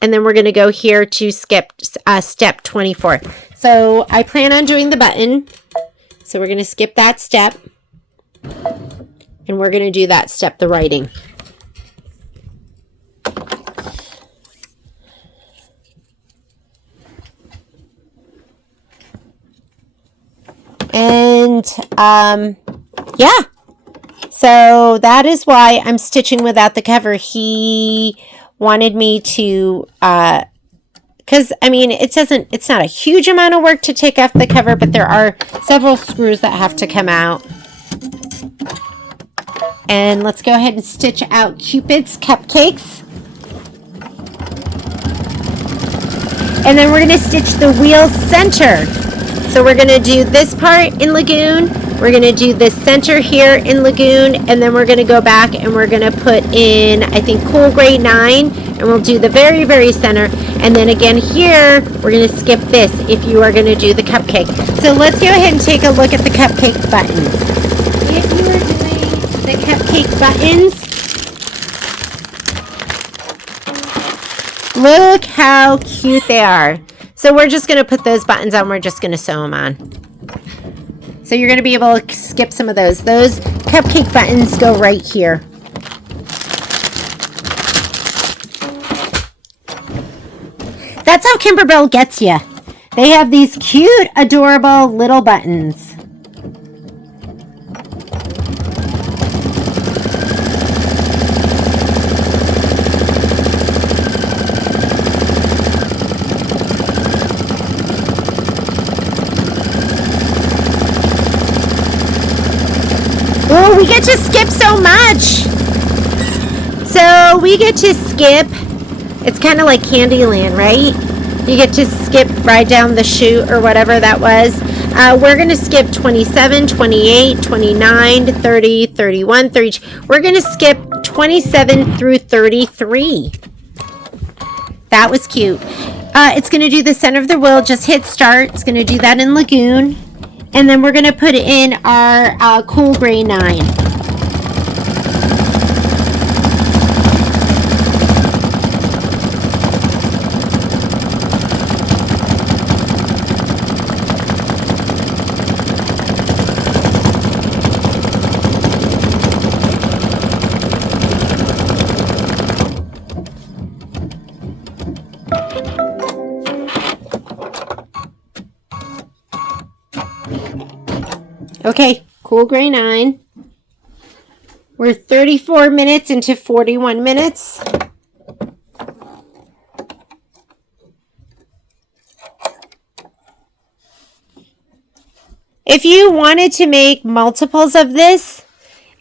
And then we're going to go here to skip step 24. So I plan on doing the button. So we're going to skip that step. And we're going to do that step, the writing. And yeah, so that is why I'm stitching without the cover. He wanted me to, because I mean, it's not a huge amount of work to take off the cover, but there are several screws that have to come out. And let's go ahead and stitch out Cupid's Cupcakes. And then we're going to stitch the wheel center. So we're going to do this part in Lagoon. We're going to do this center here in Lagoon. And then we're going to go back and we're going to put in, I think, Cool Gray 9. And we'll do the very, very center. And then again here, we're going to skip this if you are going to do the cupcake. So let's go ahead and take a look at the cupcake buttons. If you are doing the cupcake buttons, look how cute they are. So we're just going to put those buttons on. We're just going to sew them on. So you're going to be able to skip some of those. Those cupcake buttons go right here. That's how Kimberbell gets you. They have these cute, adorable little buttons. we get to skip so much. So we get to skip. It's kind of like Candyland, right? You get to skip right down the chute or whatever that was. We're going to skip 27, 28, 29, 30, 31, 30. We're going to skip 27 through 33. That was cute. It's going to do the center of the wheel. Just hit start. It's going to do that in Lagoon. And then we're going to put in our Cool Gray 9. Okay, Cool Gray 9. We're 34 minutes into 41 minutes. If you wanted to make multiples of this,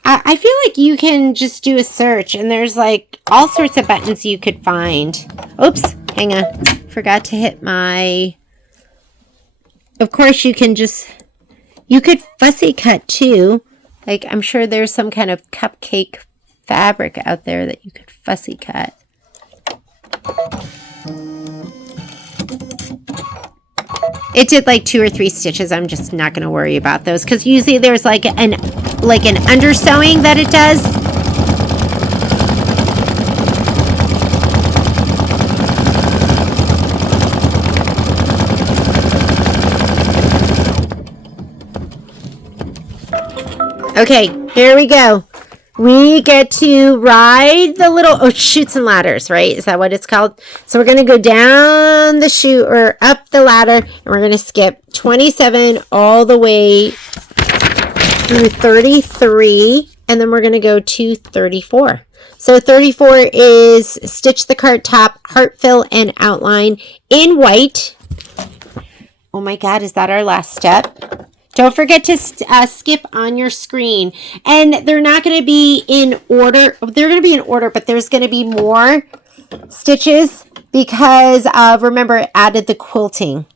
I feel like you can just do a search and there's like all sorts of buttons you could find. Oops, hang on. Forgot to hit my... Of course, you could fussy cut too. Like, I'm sure there's some kind of cupcake fabric out there that you could fussy cut. It did like 2 or 3 stitches. I'm just not going to worry about those because usually there's like an undersewing that it does. Okay, here we go. We get to ride the little, chutes and ladders, right? Is that what it's called? So we're going to go down the chute or up the ladder, and we're going to skip 27 all the way through 33, and then we're going to go to 34. So 34 is stitch the card top, heart fill, and outline in white. Oh my God, is that our last step? Don't forget to skip on your screen. And they're not going to be in order. They're going to be in order, but there's going to be more stitches because, remember, it added the quilting.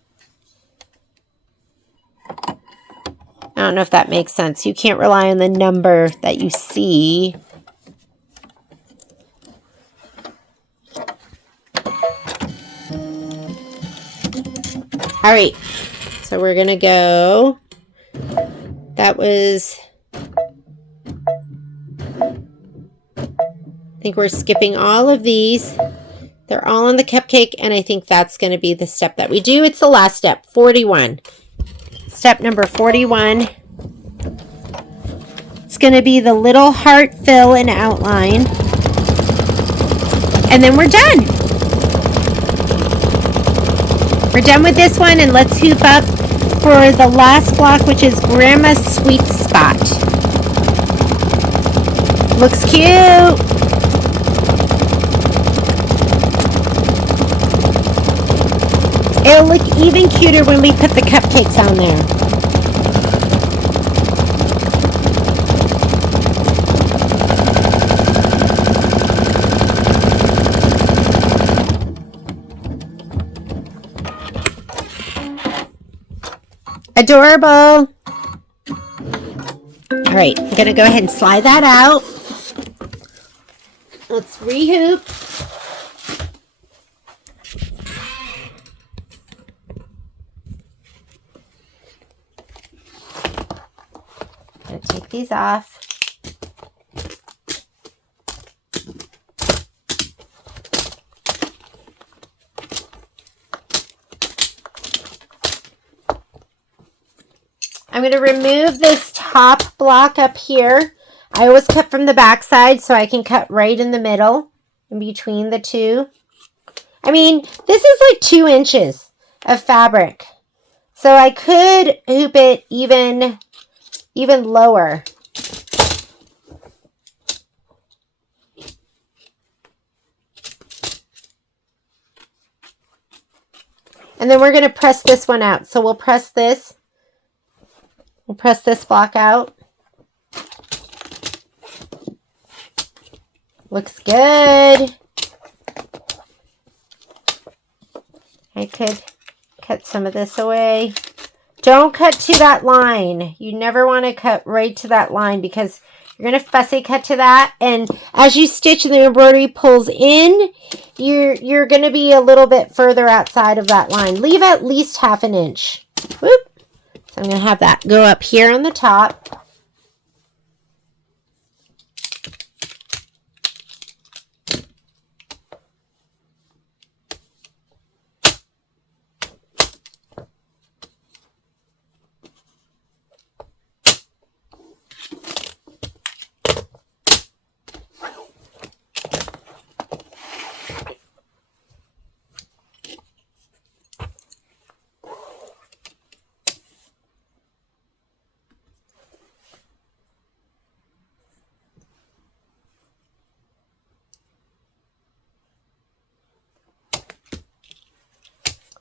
I don't know if that makes sense. You can't rely on the number that you see. All right. So we're going to go... That was, I think we're skipping all of these. They're all on the cupcake, and I think that's going to be the step that we do. It's the last step, 41. Step number 41. It's going to be the little heart fill and outline. And then we're done. We're done with this one, and let's hoop up for the last block, which is Grandma's Sweet Spot. Looks cute. It'll look even cuter when we put the cupcakes on there. Adorable. All right, I'm going to go ahead and slide that out. Let's rehoop. I'm going to take these off. I'm going to remove this top block up here. I always cut from the back side so I can cut right in the middle in between the two. I mean, this is like 2 inches of fabric. So I could hoop it even lower. And then we're going to press this one out. So we'll press this. We'll press this block out. Looks good. I could cut some of this away. Don't cut to that line. You never want to cut right to that line because you're going to fussy cut to that. And as you stitch and the embroidery pulls in, you're going to be a little bit further outside of that line. Leave at least 1/2 inch. Whoop. So I'm going to have that go up here on the top.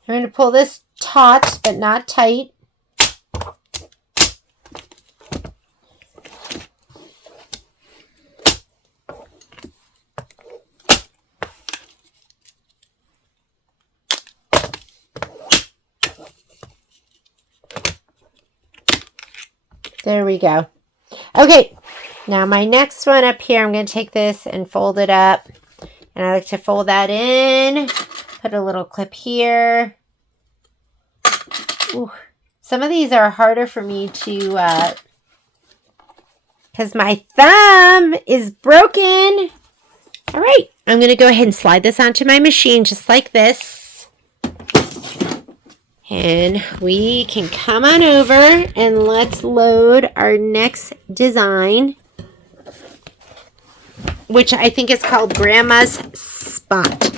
I'm going to pull this taut, but not tight. There we go. Okay, now my next one up here, I'm going to take this and fold it up. And I like to fold that in, put a little clip here. Ooh, some of these are harder for me to, because my thumb is broken. All right, I'm going to go ahead and slide this onto my machine just like this. And we can come on over and let's load our next design, which I think is called Grandma's Spot.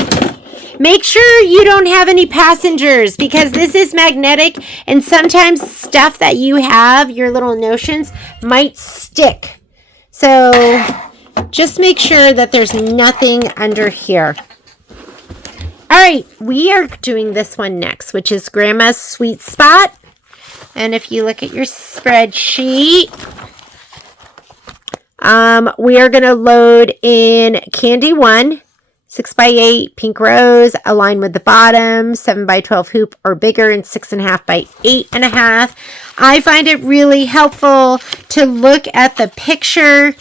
Make sure you don't have any passengers because this is magnetic and sometimes stuff that you have, your little notions, might stick. So just make sure that there's nothing under here. All right, we are doing this one next, which is Grandma's Sweet Spot. And if you look at your spreadsheet, we are going to load in Candy 1, 6x8 pink rose, align with the bottom, 7x12 hoop or bigger, and 6.5 by 8.5. I find it really helpful to look at the picture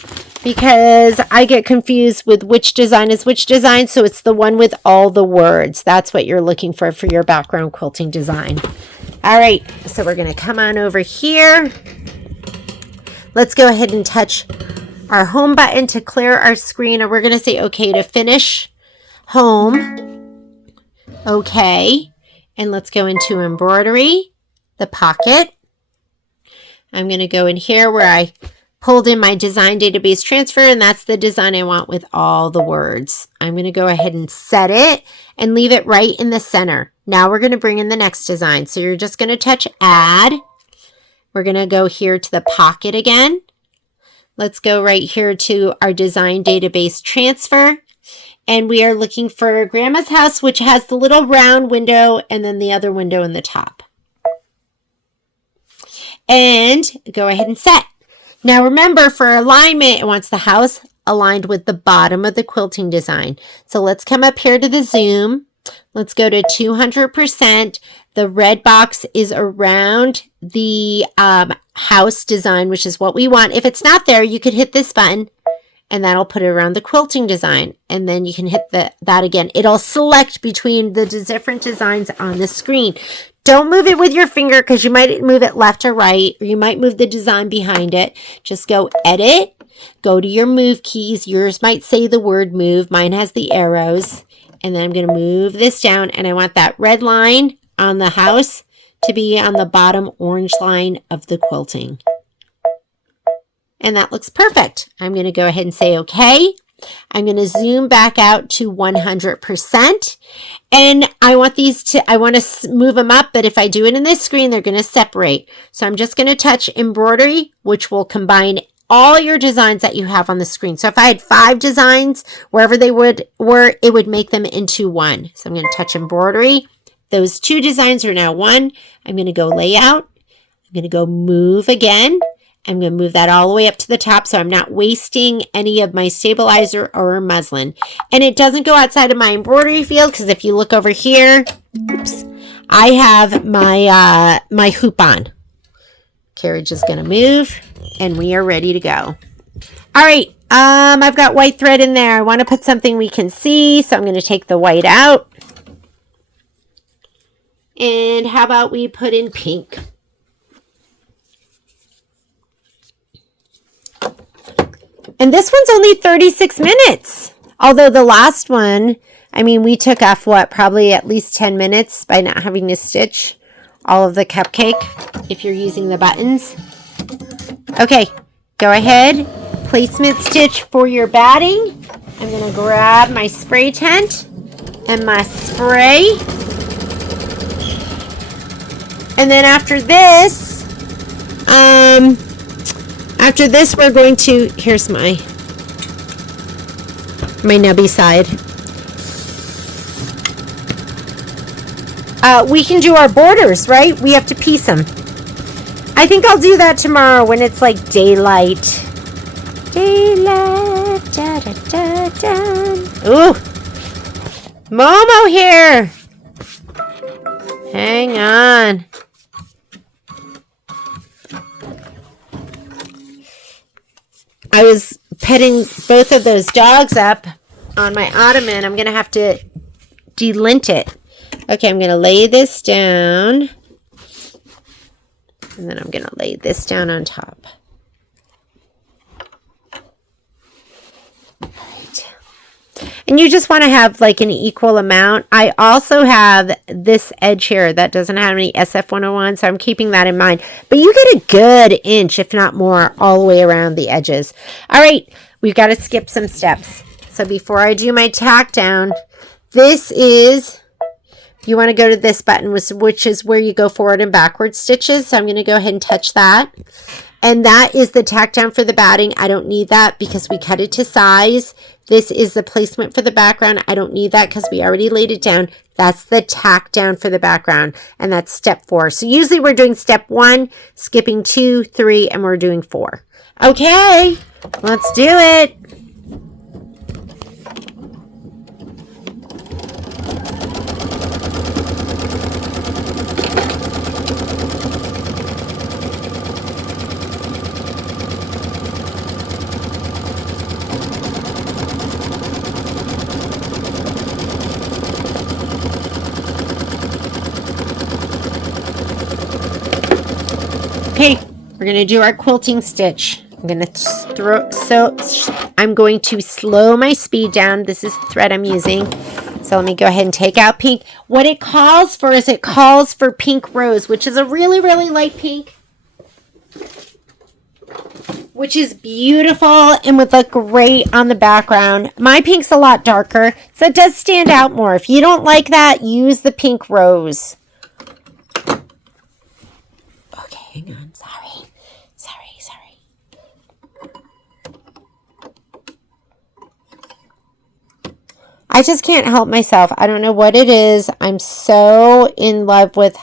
because I get confused with which design is which design. So it's the one with all the words. That's what you're looking for your background quilting design. All right, so we're going to come on over here. Let's go ahead and touch our home button to clear our screen, and we're going to say okay to finish. Home. Okay. And let's go into embroidery, the pocket. I'm going to go in here where I pulled in my design database transfer, and that's the design I want with all the words. I'm going to go ahead and set it and leave it right in the center. Now we're going to bring in the next design. So you're just going to touch add. We're going to go here to the pocket again. Let's go right here to our design database transfer. And we are looking for Grandma's house, which has the little round window and then the other window in the top. And go ahead and set. Now remember, for alignment, it wants the house aligned with the bottom of the quilting design. So let's come up here to the zoom. Let's go to 200%. The red box is around the house design, which is what we want. If it's not there, you could hit this button and that'll put it around the quilting design. And then you can hit that again. It'll select between the different designs on the screen. Don't move it with your finger because you might move it left or right, or you might move the design behind it. Just go edit, go to your move keys. Yours might say the word move. Mine has the arrows. And then I'm going to move this down, and I want that red line on the house to be on the bottom orange line of the quilting. And that looks perfect. I'm going to go ahead and say okay. I'm going to zoom back out to 100%. And I want to move them up, but if I do it in this screen, they're going to separate. So I'm just going to touch embroidery, which will combine all your designs that you have on the screen. So if I had 5 designs, wherever they were, it would make them into one. So I'm going to touch embroidery. Those 2 designs are now one. I'm going to go layout. I'm going to go move again. I'm going to move that all the way up to the top so I'm not wasting any of my stabilizer or muslin. And it doesn't go outside of my embroidery field because if you look over here, oops, I have my my hoop on. Carriage is going to move and we are ready to go. All right, I've got white thread in there. I want to put something we can see, so I'm going to take the white out. And how about we put in pink? And this one's only 36 minutes. Although the last one, I mean, we took off, what, probably at least 10 minutes by not having to stitch all of the cupcake if you're using the buttons. Okay, go ahead. Placement stitch for your batting. I'm going to grab my spray tent and my spray. And then after this we're going to, here's my nubby side. We can do our borders, right? We have to piece them. I think I'll do that tomorrow when it's like daylight. Daylight, da da da da. Ooh, Momo here. Hang on. I was petting both of those dogs up on my ottoman. I'm going to have to delint it. Okay, I'm going to lay this down. And then I'm going to lay this down on top. And you just want to have like an equal amount. I also have this edge here that doesn't have any SF101, so I'm keeping that in mind. But you get a good inch, if not more, all the way around the edges. All right, we've got to skip some steps. So before I do my tack down, this is, you want to go to this button, which is where you go forward and backward stitches. So I'm going to go ahead and touch that. And that is the tack down for the batting. I don't need that because we cut it to size. This is the placement for the background. I don't need that because we already laid it down. That's the tack down for the background. And that's step 4. So usually we're doing step 1, skipping 2, 3, and we're doing 4. Okay, let's do it. Okay, we're going to do our quilting stitch. I'm going to I'm going to slow my speed down. This is the thread I'm using. So let me go ahead and take out pink. What it calls for is it calls for pink rose, which is a really, really light pink, which is beautiful and would look great on the background. My pink's a lot darker, so it does stand out more. If you don't like that, use the pink rose. Hang on, sorry. I just can't help myself. I don't know what it is. I'm so in love with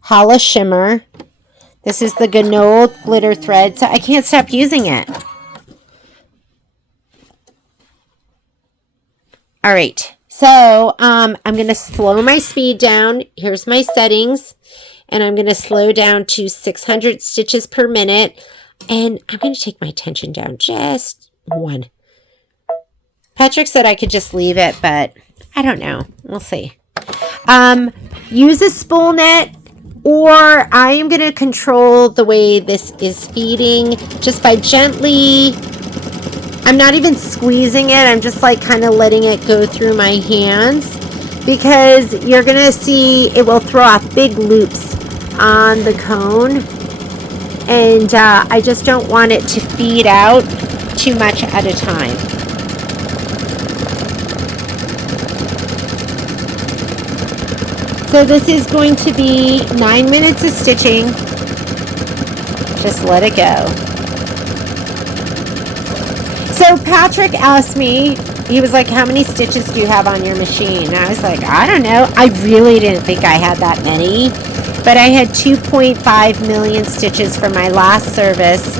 Hala Shimmer. This is the Ganol glitter thread, so I can't stop using it. All right, so I'm going to slow my speed down. Here's my settings. And I'm going to slow down to 600 stitches per minute. And I'm going to take my tension down just 1. Patrick said I could just leave it, but I don't know. We'll see. Use a spool net, or I am going to control the way this is feeding just by gently. I'm not even squeezing it. I'm just like kind of letting it go through my hands, because you're going to see it will throw off big loops on the cone, and I just don't want it to feed out too much at a time. So this is going to be 9 minutes of stitching. Just let it go. So Patrick asked me, he was like, how many stitches do you have on your machine? And I was like, I don't know. I really didn't think I had that many. but I had 2.5 million stitches for my last service,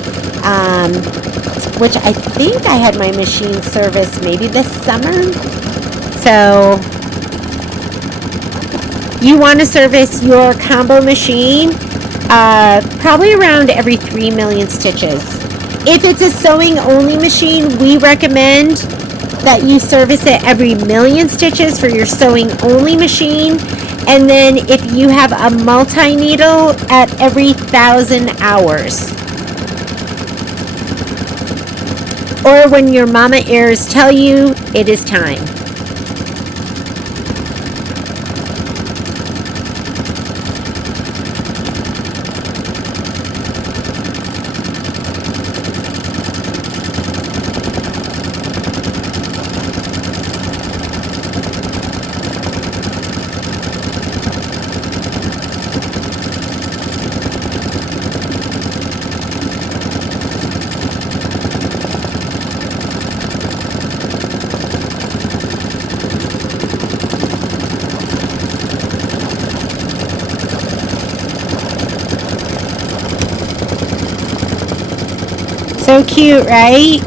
which I think I had my machine service maybe this summer. So you want to service your combo machine probably around every 3 million stitches. If it's a sewing only machine, we recommend that you service it every million stitches for your sewing only machine. And then if you have a multi-needle, at every 1,000 hours. Or when your mama ears tell you it is time. So cute, right?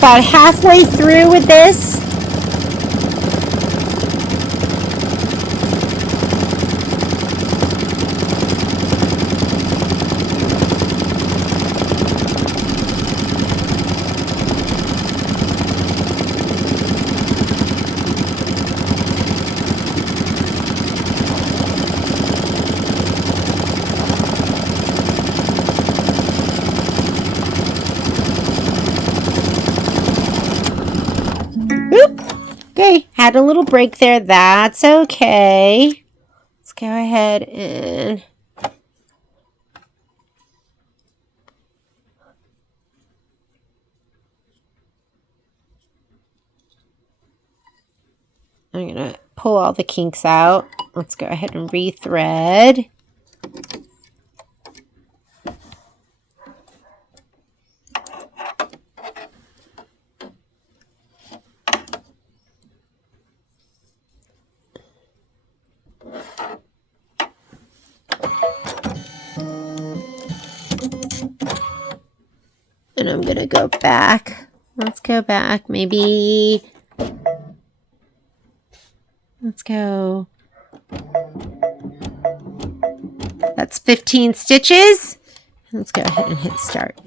About halfway through with this. Oop. Had a little break there. That's okay. Let's go ahead and I'm going to pull all the kinks out. Let's go ahead and rethread. And I'm going to go back. Let's go back. Maybe let's go. That's 15 stitches. Let's go ahead and hit start.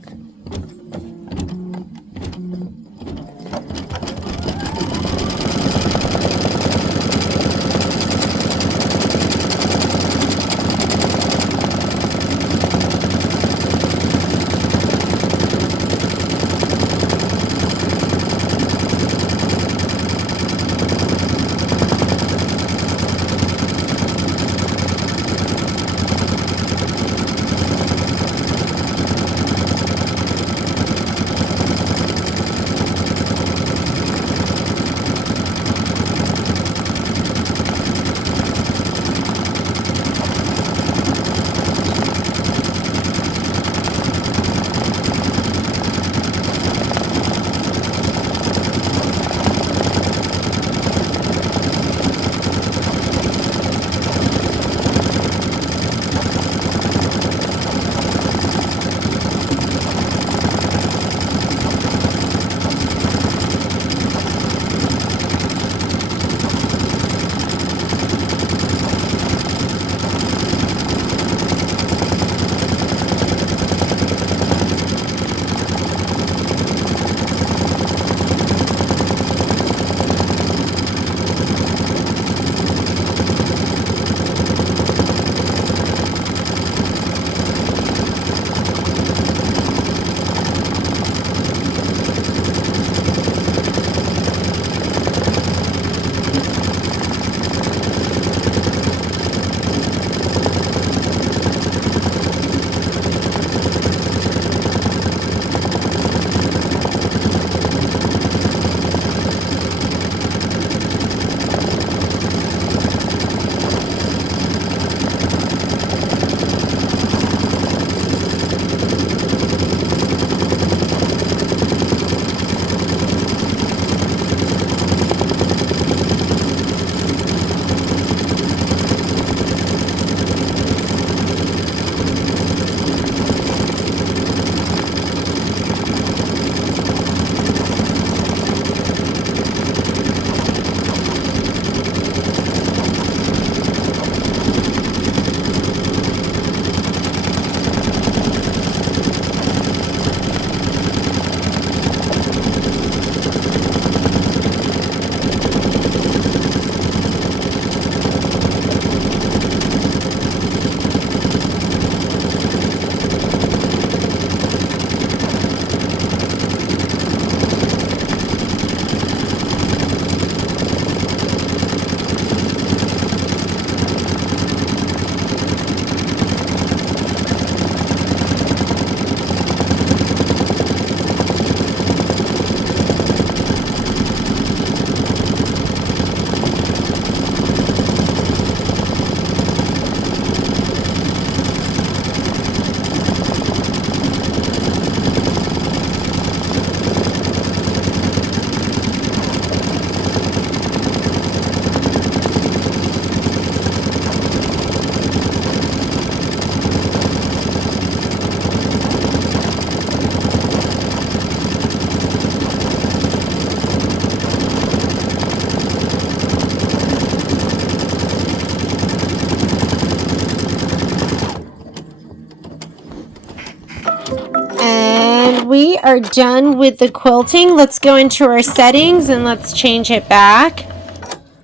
We are done with the quilting. Let's go into our settings and let's change it back.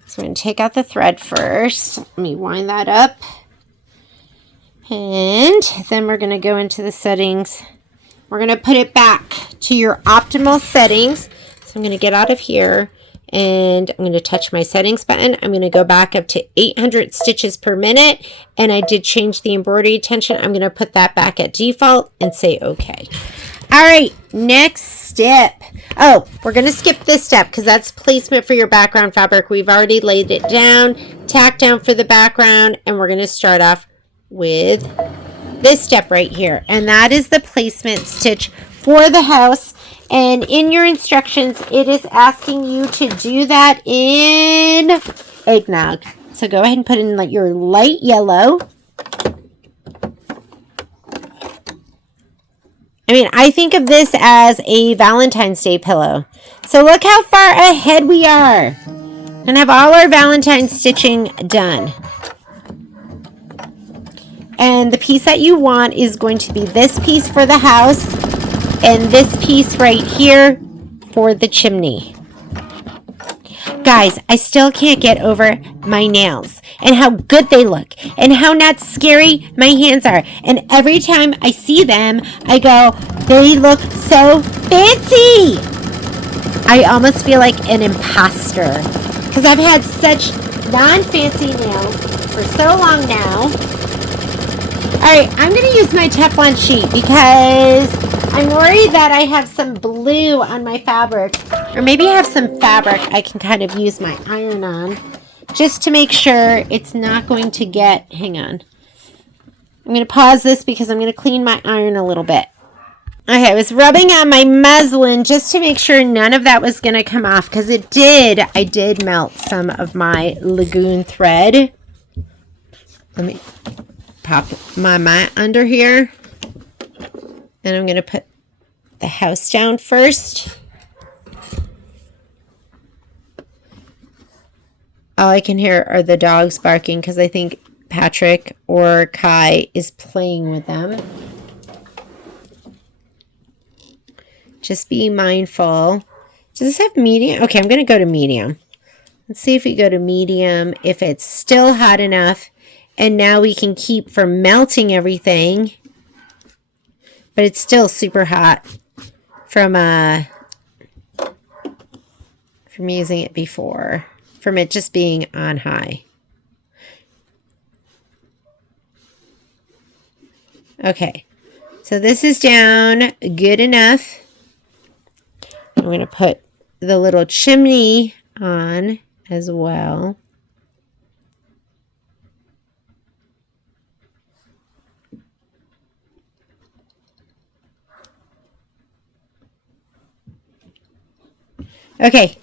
So I'm going to take out the thread first. Let me wind that up. And then we're going to go into the settings. We're going to put it back to your optimal settings. So I'm going to get out of here and I'm going to touch my settings button. I'm going to go back up to 800 stitches per minute, and I did change the embroidery tension. I'm going to put that back at default and say okay. All right, next step. Oh, we're going to skip this step because that's placement for your background fabric. We've already laid it down, tacked down for the background, and we're going to start off with this step right here, and that is the placement stitch for the house. And in your instructions, it is asking you to do that in eggnog. So go ahead and put in like your light yellow. I mean, I think of this as a Valentine's Day pillow. So look how far ahead we are. And have all our Valentine's stitching done. And the piece that you want is going to be this piece for the house and this piece right here for the chimney. Guys, I still can't get over my nails and how good they look and how not scary my hands are. And every time I see them, I go, they look so fancy. I almost feel like an imposter because I've had such non-fancy nails for so long now. All right, I'm going to use my Teflon sheet because I'm worried that I have some blue on my fabric, or maybe I have some fabric I can kind of use my iron on just to make sure it's not going to get, hang on. I'm going to pause this because I'm going to clean my iron a little bit. Okay, I was rubbing on my muslin just to make sure none of that was going to come off because it did. I did melt some of my lagoon thread. Let me pop my mat under here. And I'm going to put the house down first. All I can hear are the dogs barking because I think Patrick or Kai is playing with them. Just be mindful. Does this have medium? Okay, I'm going to go to medium. Let's see if we go to medium, if it's still hot enough. And now we can keep from melting everything. But it's still super hot from using it before. From it just being on high. Okay. So this is down good enough. I'm going to put the little chimney on as well. Okay,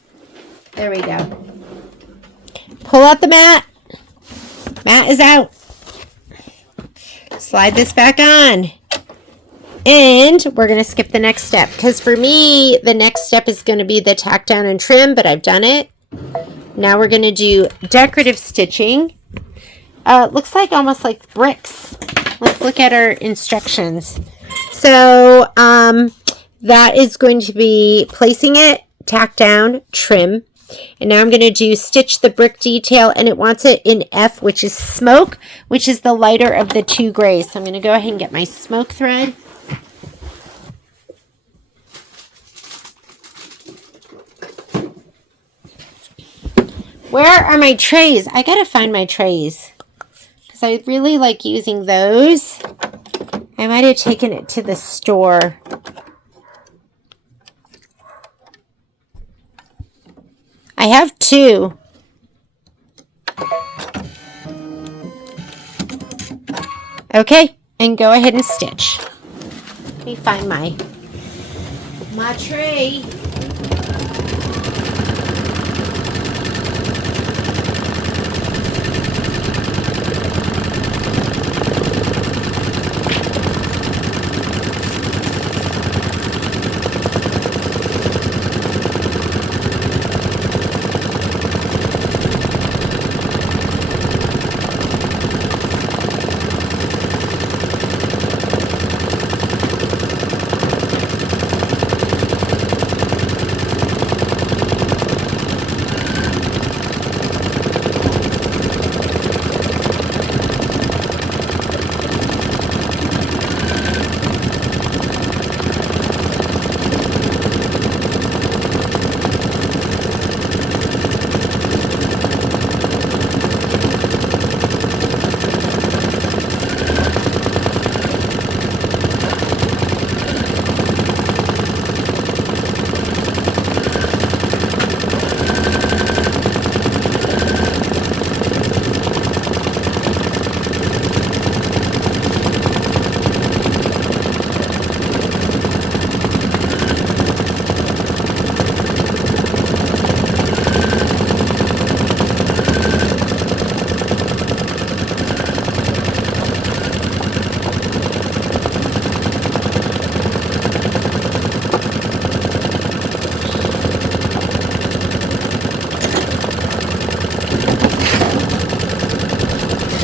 there we go. Pull out the mat. Mat is out. Slide this back on. And we're going to skip the next step. Because for me, the next step is going to be the tack down and trim, but I've done it. Now we're going to do decorative stitching. Looks like almost like bricks. Let's look at our instructions. So that is going to be placing it, tack down, trim. And now I'm going to do stitch the brick detail, and it wants it in F, which is smoke, which is the lighter of the two grays. So I'm going to go ahead and get my smoke thread. Where are my trays? I got to find my trays because I really like using those. I might have taken it to the store. I have two. Okay, and go ahead and stitch. Let me find my tray.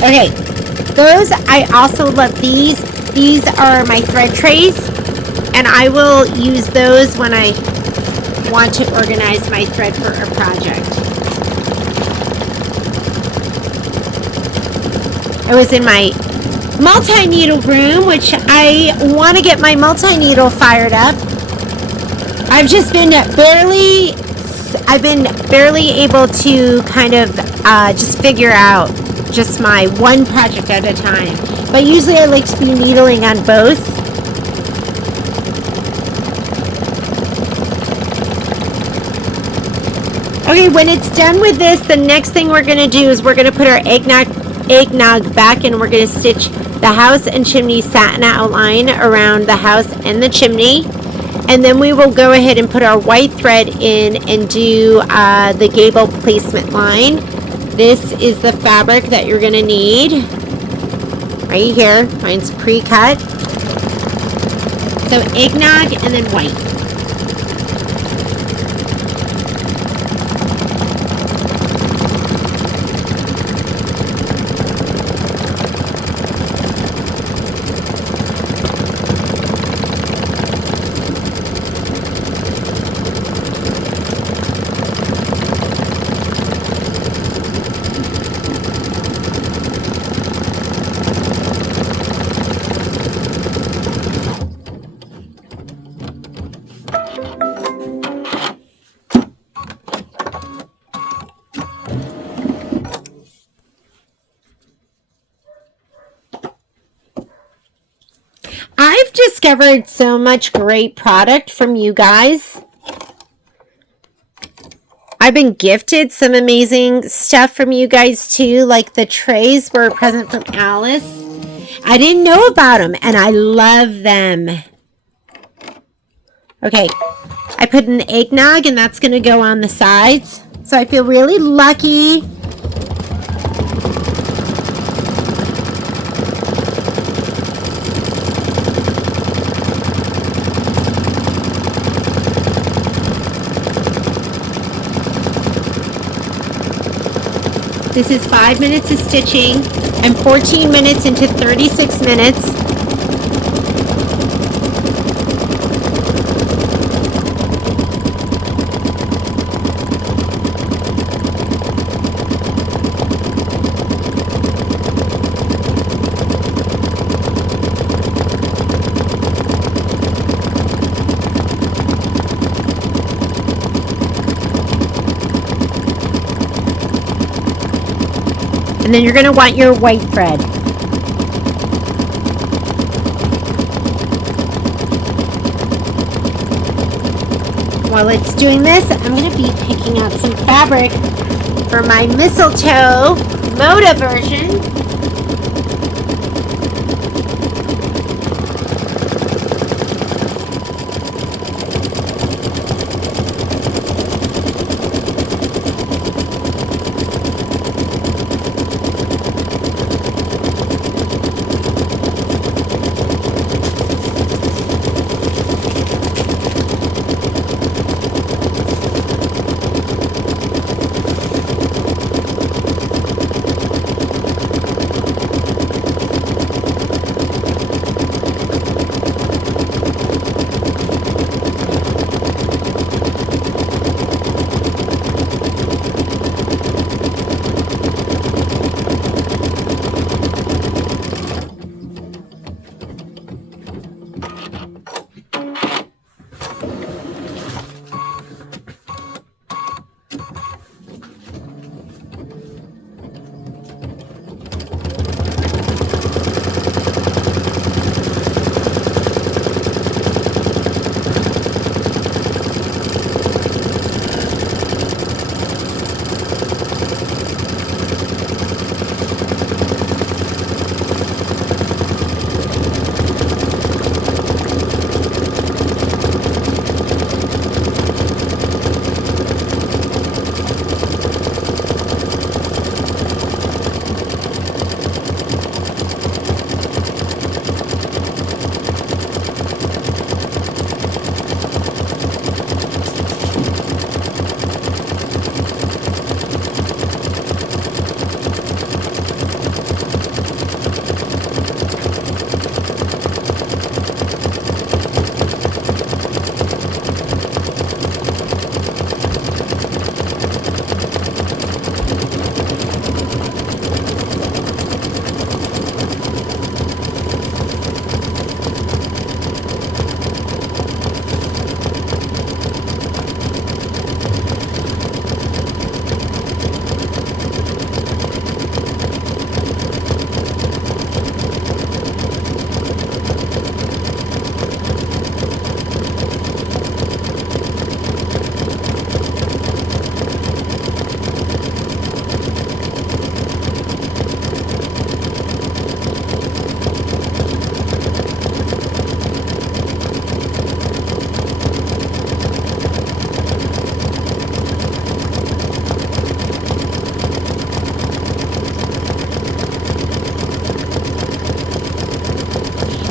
Okay, those, I also love these. These are my thread trays, and I will use those when I want to organize my thread for a project. I was in my multi-needle room, which I want to get my multi-needle fired up. I've been barely able to kind of just figure out just my one project at a time. But usually I like to be needling on both. Okay, when it's done with this, the next thing we're going to do is we're going to put our eggnog back, and we're going to stitch the house and chimney satin outline around the house and the chimney. And then we will go ahead and put our white thread in and do the gable placement line. This is the fabric that you're going to need right here. Mine's pre-cut. So eggnog and then white. I've discovered so much great product from you guys. I've been gifted some amazing stuff from you guys too, like the trays were a present from Alice. I didn't know about them, and I love them. Okay, I put an eggnog, and that's going to go on the sides. So I feel really lucky. This is 5 minutes of stitching. I'm 14 minutes into 36 minutes. And then you're going to want your white thread. While it's doing this, I'm going to be picking out some fabric for my mistletoe Moda version.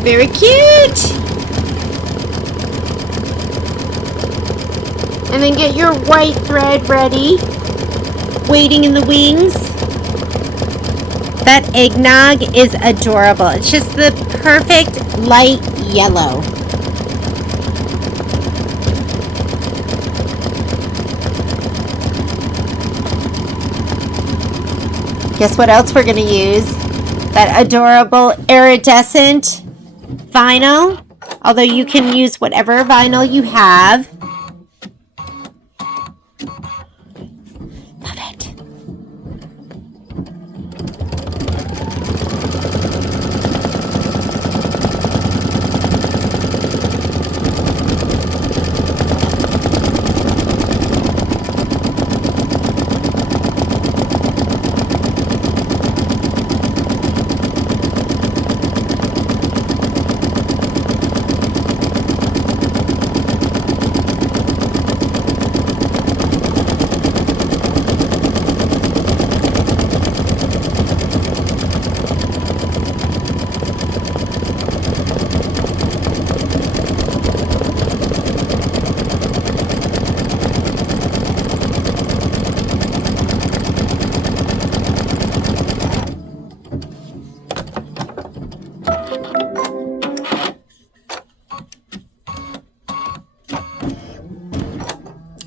Very cute. And then get your white thread ready. Waiting in the wings. That eggnog is adorable. It's just the perfect light yellow. Guess what else we're going to use? That adorable iridescent vinyl. Although you can use whatever vinyl you have. Love it.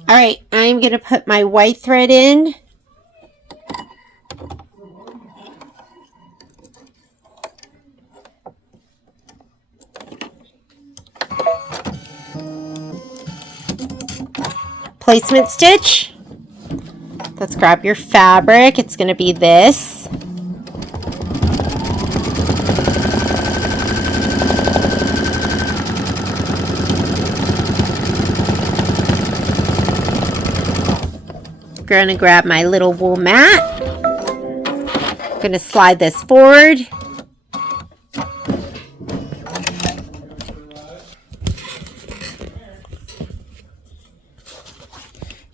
All right, I'm going to put my white thread in. Placement stitch. Let's grab your fabric. It's going to be this. Going to grab my little wool mat. Going to slide this forward.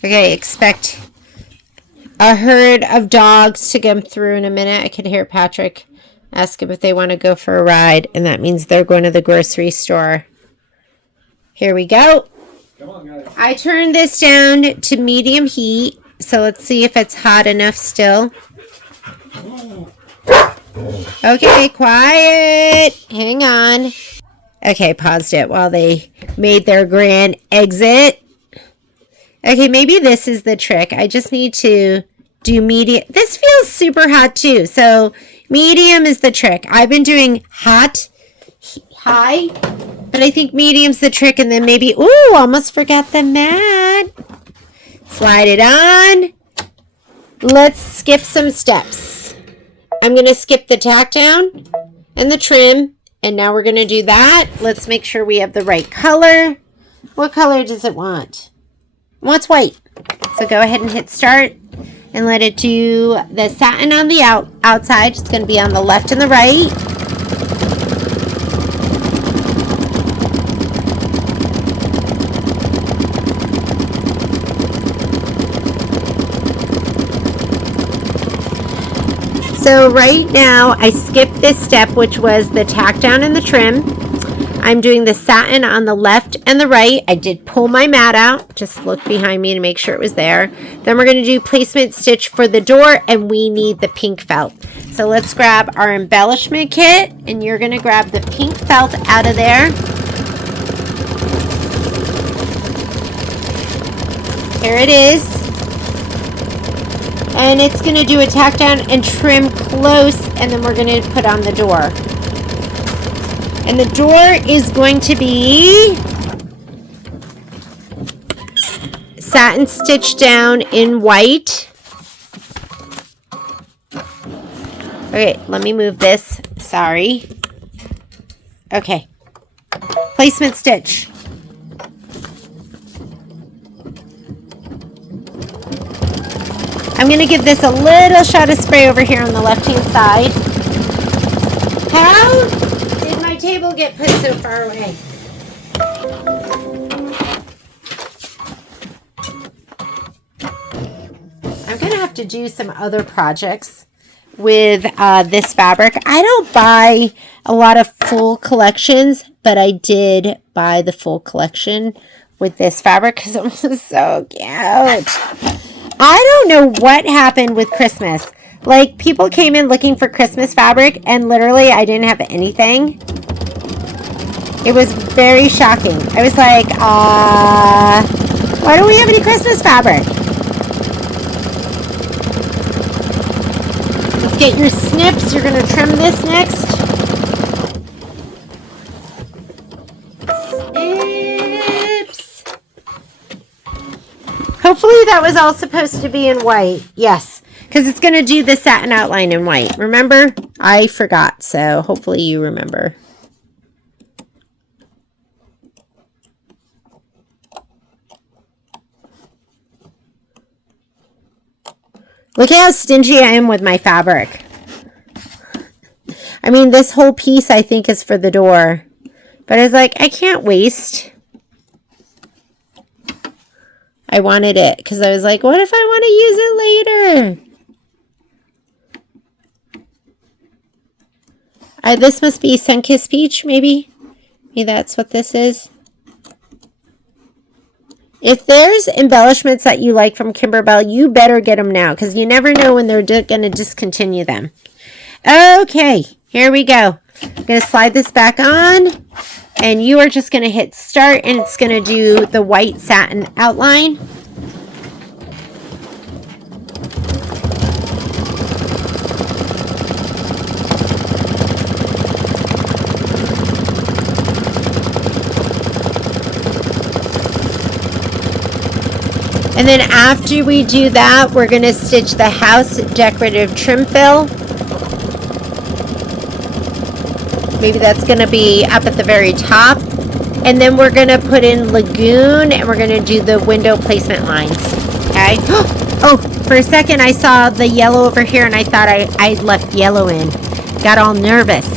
Okay, expect a herd of dogs to come through in a minute. I could hear Patrick ask him if they want to go for a ride, and that means they're going to the grocery store. Here we go. Come on, guys. I turned this down to medium heat. So let's see if it's hot enough still. Okay, quiet. Hang on. Okay, paused it while they made their grand exit. Okay, maybe this is the trick. I just need to do medium. This feels super hot too. So medium is the trick. I've been doing hot, high, but I think medium's the trick. And then maybe, ooh, almost forgot the mat. Slide it on. Let's skip some steps. I'm going to skip the tack down and the trim. And now we're going to do that. Let's make sure we have the right color. What color does it want? It wants white. So go ahead and hit start and let it do the satin on the outside. It's going to be on the left and the right. So right now I skipped this step, which was the tack down and the trim. I'm doing the satin on the left and the right. I did pull my mat out. Just look behind me to make sure it was there. Then we're going to do placement stitch for the door, and we need the pink felt. So let's grab our embellishment kit, and you're going to grab the pink felt out of there. Here it is. And it's going to do a tack down and trim close, and then we're going to put on the door. And the door is going to be satin stitched down in white. Okay, let me move this. Sorry. Okay. Placement stitch. I'm going to give this a little shot of spray over here on the left-hand side. How did my table get put so far away? I'm going to have to do some other projects with this fabric. I don't buy a lot of full collections, but I did buy the full collection with this fabric because it was so cute. I don't know what happened with Christmas. Like, people came in looking for Christmas fabric, and literally I didn't have anything. It was very shocking. I was like, why don't we have any Christmas fabric? Let's get your snips. You're going to trim this next. Snips. Hopefully that was all supposed to be in white. Yes, because it's going to do the satin outline in white. Remember? I forgot, so hopefully you remember. Look how stingy I am with my fabric. I mean, this whole piece I think is for the door. But I was like, I can't waste. I wanted it because I was like, what if I want to use it later? This must be Sunkissed Peach, maybe? Maybe that's what this is. If there's embellishments that you like from Kimberbell, you better get them now because you never know when they're going to discontinue them. Okay, here we go. I'm going to slide this back on, and you are just going to hit start, and it's going to do the white satin outline. And then after we do that, we're going to stitch the house decorative trim fill. Maybe that's going to be up at the very top. And then we're going to put in Lagoon, and we're going to do the window placement lines. Okay? Oh, for a second I saw the yellow over here, and I thought I left yellow in. Got all nervous.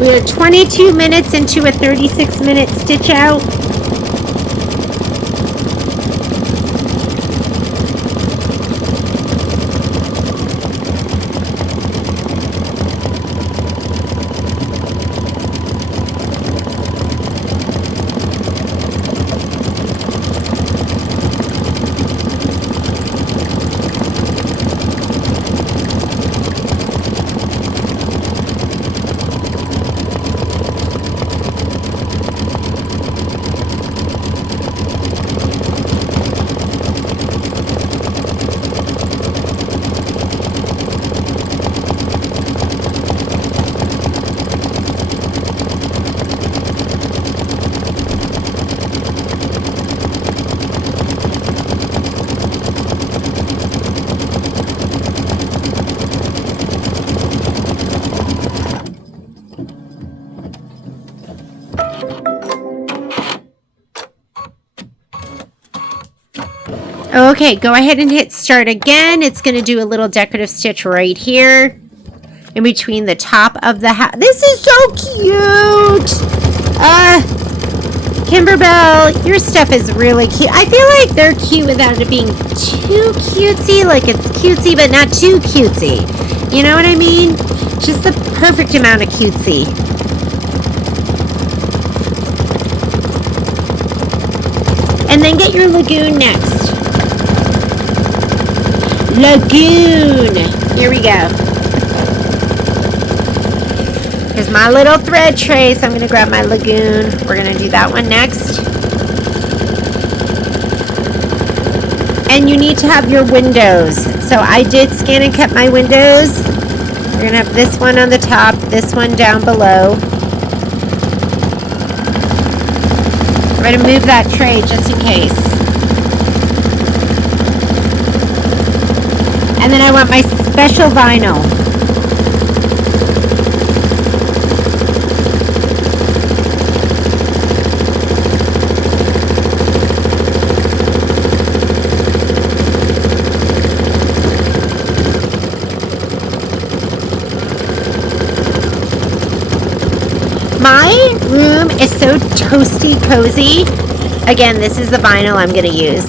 We are 22 minutes into a 36-minute stitch out. Okay, go ahead and hit start again. It's going to do a little decorative stitch right here in between the top of the house. This is so cute. Kimberbell, your stuff is really cute. I feel like they're cute without it being too cutesy. Like it's cutesy, but not too cutesy. You know what I mean? Just the perfect amount of cutesy. And then get your Lagoon next. Lagoon. Here we go. Here's my little thread tray, so I'm going to grab my Lagoon. We're going to do that one next. And you need to have your windows. So I did scan and cut my windows. We're going to have this one on the top, this one down below. I'm going to move that tray just in case. And then I want my special vinyl. My room is so toasty cozy. Again, this is the vinyl I'm going to use.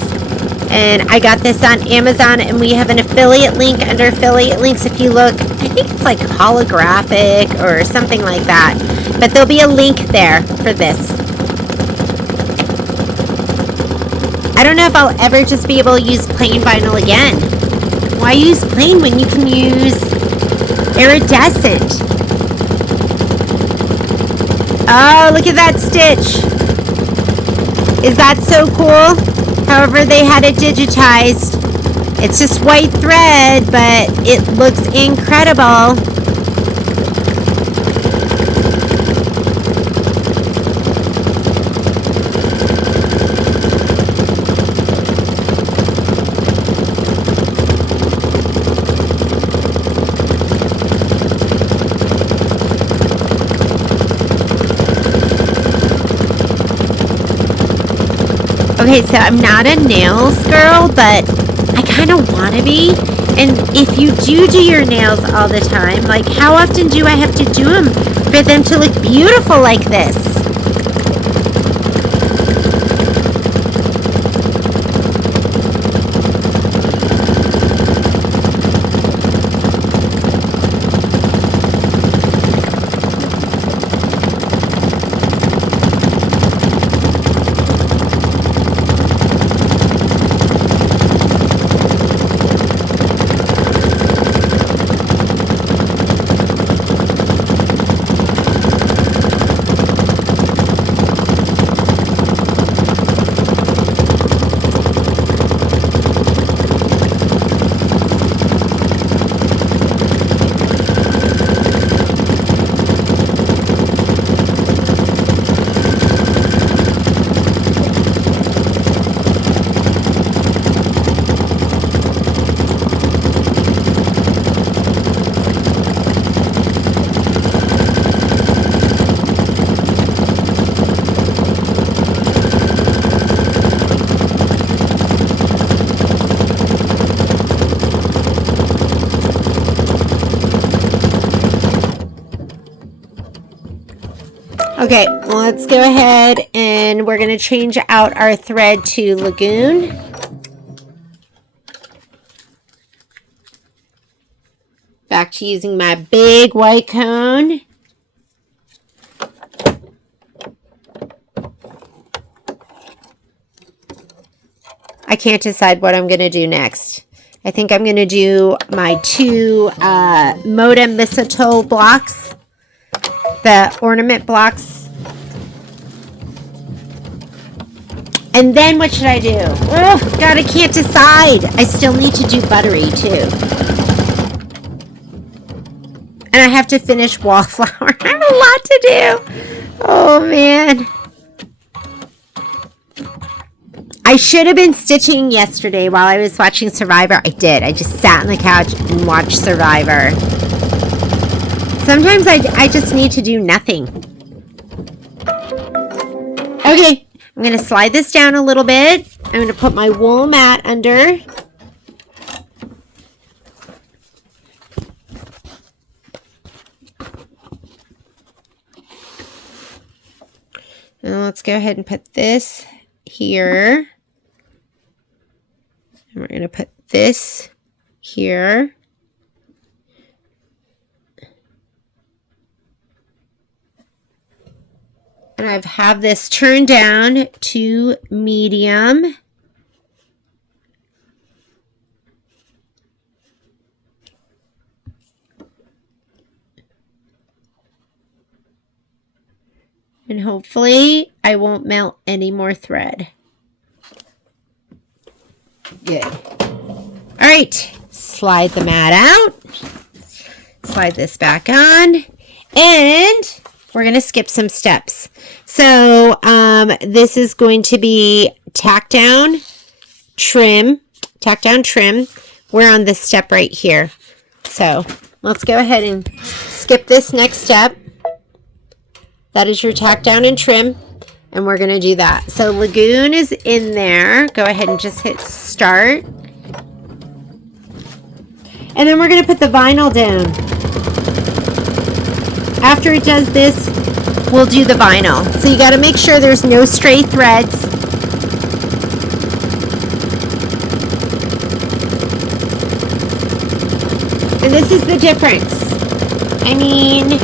And I got this on Amazon, and we have an affiliate link under affiliate links. If you look, I think it's like holographic or something like that. But there'll be a link there for this. I don't know if I'll ever just be able to use plain vinyl again. Why use plain when you can use iridescent? Oh, look at that stitch. Is that so cool? However, they had it digitized. It's just white thread, but it looks incredible. Okay, so I'm not a nails girl, but I kind of want to be. And if you do your nails all the time, like how often do I have to do them for them to look beautiful like this? Okay, well, let's go ahead and we're going to change out our thread to Lagoon. Back to using my big white cone. I can't decide what I'm going to do next. I think I'm going to do my two modem mistletoe blocks. The ornament blocks. And then what should I do? Oh, God, I can't decide. I still need to do buttery, too. And I have to finish wallflower. I have a lot to do. Oh, man. I should have been stitching yesterday while I was watching Survivor. I did. I just sat on the couch and watched Survivor. Sometimes I just need to do nothing. Okay, I'm going to slide this down a little bit. I'm going to put my wool mat under. And let's go ahead and put this here. And we're going to put this here. And I have this turned down to medium. And hopefully I won't melt any more thread. Good. All right, slide the mat out. Slide this back on. And we're going to skip some steps. So this is going to be tack down, trim. We're on this step right here. So let's go ahead and skip this next step. That is your tack down and trim. And we're going to do that. So Lagoon is in there. Go ahead and just hit start. And then we're going to put the vinyl down. After it does this, we'll do the vinyl. So you got to make sure there's no stray threads. And this is the difference. I mean,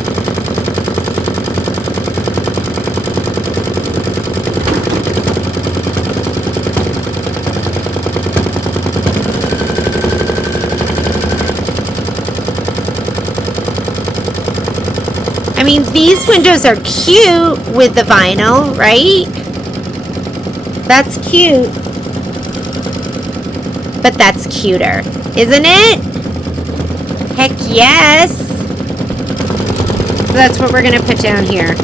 these windows are cute with the vinyl, right? That's cute. But that's cuter, isn't it? Heck yes. So that's what we're going to put down here.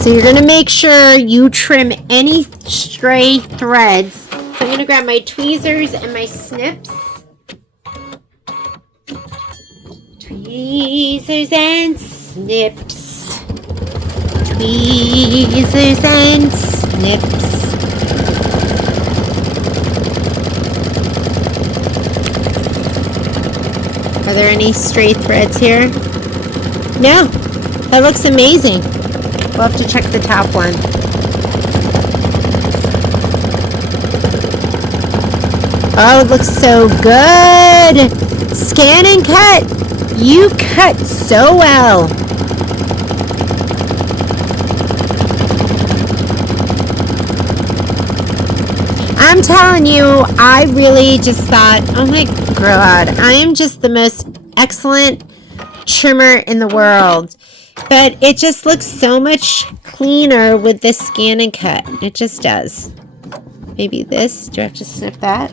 So you're going to make sure you trim any stray threads. So I'm going to grab my tweezers and my snips. Tweezers and snips. Tweezers and snips. Are there any stray threads here? No. That looks amazing. We'll have to check the top one. Oh, it looks so good. Scan and cut. You cut so well. I'm telling you, I really just thought, oh my God, I am just the most excellent trimmer in the world. But it just looks so much cleaner with this scan and cut. It just does. Maybe this. Do I have to snip that?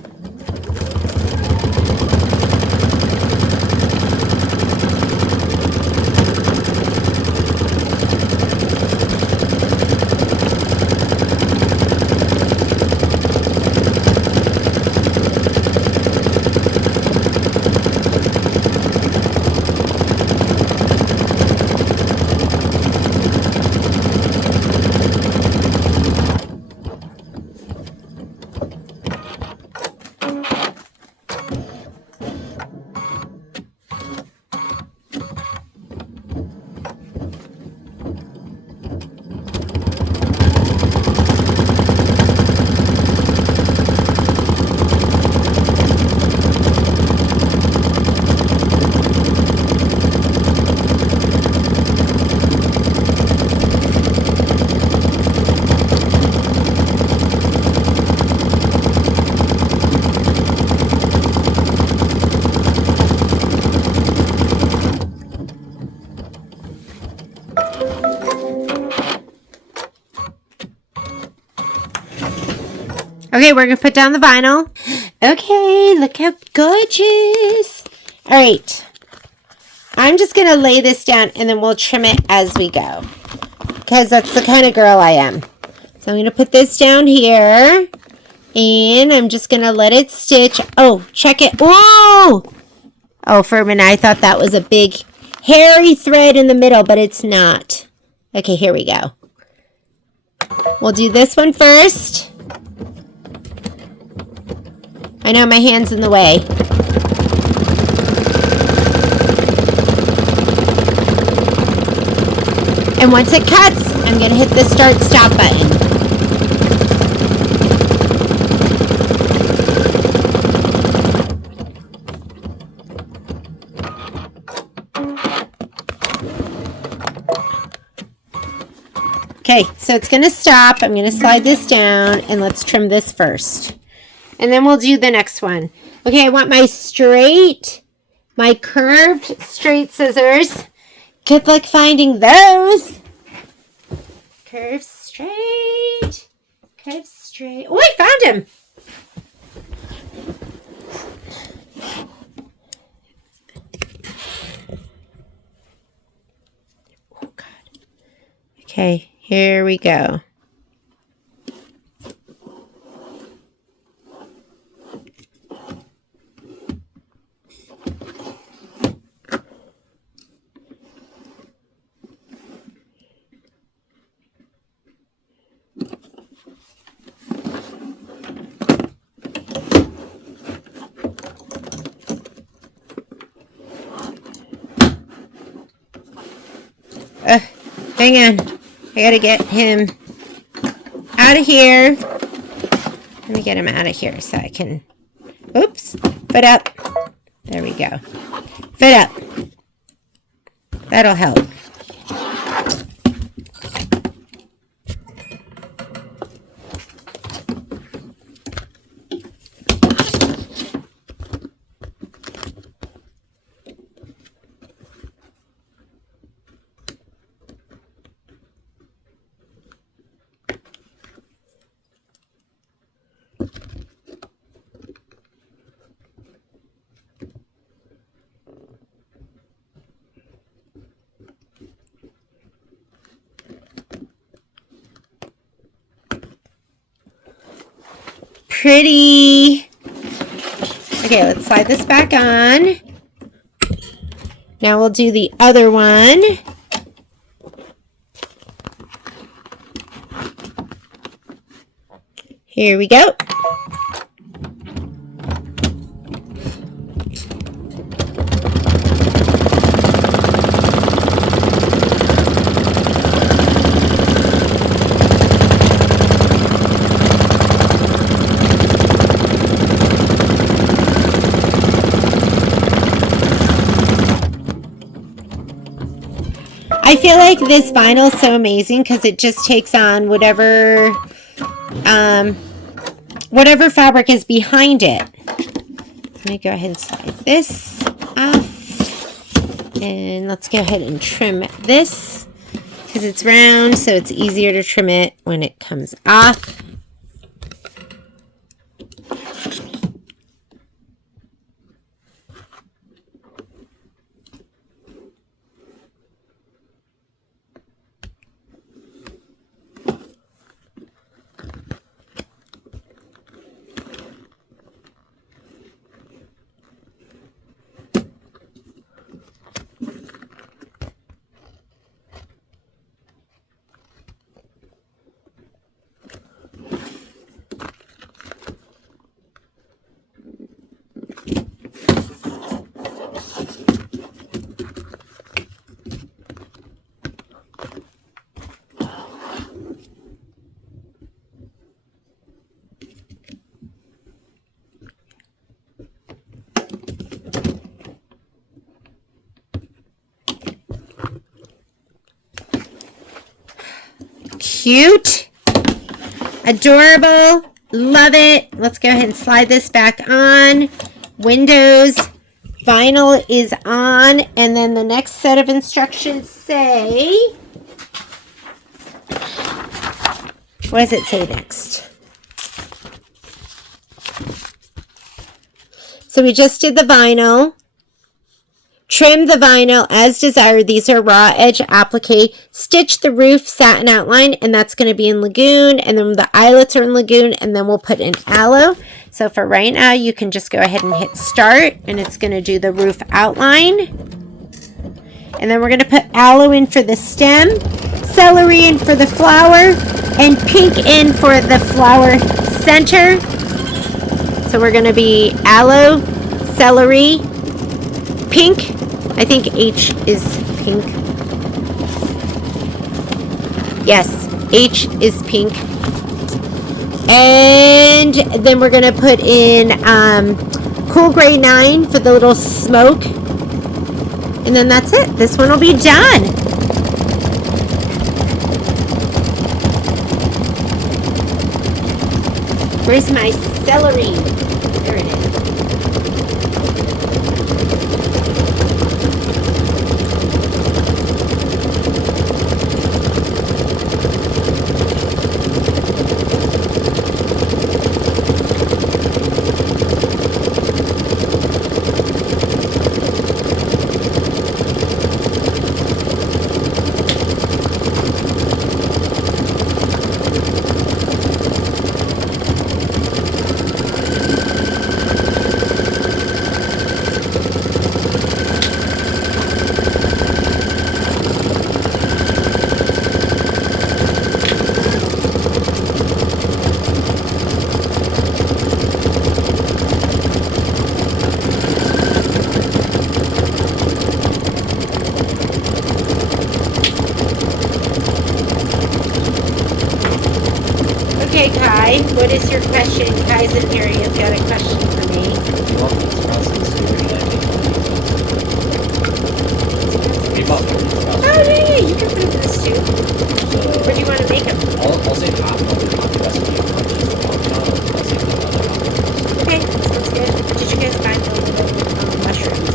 Okay, we're going to put down the vinyl. Okay, look how gorgeous. All right. I'm just going to lay this down and then we'll trim it as we go. Because that's the kind of girl I am. So I'm going to put this down here. And I'm just going to let it stitch. Oh, check it. Whoa! Oh, for a minute, I thought that was a big hairy thread in the middle, but it's not. Okay, here we go. We'll do this one first. I know my hand's in the way. And once it cuts, I'm going to hit the start stop button. Okay, So it's going to stop. I'm going to slide this down and let's trim this first. And then we'll do the next one. Okay, I want my curved straight scissors. Good luck finding those. Curve straight. Curve straight. Oh, I found him. Oh, God. Okay, here we go. Hang on. I gotta get him out of here. Let me get him out of here so I can... Oops. Foot up. There we go. Foot up. That'll help. Pretty. Okay, let's slide this back on. Now we'll do the other one. Here we go. I feel like this vinyl is so amazing because it just takes on whatever fabric is behind it. Let me go ahead and slide this off. And let's go ahead and trim this because it's round, so it's easier to trim it when it comes off. Cute, adorable, love it. Let's go ahead and slide this back on. Windows, vinyl is on, and then the next set of instructions say, what does it say next? So we just did the vinyl. Trim the vinyl as desired. These are raw edge applique. Stitch the roof satin outline, and that's going to be in Lagoon. And then the eyelets are in Lagoon, and then we'll put in Aloe. So for right now, you can just go ahead and hit start, and it's going to do the roof outline. And then we're going to put Aloe in for the stem, celery in for the flower, and pink in for the flower center. So we're going to be Aloe, celery, pink. I think H is pink. Yes, H is pink. And then we're going to put in Cool Gray 9 for the little smoke. And then that's it. This one will be done. Where's my celery? There it is. Okay, Kai, what is your question? Kai's in here. You've got a question for me. You want these sprouts in stew, or should I make them? We bought these sprouts. Oh, yeah, you can put them in the stew. So Where do you want to make them? I'll say half of the recipe of lunches for one child. I'll say the other half. Okay, sounds good. Did you guys buy the little mushrooms?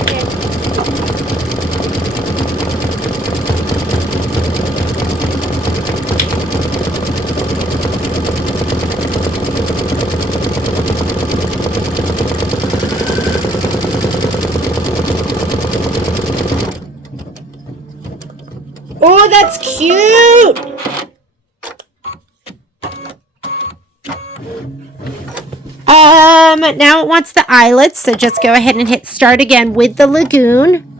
Okay. Oh, that's cute! Now it wants the eyelets, so just go ahead and hit start again with the lagoon.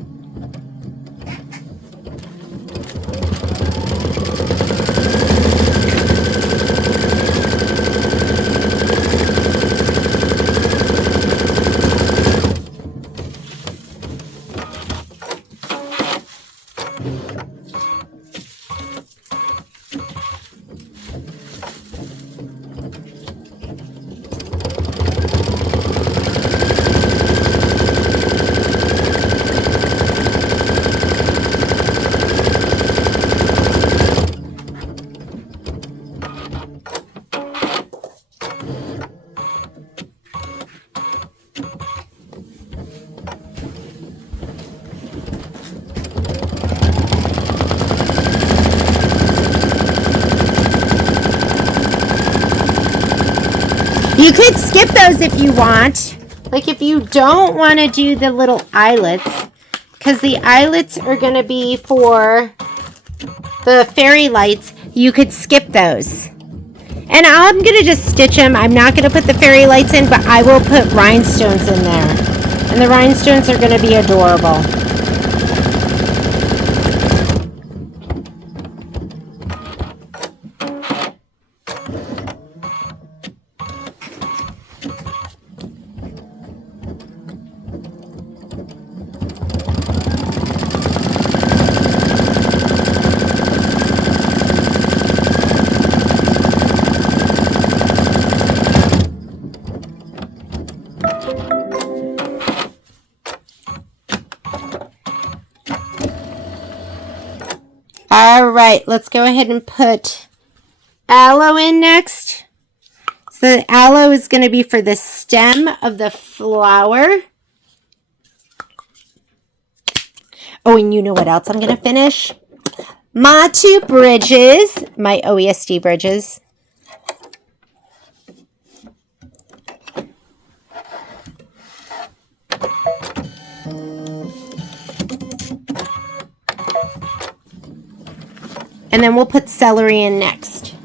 You could skip those if you want. Like if you don't want to do the little eyelets, because the eyelets are going to be for the fairy lights, you could skip those. And I'm going to just stitch them. I'm not going to put the fairy lights in, but I will put rhinestones in there. And the rhinestones are going to be adorable. All right, let's go ahead and put aloe in next. So the aloe is going to be for the stem of the flower. Oh, and you know what else I'm going to finish? My two bridges, my OESD bridges. And then we'll put celery in next.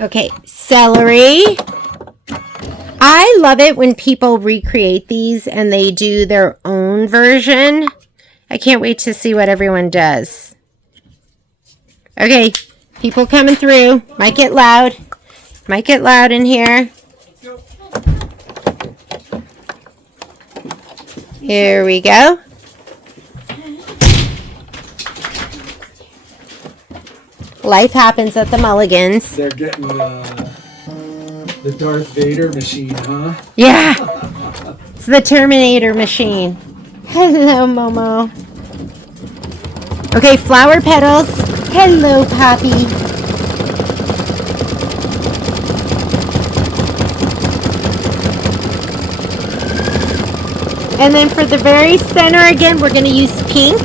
Okay, celery. I love it when people recreate these and they do their own version. I can't wait to see what everyone does. Okay, people coming through. Might get loud. Might get loud in here. Here we go. Life happens at the Mulligans. They're getting the Darth Vader machine, huh? Yeah. It's the Terminator machine. Hello, Momo. Okay, flower petals. Hello, Poppy. And then for the very center again, we're going to use pink.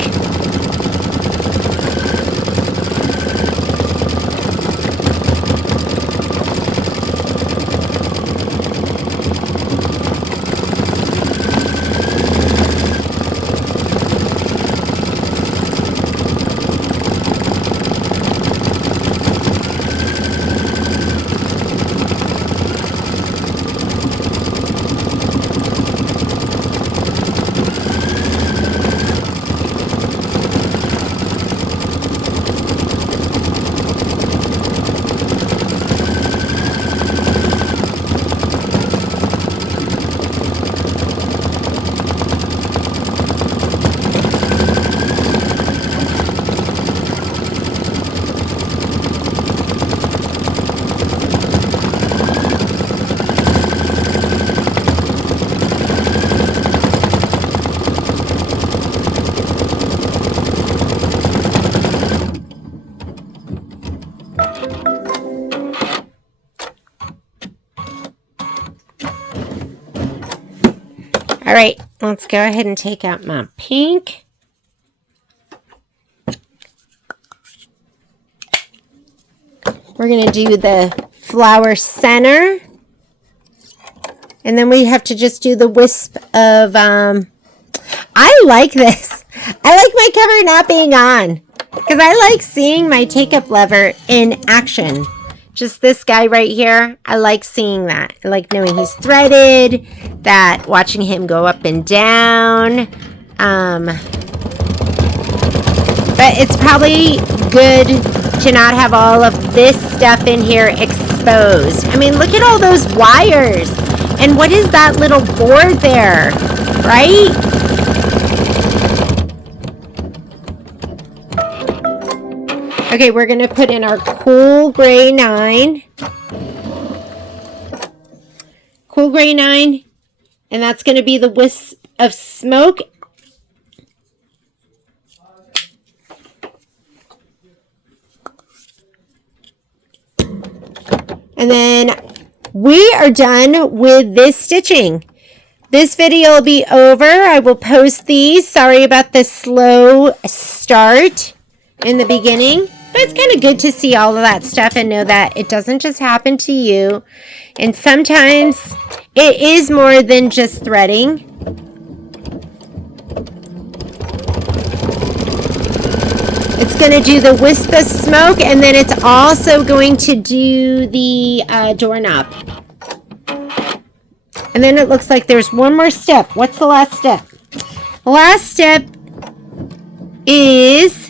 All right, let's go ahead and take out my pink. We're going to do the flower center. And then we have to just do the wisp of, I like this. I like my cover not being on because I like seeing my take-up lever in action. Just this guy right here, I like seeing that. I like knowing he's threaded, that watching him go up and down. But it's probably good to not have all of this stuff in here exposed. I mean, look at all those wires. And what is that little board there, right? Okay, we're going to put in our cool gray 9. Cool gray 9. And that's going to be the wisp of smoke. And then we are done with this stitching. This video will be over. I will post these. Sorry about the slow start in the beginning. But it's kind of good to see all of that stuff and know that it doesn't just happen to you. And sometimes it is more than just threading. It's going to do the wisp of smoke, and then it's also going to do the doorknob. And then it looks like there's one more step. What's the last step? The last step is...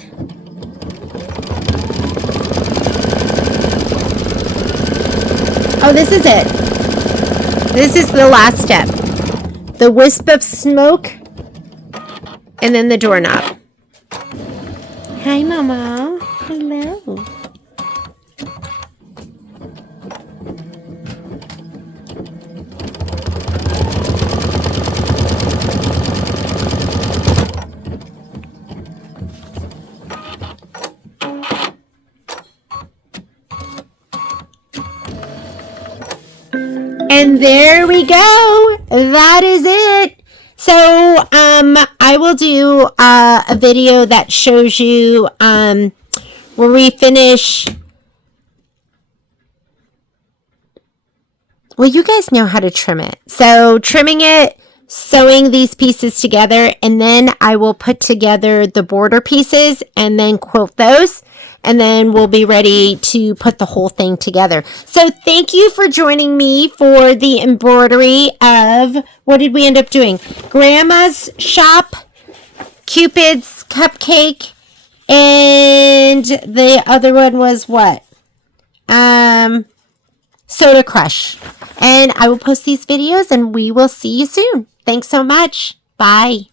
oh, this is it. This is the last step. The wisp of smoke, and then the doorknob. Hi, Mama. Hello. And there we go. That is it. So, I will do a video that shows you where we finish. Well, you guys know how to trim it. So, trimming it, sewing these pieces together, and then I will put together the border pieces and then quilt those, and then we'll be ready to put the whole thing together. So thank you for joining me for the embroidery of, what did we end up doing? Grandma's Shop, Cupid's Cupcake, and the other one was what? Soda Crush. And I will post these videos and we will see you soon. Thanks so much. Bye.